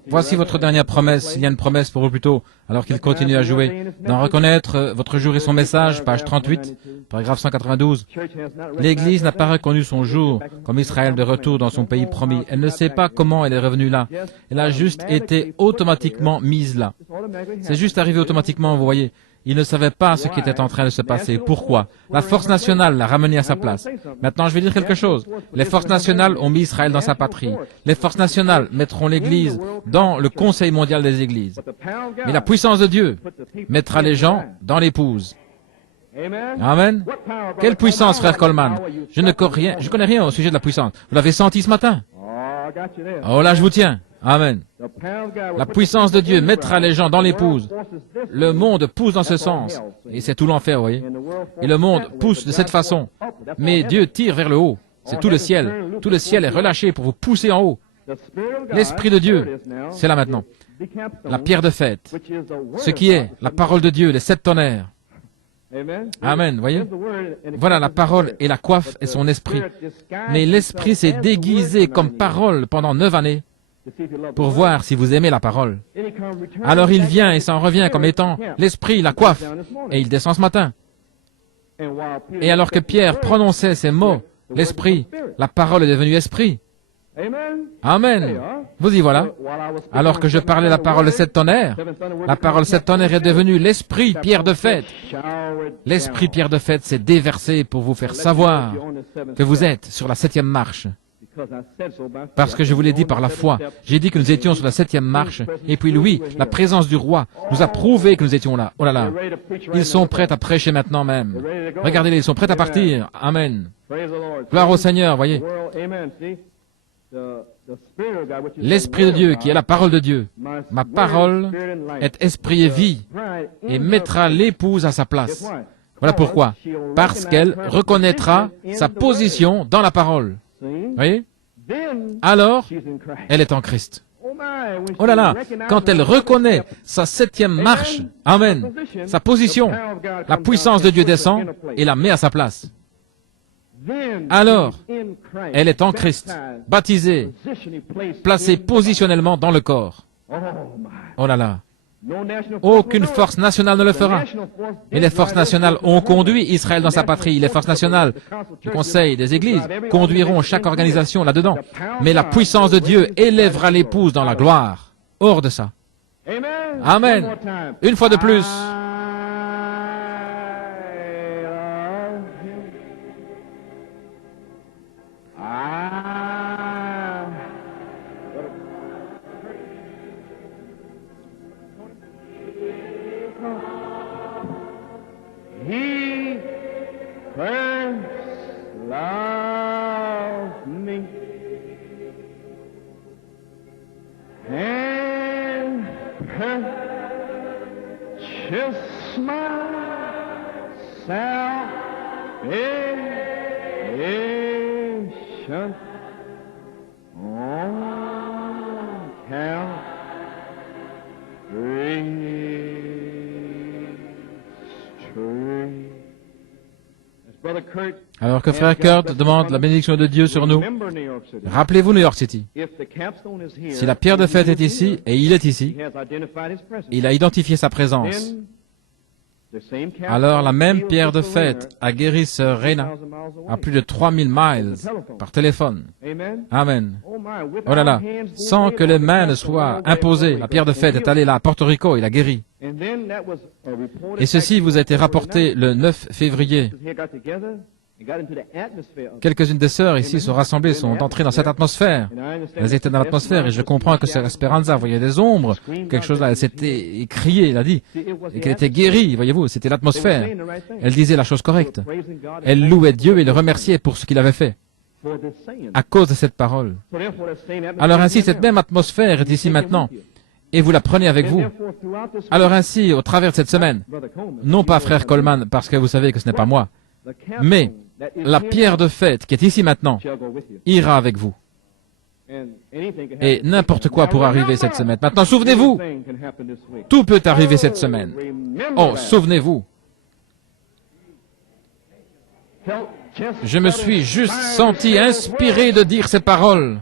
Voici votre dernière promesse. Il y a une promesse pour vous plutôt, alors qu'il continue à jouer. D'en reconnaître votre jour et son message, page 38, paragraphe 192. L'Église n'a pas reconnu son jour comme Israël de retour dans son pays promis. Elle ne sait pas comment elle est revenue là. Elle a juste été automatiquement mise là. C'est juste arrivé automatiquement, vous voyez. Il ne savait pas ce qui était en train de se passer. Pourquoi? La force nationale l'a ramené à sa place. Maintenant, je vais dire quelque chose. Les forces nationales ont mis Israël dans sa patrie. Les forces nationales mettront l'Église dans le Conseil mondial des Églises. Mais la puissance de Dieu mettra les gens dans l'épouse. Amen. Quelle puissance, frère Coleman? Je connais rien au sujet de la puissance. Vous l'avez senti ce matin? Oh là, je vous tiens. Amen. La puissance de Dieu mettra les gens dans l'épouse. Le monde pousse dans ce sens. Et c'est tout l'enfer, vous voyez. Et le monde pousse de cette façon. Mais Dieu tire vers le haut. C'est tout le ciel. Tout le ciel est relâché pour vous pousser en haut. L'Esprit de Dieu, c'est là maintenant. La pierre de fête. Ce qui est la parole de Dieu, les 7 tonnerres. Amen, voyez? Voilà, la parole et la coiffe et son esprit. Mais l'esprit s'est déguisé comme parole pendant 9 années pour voir si vous aimez la parole. Alors il vient et s'en revient comme étant l'esprit, la coiffe, et il descend ce matin. Et alors que Pierre prononçait ces mots, l'esprit, la parole est devenue esprit. Amen. Vous y voilà. Alors que je parlais la parole de 7 tonnerres, la parole 7 tonnerres est devenue l'esprit pierre de fête. L'esprit pierre de fête s'est déversé pour vous faire savoir que vous êtes sur la 7e marche. Parce que je vous l'ai dit par la foi. J'ai dit que nous étions sur la 7e marche. Et puis oui, la présence du roi nous a prouvé que nous étions là. Oh là là. Ils sont prêts à prêcher maintenant même. Regardez-les, ils sont prêts à partir. Amen. Gloire au Seigneur, voyez. L'Esprit de Dieu, qui est la parole de Dieu, ma parole est esprit et vie, et mettra l'épouse à sa place. Voilà pourquoi. Parce qu'elle reconnaîtra sa position dans la parole. Voyez? Alors, elle est en Christ. Oh là là, quand elle reconnaît sa 7e marche, amen, sa position, la puissance de Dieu descend et la met à sa place. Alors, elle est en Christ, baptisée, placée positionnellement dans le corps. Oh là là. Aucune force nationale ne le fera. Mais les forces nationales ont conduit Israël dans sa patrie. Les forces nationales, le conseil des églises, conduiront chaque organisation là-dedans. Mais la puissance de Dieu élèvera l'épouse dans la gloire. Hors de ça. Amen. Une fois de plus. He first loved me and purchased my salvation on Calvary. Alors que Frère Kurt demande la bénédiction de Dieu sur nous, rappelez-vous New York City. Si la pierre de fête est ici, et il est ici, il a identifié sa présence. Alors la même pierre de fête a guéri Sœur Rena à plus de 3000 miles par téléphone. Amen. Oh là là, sans que les mains ne soient imposées, la pierre de fête est allée là à Porto Rico, il a guéri. Et ceci vous a été rapporté le 9 février. Quelques-unes des sœurs ici sont rassemblées, sont entrées dans cette atmosphère. Elles étaient dans l'atmosphère et je comprends que c'est Esperanza. Vous voyez des ombres, quelque chose là. Elle s'était écriée, elle a dit, et qu'elle était guérie. Voyez-vous, c'était l'atmosphère. Elle disait la chose correcte. Elle louait Dieu et le remerciait pour ce qu'il avait fait, à cause de cette parole. Alors ainsi, cette même atmosphère est ici maintenant. Et vous la prenez avec vous. Alors ainsi, au travers de cette semaine, non pas Frère Coleman, parce que vous savez que ce n'est pas moi, mais la pierre de fête qui est ici maintenant ira avec vous. Et n'importe quoi pourra arriver cette semaine. Maintenant, souvenez-vous, tout peut arriver cette semaine. Oh, souvenez-vous. Je me suis juste senti inspiré de dire ces paroles.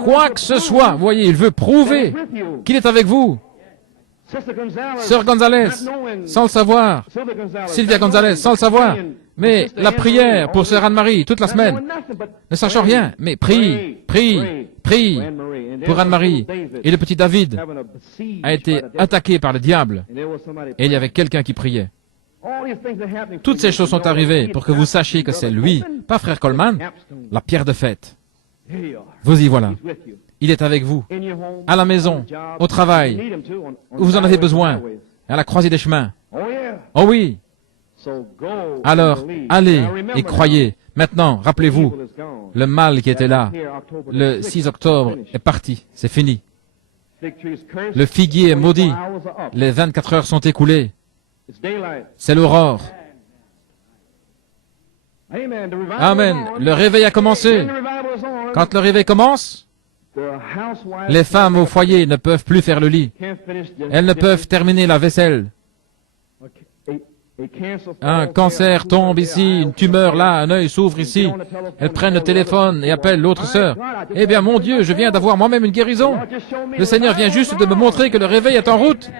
Quoi que ce soit, vous voyez, il veut prouver qu'il est avec vous. Sœur Gonzalez, sans le savoir. Sylvia Gonzalez, sans le savoir. Mais la prière pour Sœur Anne-Marie toute la semaine, ne sachant rien, mais prie, prie, prie pour Anne-Marie. Et le petit David a été attaqué par le diable. Et il y avait quelqu'un qui priait. Toutes ces choses sont arrivées pour que vous sachiez que c'est lui, pas Frère Coleman, la pierre de fête. Vous y voilà. Il est avec vous, à la maison, au travail, où vous en avez besoin, à la croisée des chemins. Oh oui. Alors, allez et croyez. Maintenant, rappelez-vous, le mal qui était là, le 6 octobre, est parti, c'est fini. Le figuier est maudit, les 24 heures sont écoulées. C'est l'aurore. Amen. Le réveil a commencé. Quand le réveil commence, les femmes au foyer ne peuvent plus faire le lit. Elles ne peuvent terminer la vaisselle. Un cancer tombe ici, une tumeur là, un œil s'ouvre ici. Elles prennent le téléphone et appellent l'autre sœur. Eh bien, mon Dieu, je viens d'avoir moi-même une guérison. Le Seigneur vient juste de me montrer que le réveil est en route.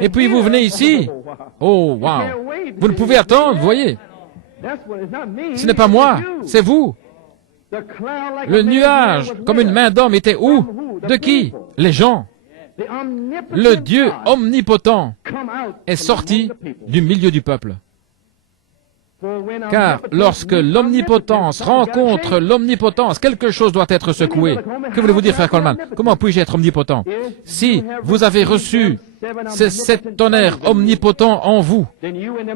Et puis vous venez ici. Oh, wow. Vous ne pouvez attendre, vous voyez. Ce n'est pas moi, c'est vous. Le nuage, comme une main d'homme, était où? De qui? Les gens. Le Dieu omnipotent est sorti du milieu du peuple. Car lorsque l'omnipotence rencontre l'omnipotence, quelque chose doit être secoué. Que voulez-vous dire, frère Coleman? Comment puis-je être omnipotent? Si vous avez reçu ces 7 tonnerres omnipotents en vous,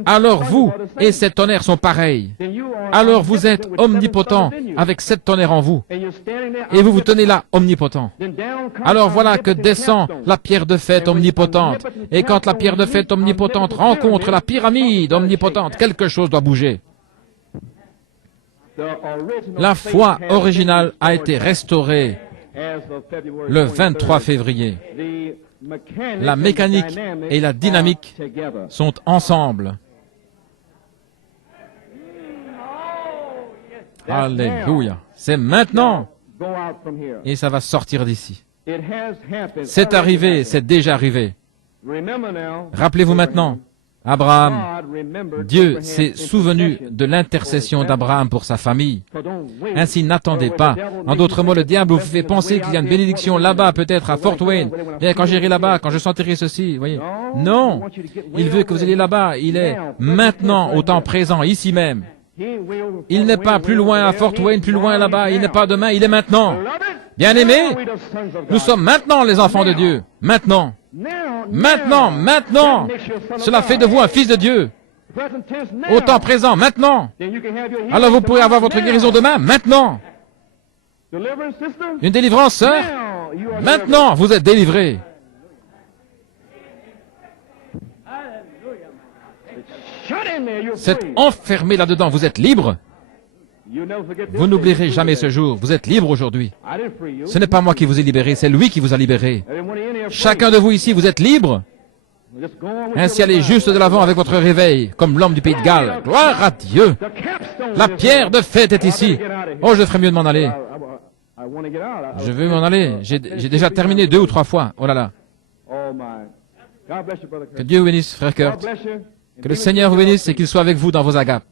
alors vous et 7 tonnerres sont pareils. Alors vous êtes omnipotent avec 7 tonnerres en vous. Et vous vous tenez là omnipotent. Alors voilà que descend la pierre de fête omnipotente. Et quand la pierre de fête omnipotente rencontre la pyramide omnipotente, quelque chose doit bouger. La foi originale a été restaurée le 23 février. La mécanique et la dynamique sont ensemble. Alléluia. C'est maintenant. Et ça va sortir d'ici. C'est arrivé, c'est déjà arrivé. Rappelez-vous maintenant, Abraham, Dieu s'est souvenu de l'intercession d'Abraham pour sa famille. Ainsi, n'attendez pas. En d'autres mots, le diable vous fait penser qu'il y a une bénédiction là-bas, peut-être à Fort Wayne. Bien, quand j'irai là-bas, quand je sentirai ceci, vous voyez. Non, il veut que vous alliez là-bas. Il est maintenant, au temps présent, ici même. Il n'est pas plus loin à Fort Wayne, plus loin là-bas. Il n'est pas demain, il est maintenant. Bien-aimés, nous sommes maintenant les enfants de Dieu. Maintenant. Maintenant, maintenant. Cela fait de vous un fils de Dieu. Au temps présent, maintenant. Alors vous pourrez avoir votre guérison demain, maintenant. Une délivrance, sœur? Maintenant, vous êtes délivrés. C'est enfermé là-dedans, vous êtes libre. Vous n'oublierez jamais ce jour, vous êtes libre aujourd'hui. Ce n'est pas moi qui vous ai libéré, c'est lui qui vous a libéré. Chacun de vous ici, vous êtes libre. Ainsi, allez juste de l'avant avec votre réveil, comme l'homme du pays de Galles. Gloire à Dieu. La pierre de fête est ici. Oh, je ferais mieux de m'en aller. Je veux m'en aller. J'ai déjà terminé 2 ou 3 fois. Oh là là. Que Dieu vous bénisse, frère Kurt. Que le Seigneur vous bénisse et qu'il soit avec vous dans vos agapes.